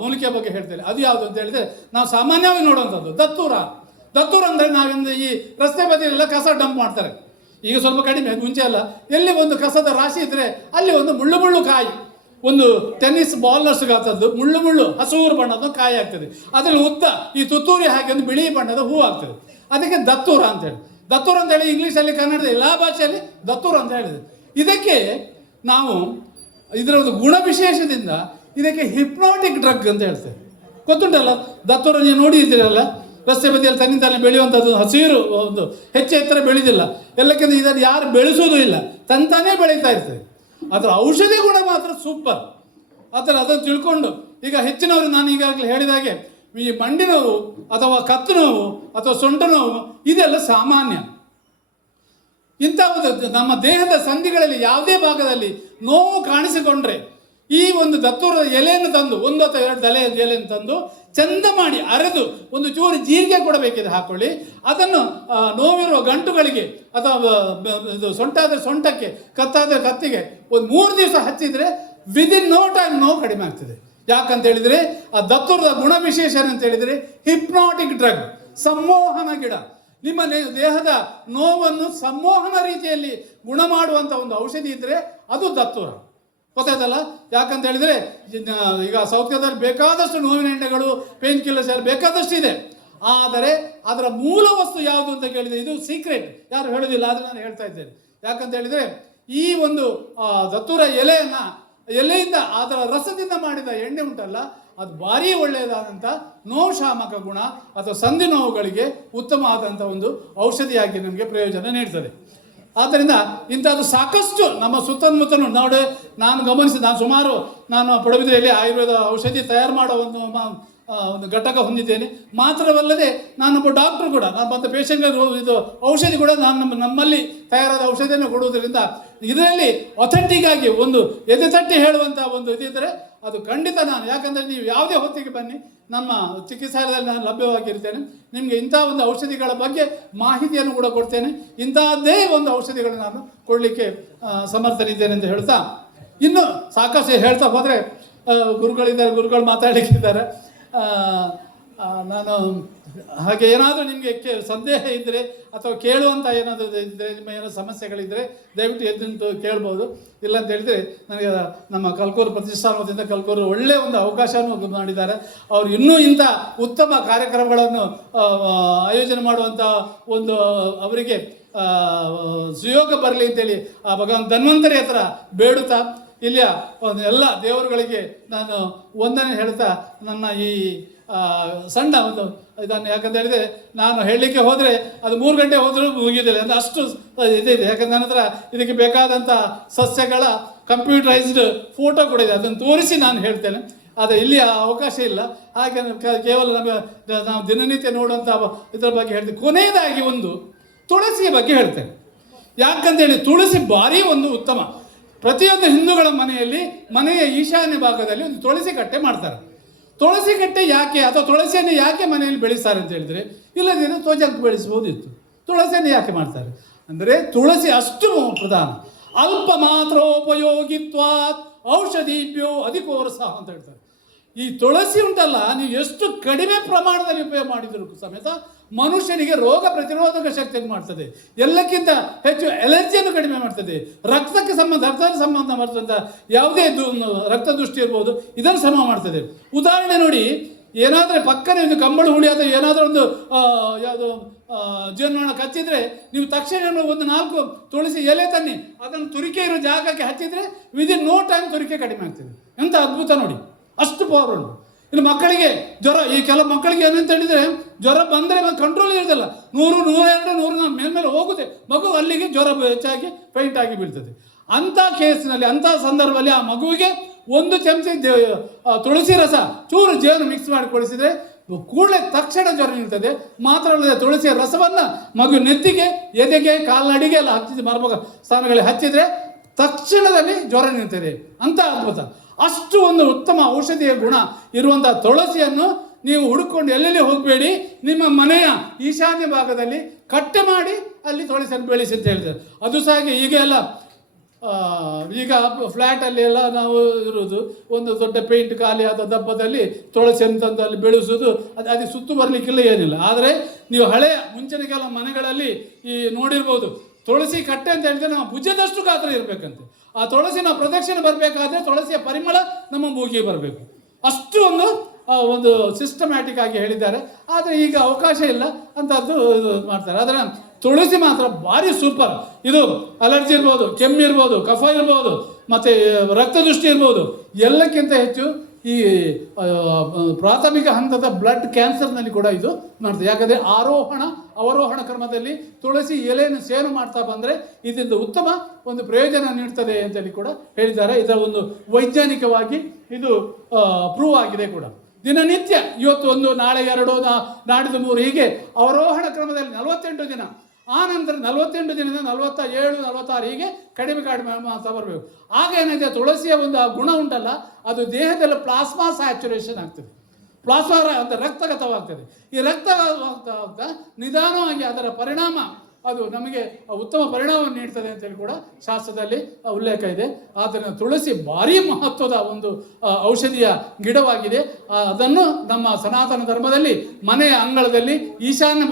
ಮೂಲಿಕೆ ಬಗ್ಗೆ ಹೇಳ್ತೇನೆ. ಅದು ಯಾವುದು ಅಂತ ಹೇಳಿದರೆ ನಾವು ಸಾಮಾನ್ಯವಾಗಿ ನೋಡುವಂಥದ್ದು ದತ್ತೂರ ಅಂದರೆ ನಾವಿಂದ ಈ ರಸ್ತೆ ಬದಿಯೆಲ್ಲ ಕಸ ಡಂಪ್ ಮಾಡ್ತಾರೆ. ಈಗ ಸ್ವಲ್ಪ ಕಡಿಮೆ, ಮುಂಚೆ ಅಲ್ಲ, ಎಲ್ಲಿ ಒಂದು ಕಸದ ರಾಶಿ ಇದ್ದರೆ ಅಲ್ಲಿ ಒಂದು ಮುಳ್ಳು ಕಾಯಿ, ಒಂದು ಟೆನ್ನಿಸ್ ಬಾಲ್ನಷ್ಟು ಗಾತ್ರದ್ದು ಮುಳ್ಳು ಹಸೂರು ಬಣ್ಣದ ಕಾಯಿ ಆಗ್ತದೆ. ಅದರಲ್ಲಿ ಉದ್ದ ಈ ತುತ್ತೂರಿ ಹಾಕಿ ಒಂದು ಬಿಳಿ ಬಣ್ಣದ ಹೂ ಆಗ್ತದೆ. ಅದಕ್ಕೆ ದತ್ತೂರ ಅಂತೇಳಿ. ದತ್ತೂರ ಅಂತೇಳಿ ಇಂಗ್ಲೀಷಲ್ಲಿ, ಕನ್ನಡದ ಎಲ್ಲ ಭಾಷೆಯಲ್ಲಿ ದತ್ತೂರ ಅಂತ ಹೇಳಿದೆ. ಇದಕ್ಕೆ ನಾವು ಇದರ ಒಂದು ಗುಣವಿಶೇಷದಿಂದ ಇದಕ್ಕೆ ಹಿಪ್ನಾಟಿಕ್ ಡ್ರಗ್ ಅಂತ ಹೇಳ್ತೇವೆ. ಗೊತ್ತುಂಟಲ್ಲ ದತ್ತೂರ, ನೀವು ನೋಡಿದ್ದೀರಲ್ಲ, ರಸ್ತೆ ಬದಿಯಲ್ಲಿ ತನ್ನಿಂತಾನೆ ಬೆಳೆಯುವಂಥದ್ದು, ಹಸಿರು ಒಂದು ಹೆಚ್ಚು ಎತ್ತರ ಬೆಳೆದಿಲ್ಲ, ಎಲ್ಲಕ್ಕಿಂತ ಇದನ್ನು ಯಾರು ಬೆಳೆಸೋದು ಇಲ್ಲ, ತಂತಾನೇ ಬೆಳೀತಾ ಇರ್ತದೆ. ಅದರ ಔಷಧಿ ಗುಣ ಮಾತ್ರ ಸೂಪರ್. ಅದನ್ನು ತಿಳ್ಕೊಂಡು ಈಗ ಹೆಚ್ಚಿನವರು ನಾನು ಈಗಾಗಲೇ ಹೇಳಿದಾಗೆ ಈ ಮಂಡಿ ನೋವು ಅಥವಾ ಕತ್ತು ನೋವು ಅಥವಾ ಸೊಂಟ ನೋವು ಇದೆಲ್ಲ ಸಾಮಾನ್ಯ. ಇಂಥ ಒಂದು ನಮ್ಮ ದೇಹದ ಸಂಧಿಗಳಲ್ಲಿ ಯಾವುದೇ ಭಾಗದಲ್ಲಿ ನೋವು ಕಾಣಿಸಿಕೊಂಡ್ರೆ ಈ ಒಂದು ದತ್ತೂರದ ಎಲೆಯನ್ನು ತಂದು 1 ಅಥವಾ 2 ದಲೆಯ ಎಲೆಯನ್ನು ತಂದು ಚಂದ ಮಾಡಿ ಅರೆದು ಒಂದು ಚೂರು ಜೀರಿಗೆ ಕೊಡಬೇಕಿದೆ ಹಾಕೊಳ್ಳಿ. ಅದನ್ನು ನೋವಿರುವ ಗಂಟುಗಳಿಗೆ ಅಥವಾ ಇದು ಸೊಂಟಾದರೆ ಸೊಂಟಕ್ಕೆ, ಕತ್ತಾದರೆ ಕತ್ತಿಗೆ ಒಂದು 3 ದಿವಸ ಹಚ್ಚಿದರೆ ವಿದಿನ್ ನೋ ಟೈಮ್ ನೋವು ಕಡಿಮೆ ಆಗ್ತದೆ. ಯಾಕಂತ ಹೇಳಿದರೆ ಆ ದತ್ತೂರದ ಗುಣವಿಶೇಷ ಅಂತ ಹೇಳಿದರೆ ಹಿಪ್ನಾಟಿಕ್ ಡ್ರಗ್, ಸಂಮೋಹನ ಗಿಡ. ನಿಮ್ಮ ದೇಹದ ನೋವನ್ನು ಸಂಮೋಹನ ರೀತಿಯಲ್ಲಿ ಗುಣ ಮಾಡುವಂಥ ಒಂದು ಔಷಧಿ ಇದ್ದರೆ ಅದು ದತ್ತೂರ. ಗೊತ್ತಾಯ್ತಲ್ಲ? ಯಾಕಂತ ಹೇಳಿದರೆ ಈಗ ಸೌಖ್ಯದಲ್ಲಿ ಬೇಕಾದಷ್ಟು ನೋವಿನ ಎಣ್ಣೆಗಳು, ಪೇನ್ ಕಿಲ್ಲರ್ಸ್ ಎಲ್ಲ ಬೇಕಾದಷ್ಟು ಇದೆ. ಆದರೆ ಅದರ ಮೂಲ ವಸ್ತು ಯಾವುದು ಅಂತ ಕೇಳಿದರೆ ಇದು ಸೀಕ್ರೆಟ್, ಯಾರು ಹೇಳೋದಿಲ್ಲ. ಆದರೆ ನಾನು ಹೇಳ್ತಾ ಇದ್ದೇನೆ. ಯಾಕಂತ ಹೇಳಿದರೆ ಈ ಒಂದು ದತ್ತೂರ ಎಲೆಯಿಂದ ಅದರ ರಸದಿಂದ ಮಾಡಿದ ಎಣ್ಣೆ ಉಂಟಲ್ಲ, ಅದು ಭಾರಿ ಒಳ್ಳೆಯದಾದಂಥ ನೋವು ಶಾಮಕ ಗುಣ ಅಥವಾ ಸಂಧಿ ನೋವುಗಳಿಗೆ ಉತ್ತಮವಾದಂಥ ಒಂದು ಔಷಧಿಯಾಗಿ ನಮಗೆ ಪ್ರಯೋಜನ ನೀಡ್ತದೆ. ಆದ್ದರಿಂದ ಇಂಥದ್ದು ಸಾಕಷ್ಟು ನಮ್ಮ ಸುತ್ತಮುತ್ತಲೂ ನೋಡಿ ನಾನು ಗಮನಿಸಿ, ನಾನು ಪಡುಬಿದ್ರೆಯಲ್ಲಿ ಆಯುರ್ವೇದ ಔಷಧಿ ತಯಾರು ಮಾಡೋ ಒಂದು ಘಟಕ ಹೊಂದಿದ್ದೇನೆ. ಮಾತ್ರವಲ್ಲದೆ ನಾನೊಬ್ಬ ಡಾಕ್ಟ್ರು ಕೂಡ. ನಾನು ಬಂದ ಪೇಷಂಟ್ಗೆ ಇದು ಔಷಧಿ ಕೂಡ ನಾನು ನಮ್ಮಲ್ಲಿ ತಯಾರಾದ ಔಷಧಿಯನ್ನು ಕೊಡುವುದರಿಂದ ಇದರಲ್ಲಿ ಅಥೆಂಟಿಕ್ ಆಗಿ ಒಂದು ಎದೆ ತಟ್ಟಿ ಹೇಳುವಂಥ ಒಂದು ಇದಿದ್ದರೆ ಅದು ಖಂಡಿತ ನಾನು. ಯಾಕಂದರೆ ನೀವು ಯಾವುದೇ ಹೊತ್ತಿಗೆ ಬನ್ನಿ, ನಮ್ಮ ಚಿಕಿತ್ಸಾಲಯದಲ್ಲಿ ನಾನು ಲಭ್ಯವಾಗಿರ್ತೇನೆ. ನಿಮಗೆ ಇಂಥ ಒಂದು ಔಷಧಿಗಳ ಬಗ್ಗೆ ಮಾಹಿತಿಯನ್ನು ಕೂಡ ಕೊಡ್ತೇನೆ. ಇಂಥದ್ದೇ ಒಂದು ಔಷಧಿಗಳನ್ನು ನಾನು ಕೊಡಲಿಕ್ಕೆ ಸಮರ್ಥನಿದ್ದೇನೆ ಅಂತ ಹೇಳ್ತಾ, ಇನ್ನು ಸಾಕಷ್ಟು ಹೇಳ್ತಾ ಹೋದರೆ ಗುರುಗಳು ಮಾತಾಡಲಿಕ್ಕಿದ್ದಾರೆ. ನಾನು ಹಾಗೆ ಏನಾದರೂ ನಿಮಗೆ ಸಂದೇಹ ಇದ್ದರೆ ಅಥವಾ ಕೇಳುವಂಥ ಏನಾದರೂ ಇದ್ದರೆ, ನಿಮ್ಮ ಏನೋ ಸಮಸ್ಯೆಗಳಿದ್ದರೆ ದಯವಿಟ್ಟು ಎದ್ದು ಕೇಳ್ಬೋದು. ಇಲ್ಲ ಅಂತ ಹೇಳಿದರೆ ನನಗೆ ನಮ್ಮ ಕಲ್ಕೂರು ಪ್ರತಿಷ್ಠಾನದಿಂದ ಕಲ್ಕೂರು ಒಳ್ಳೆಯ ಒಂದು ಅವಕಾಶವನ್ನು ಮಾಡಿದ್ದಾರೆ. ಅವರು ಇನ್ನೂ ಇಂಥ ಉತ್ತಮ ಕಾರ್ಯಕ್ರಮಗಳನ್ನು ಆಯೋಜನೆ ಮಾಡುವಂಥ ಒಂದು ಅವರಿಗೆ ಸುಯೋಗ ಬರಲಿ ಅಂತೇಳಿ ಆ ಭಗವಂತ ಧನ್ವಂತರಿ ಹತ್ರ ಬೇಡುತ್ತಾ, ಇಲ್ಲಿಯ ಎಲ್ಲ ದೇವರುಗಳಿಗೆ ನಾನು ವಂದನೆ ಹೇಳ್ತಾ ನನ್ನ ಈ ಸಣ್ಣ ಒಂದು ಇದನ್ನು, ಯಾಕಂತ ಹೇಳಿದರೆ ನಾನು ಹೇಳಲಿಕ್ಕೆ ಹೋದರೆ ಅದು 3 ಗಂಟೆ ಹೋದರೂ ಮುಗಿಯೋದಿಲ್ಲ ಅಂದರೆ ಅಷ್ಟು ಇದಿದೆ. ಯಾಕಂದ್ರೆ ನನ್ನ ಹತ್ರ ಇದಕ್ಕೆ ಬೇಕಾದಂಥ ಸಸ್ಯಗಳ ಕಂಪ್ಯೂಟರೈಸ್ಡ್ ಫೋಟೋ ಕೂಡ ಇದೆ, ಅದನ್ನು ತೋರಿಸಿ ನಾನು ಹೇಳ್ತೇನೆ. ಆದರೆ ಇಲ್ಲಿ ಆ ಅವಕಾಶ ಇಲ್ಲ. ಹಾಗೆ ಕೇವಲ ನಾವು ದಿನನಿತ್ಯ ನೋಡುವಂಥ ಇದರ ಬಗ್ಗೆ ಹೇಳ್ತೇನೆ. ಕೊನೆಯದಾಗಿ ಒಂದು ತುಳಸಿಯ ಬಗ್ಗೆ ಹೇಳ್ತೇನೆ. ಯಾಕಂತೇಳಿ ತುಳಸಿ ಭಾರಿ ಒಂದು ಉತ್ತಮ. ಪ್ರತಿಯೊಂದು ಹಿಂದೂಗಳ ಮನೆಯ ಈಶಾನ್ಯ ಭಾಗದಲ್ಲಿ ಒಂದು ತುಳಸಿ ಕಟ್ಟೆ ಮಾಡ್ತಾರೆ. ತುಳಸಿ ಕಟ್ಟೆ ಯಾಕೆ ಅಥವಾ ತುಳಸಿಯನ್ನು ಯಾಕೆ ಮನೆಯಲ್ಲಿ ಬೆಳೆಸ್ತಾರೆ ಅಂತ ಹೇಳಿದರೆ, ಇಲ್ಲದೇನು ಧ್ವಜಕ್ಕೆ ಬೆಳೆಸ್ಬೋದಿತ್ತು. ತುಳಸಿಯನ್ನು ಯಾಕೆ ಮಾಡ್ತಾರೆ ಅಂದರೆ ತುಳಸಿ ಅಷ್ಟು ಪ್ರಧಾನ. ಅಲ್ಪ ಮಾತ್ರ ಉಪಯೋಗಿತ್ವಾತ್ ಔಷಧಿಭ್ಯೋ ಅಧಿಕೋರಸ ಅಂತ ಹೇಳ್ತಾರೆ. ಈ ತುಳಸಿ ಉಂಟಲ್ಲ, ನೀವು ಎಷ್ಟು ಕಡಿಮೆ ಪ್ರಮಾಣದಲ್ಲಿ ಉಪಯೋಗ ಮಾಡಿದರೂ ಸಮೇತ ಮನುಷ್ಯನಿಗೆ ರೋಗ ಪ್ರತಿರೋಧಕ ಶಕ್ತಿಯನ್ನು ಮಾಡ್ತದೆ. ಎಲ್ಲಕ್ಕಿಂತ ಹೆಚ್ಚು ಎಲರ್ಜಿಯನ್ನು ಕಡಿಮೆ ಮಾಡ್ತದೆ. ರಕ್ತಕ್ಕೆ ಸಂಬಂಧ ಮಾಡ್ತಂಥ ಯಾವುದೇ ರಕ್ತ ದೃಷ್ಟಿ ಇರ್ಬೋದು, ಇದನ್ನು ಸಮ ಮಾಡ್ತದೆ. ಉದಾಹರಣೆ ನೋಡಿ, ಏನಾದರೆ ಪಕ್ಕನೆ ಒಂದು ಕಂಬಳು ಹುಳಿ ಅಥವಾ ಏನಾದರೂ ಒಂದು ಯಾವುದು ಜೀವನವನ್ನು ಕಚ್ಚಿದರೆ ನೀವು ತಕ್ಷಣ 4 ತುಳಸಿ ಎಲೆ ತನ್ನಿ, ಅದನ್ನು ತುರಿಕೆ ಇರೋ ಜಾಗಕ್ಕೆ ಹಚ್ಚಿದರೆ ವಿದಿನ್ ನೋ ಟೈಮ್ ತುರಿಕೆ ಕಡಿಮೆ ಆಗ್ತದೆ. ಎಂಥ ಅದ್ಭುತ ನೋಡಿ, ಅಷ್ಟು ಪವರ್ ಉಂಟು. ಇನ್ನು ಮಕ್ಕಳಿಗೆ ಜ್ವರ, ಈ ಕೆಲವು ಮಕ್ಕಳಿಗೆ ಏನಂತ ಹೇಳಿದರೆ ಜ್ವರ ಬಂದರೆ ಕಂಟ್ರೋಲ್ ಇರೋದಿಲ್ಲ, 100, 102, 100 ಮೇಲ್ಮೇಲೆ ಹೋಗುತ್ತೆ. ಮಗು ಅಲ್ಲಿಗೆ ಜ್ವರ ಹೆಚ್ಚಾಗಿ ಫೈಂಟ್ ಆಗಿ ಬೀಳ್ತದೆ. ಅಂಥ ಕೇಸಿನಲ್ಲಿ, ಅಂಥ ಸಂದರ್ಭದಲ್ಲಿ ಆ ಮಗುವಿಗೆ 1 ಚಮಚ ತುಳಸಿ ರಸ ಚೂರು ಜೇನು ಮಿಕ್ಸ್ ಮಾಡಿ ಕೊಡಿಸಿದರೆ ಕೂಡಲೇ ತಕ್ಷಣ ಜ್ವರ ನಿಲ್ತದೆ. ಮಾತ್ರ ಅಲ್ಲದೆ ತುಳಸಿಯ ರಸವನ್ನು ಮಗು ನೆತ್ತಿಗೆ, ಎದೆಗೆ, ಕಾಲಡಿಗೆ ಎಲ್ಲ ಹಚ್ಚಿದ ಮರ್ಮಗ ಸ್ಥಾನಗಳಿಗೆ ಹಚ್ಚಿದರೆ ತಕ್ಷಣದಲ್ಲಿ ಜ್ವರ ನಿಲ್ತದೆ. ಅಂಥ ಅದ್ಭುತ. ಅಷ್ಟು ಒಂದು ಉತ್ತಮ ಔಷಧಿಯ ಗುಣ ಇರುವಂಥ ತುಳಸಿಯನ್ನು ನೀವು ಹುಡುಕೊಂಡು ಎಲ್ಲೆಲ್ಲಿ ಹೋಗಬೇಡಿ, ನಿಮ್ಮ ಮನೆಯ ಈಶಾನ್ಯ ಭಾಗದಲ್ಲಿ ಕಟ್ಟೆ ಮಾಡಿ ಅಲ್ಲಿ ತುಳಸಿಯನ್ನು ಬೆಳೆಸಿ ಅಂತ ಹೇಳಿದ್ದಾರೆ. ಅದು ಸಹ ಈಗ ಫ್ಲ್ಯಾಟಲ್ಲಿ ಎಲ್ಲ ನಾವು ಇರೋದು, ಒಂದು ದೊಡ್ಡ ಪೇಂಟ್ ಖಾಲಿ ಆದ ದಬ್ಬದಲ್ಲಿ ತುಳಸಿಯನ್ನು ತಂದು ಅಲ್ಲಿ ಬೆಳೆಸೋದು, ಅದಕ್ಕೆ ಸುತ್ತು ಬರಲಿಕ್ಕಿಲ್ಲ, ಏನಿಲ್ಲ. ಆದರೆ ನೀವು ಮುಂಚಿನ ಕೆಲವು ಮನೆಗಳಲ್ಲಿ ಈ ನೋಡಿರ್ಬೋದು, ತುಳಸಿ ಕಟ್ಟೆ ಅಂತ ಹೇಳಿದ್ರೆ ನಾವು ಭುಜದಷ್ಟು ಗಾತ್ರ ಇರಬೇಕಂತೆ. ಆ ತುಳಸಿ ನಾವು ಪ್ರದಕ್ಷಿಣೆ ಬರಬೇಕಾದ್ರೆ ತುಳಸಿಯ ಪರಿಮಳ ನಮ್ಮ ಮೂಗಿಗೆ ಬರಬೇಕು. ಅಷ್ಟು ಒಂದು ಸಿಸ್ಟಮ್ಯಾಟಿಕ್ ಆಗಿ ಹೇಳಿದ್ದಾರೆ. ಆದರೆ ಈಗ ಅವಕಾಶ ಇಲ್ಲ ಅಂಥದ್ದು ಮಾಡ್ತಾರೆ. ಆದರೆ ತುಳಸಿ ಮಾತ್ರ ಭಾರಿ ಸೂಪರ್. ಇದು ಅಲರ್ಜಿ ಇರ್ಬೋದು, ಕೆಮ್ಮು ಇರ್ಬೋದು, ಕಫ ಇರ್ಬೋದು, ಮತ್ತು ರಕ್ತದೃಷ್ಟಿ ಇರ್ಬೋದು, ಎಲ್ಲಕ್ಕಿಂತ ಹೆಚ್ಚು ಈ ಪ್ರಾಥಮಿಕ ಹಂತದ ಬ್ಲಡ್ ಕ್ಯಾನ್ಸರ್ನಲ್ಲಿ ಕೂಡ ಇದು ಮಾಡ್ತದೆ. ಯಾಕಂದರೆ ಅವರೋಹಣ ಕ್ರಮದಲ್ಲಿ ತುಳಸಿ ಎಲೆಯನ್ನು ಸೇವನೆ ಮಾಡ್ತಾ ಬಂದರೆ ಇದರಿಂದ ಉತ್ತಮ ಒಂದು ಪ್ರಯೋಜನ ನೀಡ್ತದೆ ಅಂತೇಳಿ ಕೂಡ ಹೇಳಿದ್ದಾರೆ. ಇದರ ಒಂದು ವೈಜ್ಞಾನಿಕವಾಗಿ ಇದು ಪ್ರೂವ್ ಆಗಿದೆ ಕೂಡ. ದಿನನಿತ್ಯ ಇವತ್ತು 1, ನಾಳೆ 2, ನಾಡಿದ್ದು 3 ಹೀಗೆ ಅವರೋಹಣ ಕ್ರಮದಲ್ಲಿ 48 ದಿನ ಆ ನಂತರ 48 ದಿನದಿಂದ 47, 46 ಹೀಗೆ ಕಡಿಮೆ ಮಾಡ್ತಾ ಬರಬೇಕು. ಆಗ ಏನಿದೆ, ತುಳಸಿಯ ಒಂದು ಆ ಗುಣ ಉಂಟಲ್ಲ, ಅದು ದೇಹದಲ್ಲಿ ಪ್ಲಾಸ್ಮಾ ಸ್ಯಾಚುರೇಷನ್ ಆಗ್ತದೆ, ಪ್ಲಾಸ್ಮಾ ಅಂತ ರಕ್ತಗತವಾಗ್ತದೆ. ಈ ರಕ್ತಗತ ನಿಧಾನವಾಗಿ ಅದರ ಪರಿಣಾಮ ಅದು ನಮಗೆ ಉತ್ತಮ ಪರಿಣಾಮವನ್ನು ನೀಡ್ತದೆ ಅಂತೇಳಿ ಕೂಡ ಶಾಸ್ತ್ರದಲ್ಲಿ ಉಲ್ಲೇಖ ಇದೆ. ಆದ್ದರಿಂದ ತುಳಸಿ ಭಾರಿ ಮಹತ್ವದ ಒಂದು ಔಷಧಿಯ ಗಿಡವಾಗಿದೆ. ಅದನ್ನು ನಮ್ಮ ಸನಾತನ ಧರ್ಮದಲ್ಲಿ ಮನೆಯ ಅಂಗಳದಲ್ಲಿ ಈಶಾನ್ಯ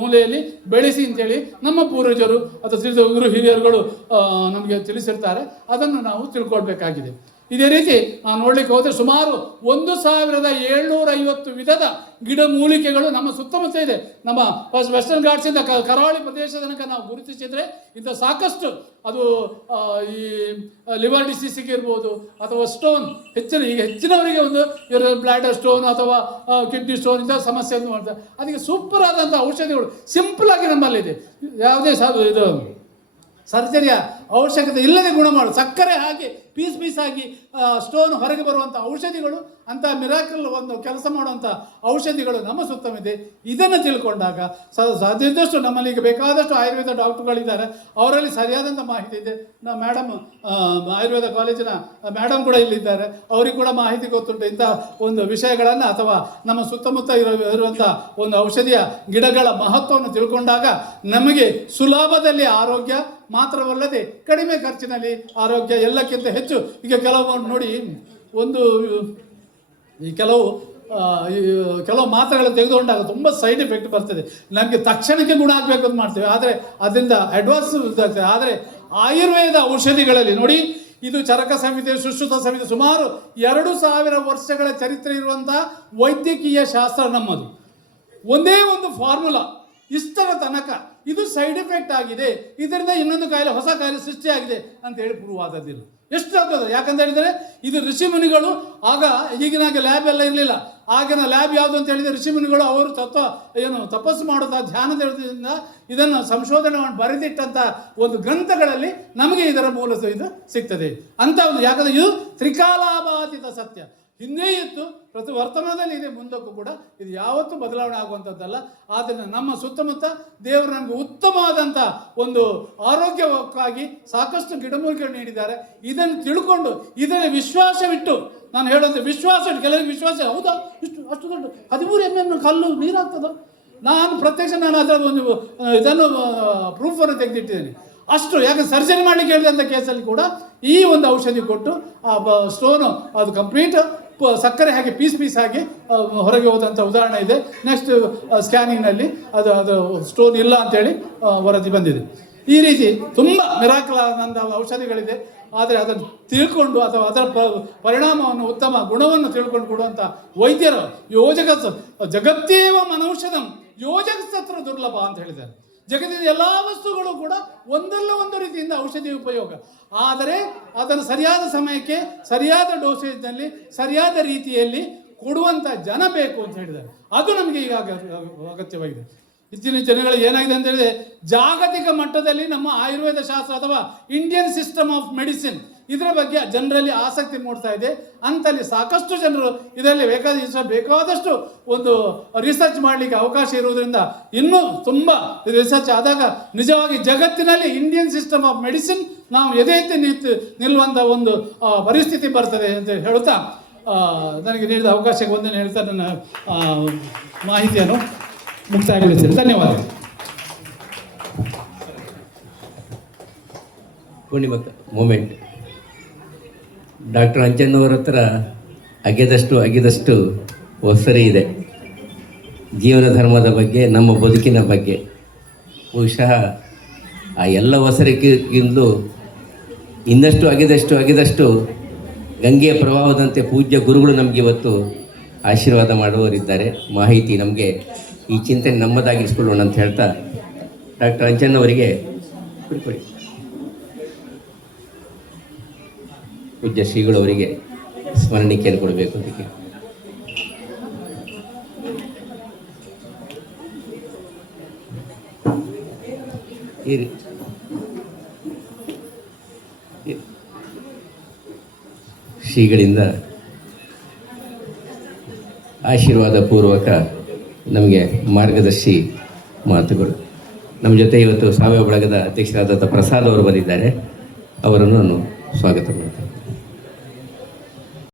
ಮೂಲೆಯಲ್ಲಿ ಬೆಳೆಸಿ ಅಂತೇಳಿ ನಮ್ಮ ಪೂರ್ವಜರು ಅಥವಾ ಗುರು ಹಿರಿಯರುಗಳು ನಮಗೆ ತಿಳಿಸಿರ್ತಾರೆ. ಅದನ್ನು ನಾವು ತಿಳ್ಕೊಳ್ಬೇಕಾಗಿದೆ. ಇದೇ ರೀತಿ ನಾವು ನೋಡಲಿಕ್ಕೆ ಹೋದರೆ ಸುಮಾರು 1750 ವಿಧದ ಗಿಡಮೂಲಿಕೆಗಳು ನಮ್ಮ ಸುತ್ತಮುತ್ತ ಇದೆ. ನಮ್ಮ ವೆಸ್ಟರ್ನ್ ಘಾಟ್ಸಿಂದ ಕರಾವಳಿ ಪ್ರದೇಶದ ತನಕ ನಾವು ಗುರುತಿಸಿದರೆ ಇಂಥ ಸಾಕಷ್ಟು ಅದು ಈ ಲಿವರ್ ಡಿಸೀಸಿಗೆ ಇರ್ಬೋದು ಅಥವಾ ಸ್ಟೋನ್ ಹೆಚ್ಚಿನವರಿಗೆ ಒಂದು ಬ್ಲಾಡರ್ ಸ್ಟೋನ್ ಅಥವಾ ಕಿಡ್ನಿ ಸ್ಟೋನ್ ಇಂಥ ಸಮಸ್ಯೆಯನ್ನು ಮಾಡ್ತಾರೆ. ಅದಕ್ಕೆ ಸೂಪರ್ ಆದಂಥ ಔಷಧಿಗಳು ಸಿಂಪಲ್ ಆಗಿ ನಮ್ಮಲ್ಲಿದೆ. ಯಾವುದೇ ಇದು ಸರ್ಜರಿಯ ಅವಶ್ಯಕತೆ ಇಲ್ಲದೆ ಗುಣ ಮಾಡು, ಸಕ್ಕರೆ ಹಾಕಿ ಪೀಸ್ ಆಗಿ ಸ್ಟೋನ್ ಹೊರಗೆ ಬರುವಂಥ ಔಷಧಿಗಳು, ಅಂಥ ಮಿರಾಕಲ್ ಒಂದು ಕೆಲಸ ಮಾಡುವಂಥ ಔಷಧಿಗಳು ನಮ್ಮ ಸುತ್ತಮಿದೆ. ಇದನ್ನು ತಿಳ್ಕೊಂಡಾಗ ಸಾಧ್ಯದಷ್ಟು ನಮ್ಮಲ್ಲಿ ಈಗ ಬೇಕಾದಷ್ಟು ಆಯುರ್ವೇದ ಡಾಕ್ಟರ್ಗಳಿದ್ದಾರೆ, ಅವರಲ್ಲಿ ಸರಿಯಾದಂಥ ಮಾಹಿತಿ ಇದೆ. ನಮ್ಮ ಮೇಡಮ್ ಆಯುರ್ವೇದ ಕಾಲೇಜಿನ ಮೇಡಮ್ ಕೂಡ ಇಲ್ಲಿದ್ದಾರೆ, ಅವರಿಗೆ ಕೂಡ ಮಾಹಿತಿ ಗೊತ್ತುಂಟು. ಇಂಥ ಒಂದು ವಿಷಯಗಳನ್ನು ಅಥವಾ ನಮ್ಮ ಸುತ್ತಮುತ್ತ ಇರುವಂಥ ಒಂದು ಔಷಧಿಯ ಗಿಡಗಳ ಮಹತ್ವವನ್ನು ತಿಳ್ಕೊಂಡಾಗ ನಮಗೆ ಸುಲಭದಲ್ಲಿ ಆರೋಗ್ಯ ಮಾತ್ರವಲ್ಲದೆ ಕಡಿಮೆ ಖರ್ಚಿನಲ್ಲಿ ಆರೋಗ್ಯ, ಎಲ್ಲಕ್ಕಿಂತ ಹೆಚ್ಚು. ಈಗ ಕೆಲವು ನೋಡಿ, ಒಂದು ಈ ಕೆಲವು ಮಾತ್ರೆಗಳು ತೆಗೆದುಕೊಂಡಾಗ ತುಂಬ ಸೈಡ್ ಎಫೆಕ್ಟ್ ಬರ್ತದೆ. ನಮಗೆ ತಕ್ಷಣಕ್ಕೆ ಗುಣ ಆಗಬೇಕು ಅಂತ ಮಾಡ್ತೇವೆ, ಆದರೆ ಅದರಿಂದ ಅಡ್ವಾನ್ಸ್ ಆಗ್ತದೆ. ಆದರೆ ಆಯುರ್ವೇದ ಔಷಧಿಗಳಲ್ಲಿ ನೋಡಿ, ಇದು ಚರಕ ಸಂಹಿತೆ, ಸುಶ್ರುತ ಸಂಹಿತೆ, ಸುಮಾರು 2000 ವರ್ಷಗಳ ಚರಿತ್ರೆ ಇರುವಂಥ ವೈದ್ಯಕೀಯ ಶಾಸ್ತ್ರ ನಮ್ಮದು. ಒಂದೇ ಒಂದು ಫಾರ್ಮುಲಾ ಇಷ್ಟರ ತನಕ ಇದು ಸೈಡ್ ಎಫೆಕ್ಟ್ ಆಗಿದೆ, ಇದರಿಂದ ಇನ್ನೊಂದು ಕಾಯಿಲೆ, ಹೊಸ ಕಾಯಿಲೆ ಸೃಷ್ಟಿಯಾಗಿದೆ ಅಂತ ಹೇಳಿ ಪ್ರೂವ್ ಆದದ್ದಿಲ್ಲ. ಎಷ್ಟು ಆಗ್ತದೆ? ಯಾಕಂತ ಹೇಳಿದರೆ ಇದು ಋಷಿಮುನಿಗಳು, ಆಗ ಈಗಿನಾಗ ಲ್ಯಾಬ್ ಎಲ್ಲ ಇರಲಿಲ್ಲ. ಆಗಿನ ಲ್ಯಾಬ್ ಯಾವುದು ಅಂತ ಹೇಳಿದರೆ ಋಷಿಮುನಿಗಳು ಅವರು ತಪಸ್ಸು ಮಾಡುತ್ತಾ ಧ್ಯಾನದಿಂದ ಇದನ್ನು ಸಂಶೋಧನೆ ಮಾಡಿ ಬರೆದಿಟ್ಟಂಥ ಒಂದು ಗ್ರಂಥಗಳಲ್ಲಿ ನಮಗೆ ಇದರ ಮೂಲ ಇದು ಸಿಗ್ತದೆ ಅಂತ ಒಂದು. ಯಾಕಂದರೆ ಇದು ತ್ರಿಕಾಲಾಬಾಧಿತ ಸತ್ಯ, ಹಿಂದೆ ಇತ್ತು, ವರ್ತಮಾನದಲ್ಲಿ ಇದೆ, ಮುಂದಕ್ಕೂ ಕೂಡ ಇದು ಯಾವತ್ತೂ ಬದಲಾವಣೆ ಆಗುವಂಥದ್ದಲ್ಲ. ಆದ್ದರಿಂದ ನಮ್ಮ ಸುತ್ತಮುತ್ತ ದೇವರು ನಮಗೆ ಉತ್ತಮವಾದಂಥ ಒಂದು ಆರೋಗ್ಯಕ್ಕಾಗಿ ಸಾಕಷ್ಟು ಗಿಡಮೂಲಿಕೆಗಳು ನೀಡಿದ್ದಾರೆ. ಇದನ್ನು ತಿಳ್ಕೊಂಡು ಇದನ್ನು ವಿಶ್ವಾಸವಿಟ್ಟು, ನಾನು ಹೇಳೋದು ವಿಶ್ವಾಸ ಇಟ್ಟು, ಕೆಲವರಿಗೆ ವಿಶ್ವಾಸ, ಹೌದಾ ಅಷ್ಟು ದೊಡ್ಡ 13 mm ಕಲ್ಲು ನೀರಾಗ್ತದೋ? ನಾನು ನಾನು ಅದರ ಒಂದು ಇದನ್ನು ಪ್ರೂಫನ್ನು ತೆಗೆದಿಟ್ಟಿದ್ದೇನೆ ಅಷ್ಟು. ಯಾಕಂದ್ರೆ ಸರ್ಜರಿ ಮಾಡಲಿಕ್ಕೆ ಹೇಳಿದಂಥ ಕೇಸಲ್ಲಿ ಕೂಡ ಈ ಒಂದು ಔಷಧಿ ಕೊಟ್ಟು ಆ ಸ್ಟೋನು ಅದು ಕಂಪ್ಲೀಟ್ ಸಕ್ಕರೆ ಹಾಕಿ ಪೀಸ್ ಆಗಿ ಹೊರಗೆ ಹೋದಂಥ ಉದಾಹರಣೆ ಇದೆ. ನೆಕ್ಸ್ಟ್ ಸ್ಕ್ಯಾನಿಂಗ್ನಲ್ಲಿ ಅದು ಸ್ಟೋನ್ ಇಲ್ಲ ಅಂತೇಳಿ ವರದಿ ಬಂದಿದೆ. ಈ ರೀತಿ ತುಂಬ ಮಿರಾಕಲ್ ಆದಂಥ ಔಷಧಿಗಳಿದೆ. ಆದರೆ ಅದನ್ನು ತಿಳ್ಕೊಂಡು ಅಥವಾ ಅದರ ಪರಿಣಾಮವನ್ನು, ಉತ್ತಮ ಗುಣವನ್ನು ತಿಳ್ಕೊಂಡು ಕೊಡುವಂಥ ವೈದ್ಯರು ಜಗತ್ತೇವ ಮನೌಷಧಂ ಯೋಜಕಸತ್ರ ದುರ್ಲಭ ಅಂತ ಹೇಳಿದ್ದಾರೆ. ಜಗತ್ತಿನ ಎಲ್ಲ ವಸ್ತುಗಳು ಕೂಡ ಒಂದಲ್ಲ ಒಂದು ರೀತಿಯಿಂದ ಔಷಧಿ ಉಪಯೋಗ, ಆದರೆ ಅದನ್ನು ಸರಿಯಾದ ಸಮಯಕ್ಕೆ ಸರಿಯಾದ ಡೋಸೇಜ್ನಲ್ಲಿ ಸರಿಯಾದ ರೀತಿಯಲ್ಲಿ ಕೊಡುವಂಥ ಜನ ಬೇಕು ಅಂತ ಹೇಳಿದ್ದಾರೆ. ಅದು ನಮಗೆ ಈಗ ಅಗತ್ಯವಾಗಿದೆ. ಇತ್ತೀಚಿನ ಜನಗಳು ಏನಾಗಿದೆ ಅಂತ ಹೇಳಿದ್ರೆ, ಜಾಗತಿಕ ಮಟ್ಟದಲ್ಲಿ ನಮ್ಮ ಆಯುರ್ವೇದ ಶಾಸ್ತ್ರ ಅಥವಾ ಇಂಡಿಯನ್ ಸಿಸ್ಟಮ್ ಆಫ್ ಮೆಡಿಸಿನ್ ಇದರ ಬಗ್ಗೆ ಜನರಲ್ಲಿ ಆಸಕ್ತಿ ಮೂಡ್ತಾ ಇದೆ. ಅಂತಲ್ಲಿ ಸಾಕಷ್ಟು ಜನರು ಇದರಲ್ಲಿ ಬೇಕಾದಷ್ಟು ಒಂದು ರಿಸರ್ಚ್ ಮಾಡಲಿಕ್ಕೆ ಅವಕಾಶ ಇರುವುದರಿಂದ ಇನ್ನೂ ತುಂಬ ರಿಸರ್ಚ್ ಆದಾಗ ನಿಜವಾಗಿ ಜಗತ್ತಿನಲ್ಲಿ ಇಂಡಿಯನ್ ಸಿಸ್ಟಮ್ ಆಫ್ ಮೆಡಿಸಿನ್ ನಾವು ಎದೆ ಎತ್ತಿ ನಿಲ್ಲುವಂಥ ಒಂದು ಪರಿಸ್ಥಿತಿ ಬರ್ತದೆ ಅಂತ ಹೇಳುತ್ತಾ ನನಗೆ ನೀಡಿದ ಅವಕಾಶಕ್ಕೆ ಒಂದನ್ನು ಹೇಳ್ತಾ ನನ್ನ ಮಾಹಿತಿಯನ್ನು ಮುಕ್ತಾಯಗೊಳಿಸ್ತೇನೆ. ಧನ್ಯವಾದ. ಮೂಮೆಂಟ್ ಡಾಕ್ಟರ್ ಅಂಜನ್ನವರ ಹತ್ರ ಅಗೆದಷ್ಟು ಒಸರಿ ಇದೆ. ಜೀವನ ಧರ್ಮದ ಬಗ್ಗೆ, ನಮ್ಮ ಬದುಕಿನ ಬಗ್ಗೆ. ಬಹುಶಃ ಆ ಎಲ್ಲ ಒಸರಿಗಿಂತಲೂ ಇನ್ನಷ್ಟು ಅಗೆದಷ್ಟು ಗಂಗೆಯ ಪ್ರವಾಹದಂತೆ ಪೂಜ್ಯ ಗುರುಗಳು ನಮಗೆ ಇವತ್ತು ಆಶೀರ್ವಾದ ಮಾಡುವವರಿದ್ದಾರೆ. ಮಾಹಿತಿ ನಮಗೆ ಈ ಚಿಂತನೆ ನಮ್ಮದಾಗಿರಿಸ್ಕೊಳ್ಳೋಣ ಅಂತ ಹೇಳ್ತಾ ಡಾಕ್ಟರ್ ಅಂಜನ್ನವರಿಗೆ ಕೊಡಿ. ಪೂಜ್ಯ ಶ್ರೀಗಳವರಿಗೆ ಸ್ಮರಣಿಕೆಯನ್ನು ಕೊಡಬೇಕು. ಅದಕ್ಕೆ ಶ್ರೀಗಳಿಂದ ಆಶೀರ್ವಾದ ಪೂರ್ವಕ ನಮಗೆ ಮಾರ್ಗದರ್ಶಿ ಮಾತುಗಳು. ನಮ್ಮ ಜೊತೆ ಇವತ್ತು ಸಾವಯವ ಬಳಗದ ಅಧ್ಯಕ್ಷರಾದಂಥ ಪ್ರಸಾದ್ ಅವರು ಬಂದಿದ್ದಾರೆ. ಅವರನ್ನು ನಾನು ಸ್ವಾಗತ ಮಾಡ್ತೇನೆ.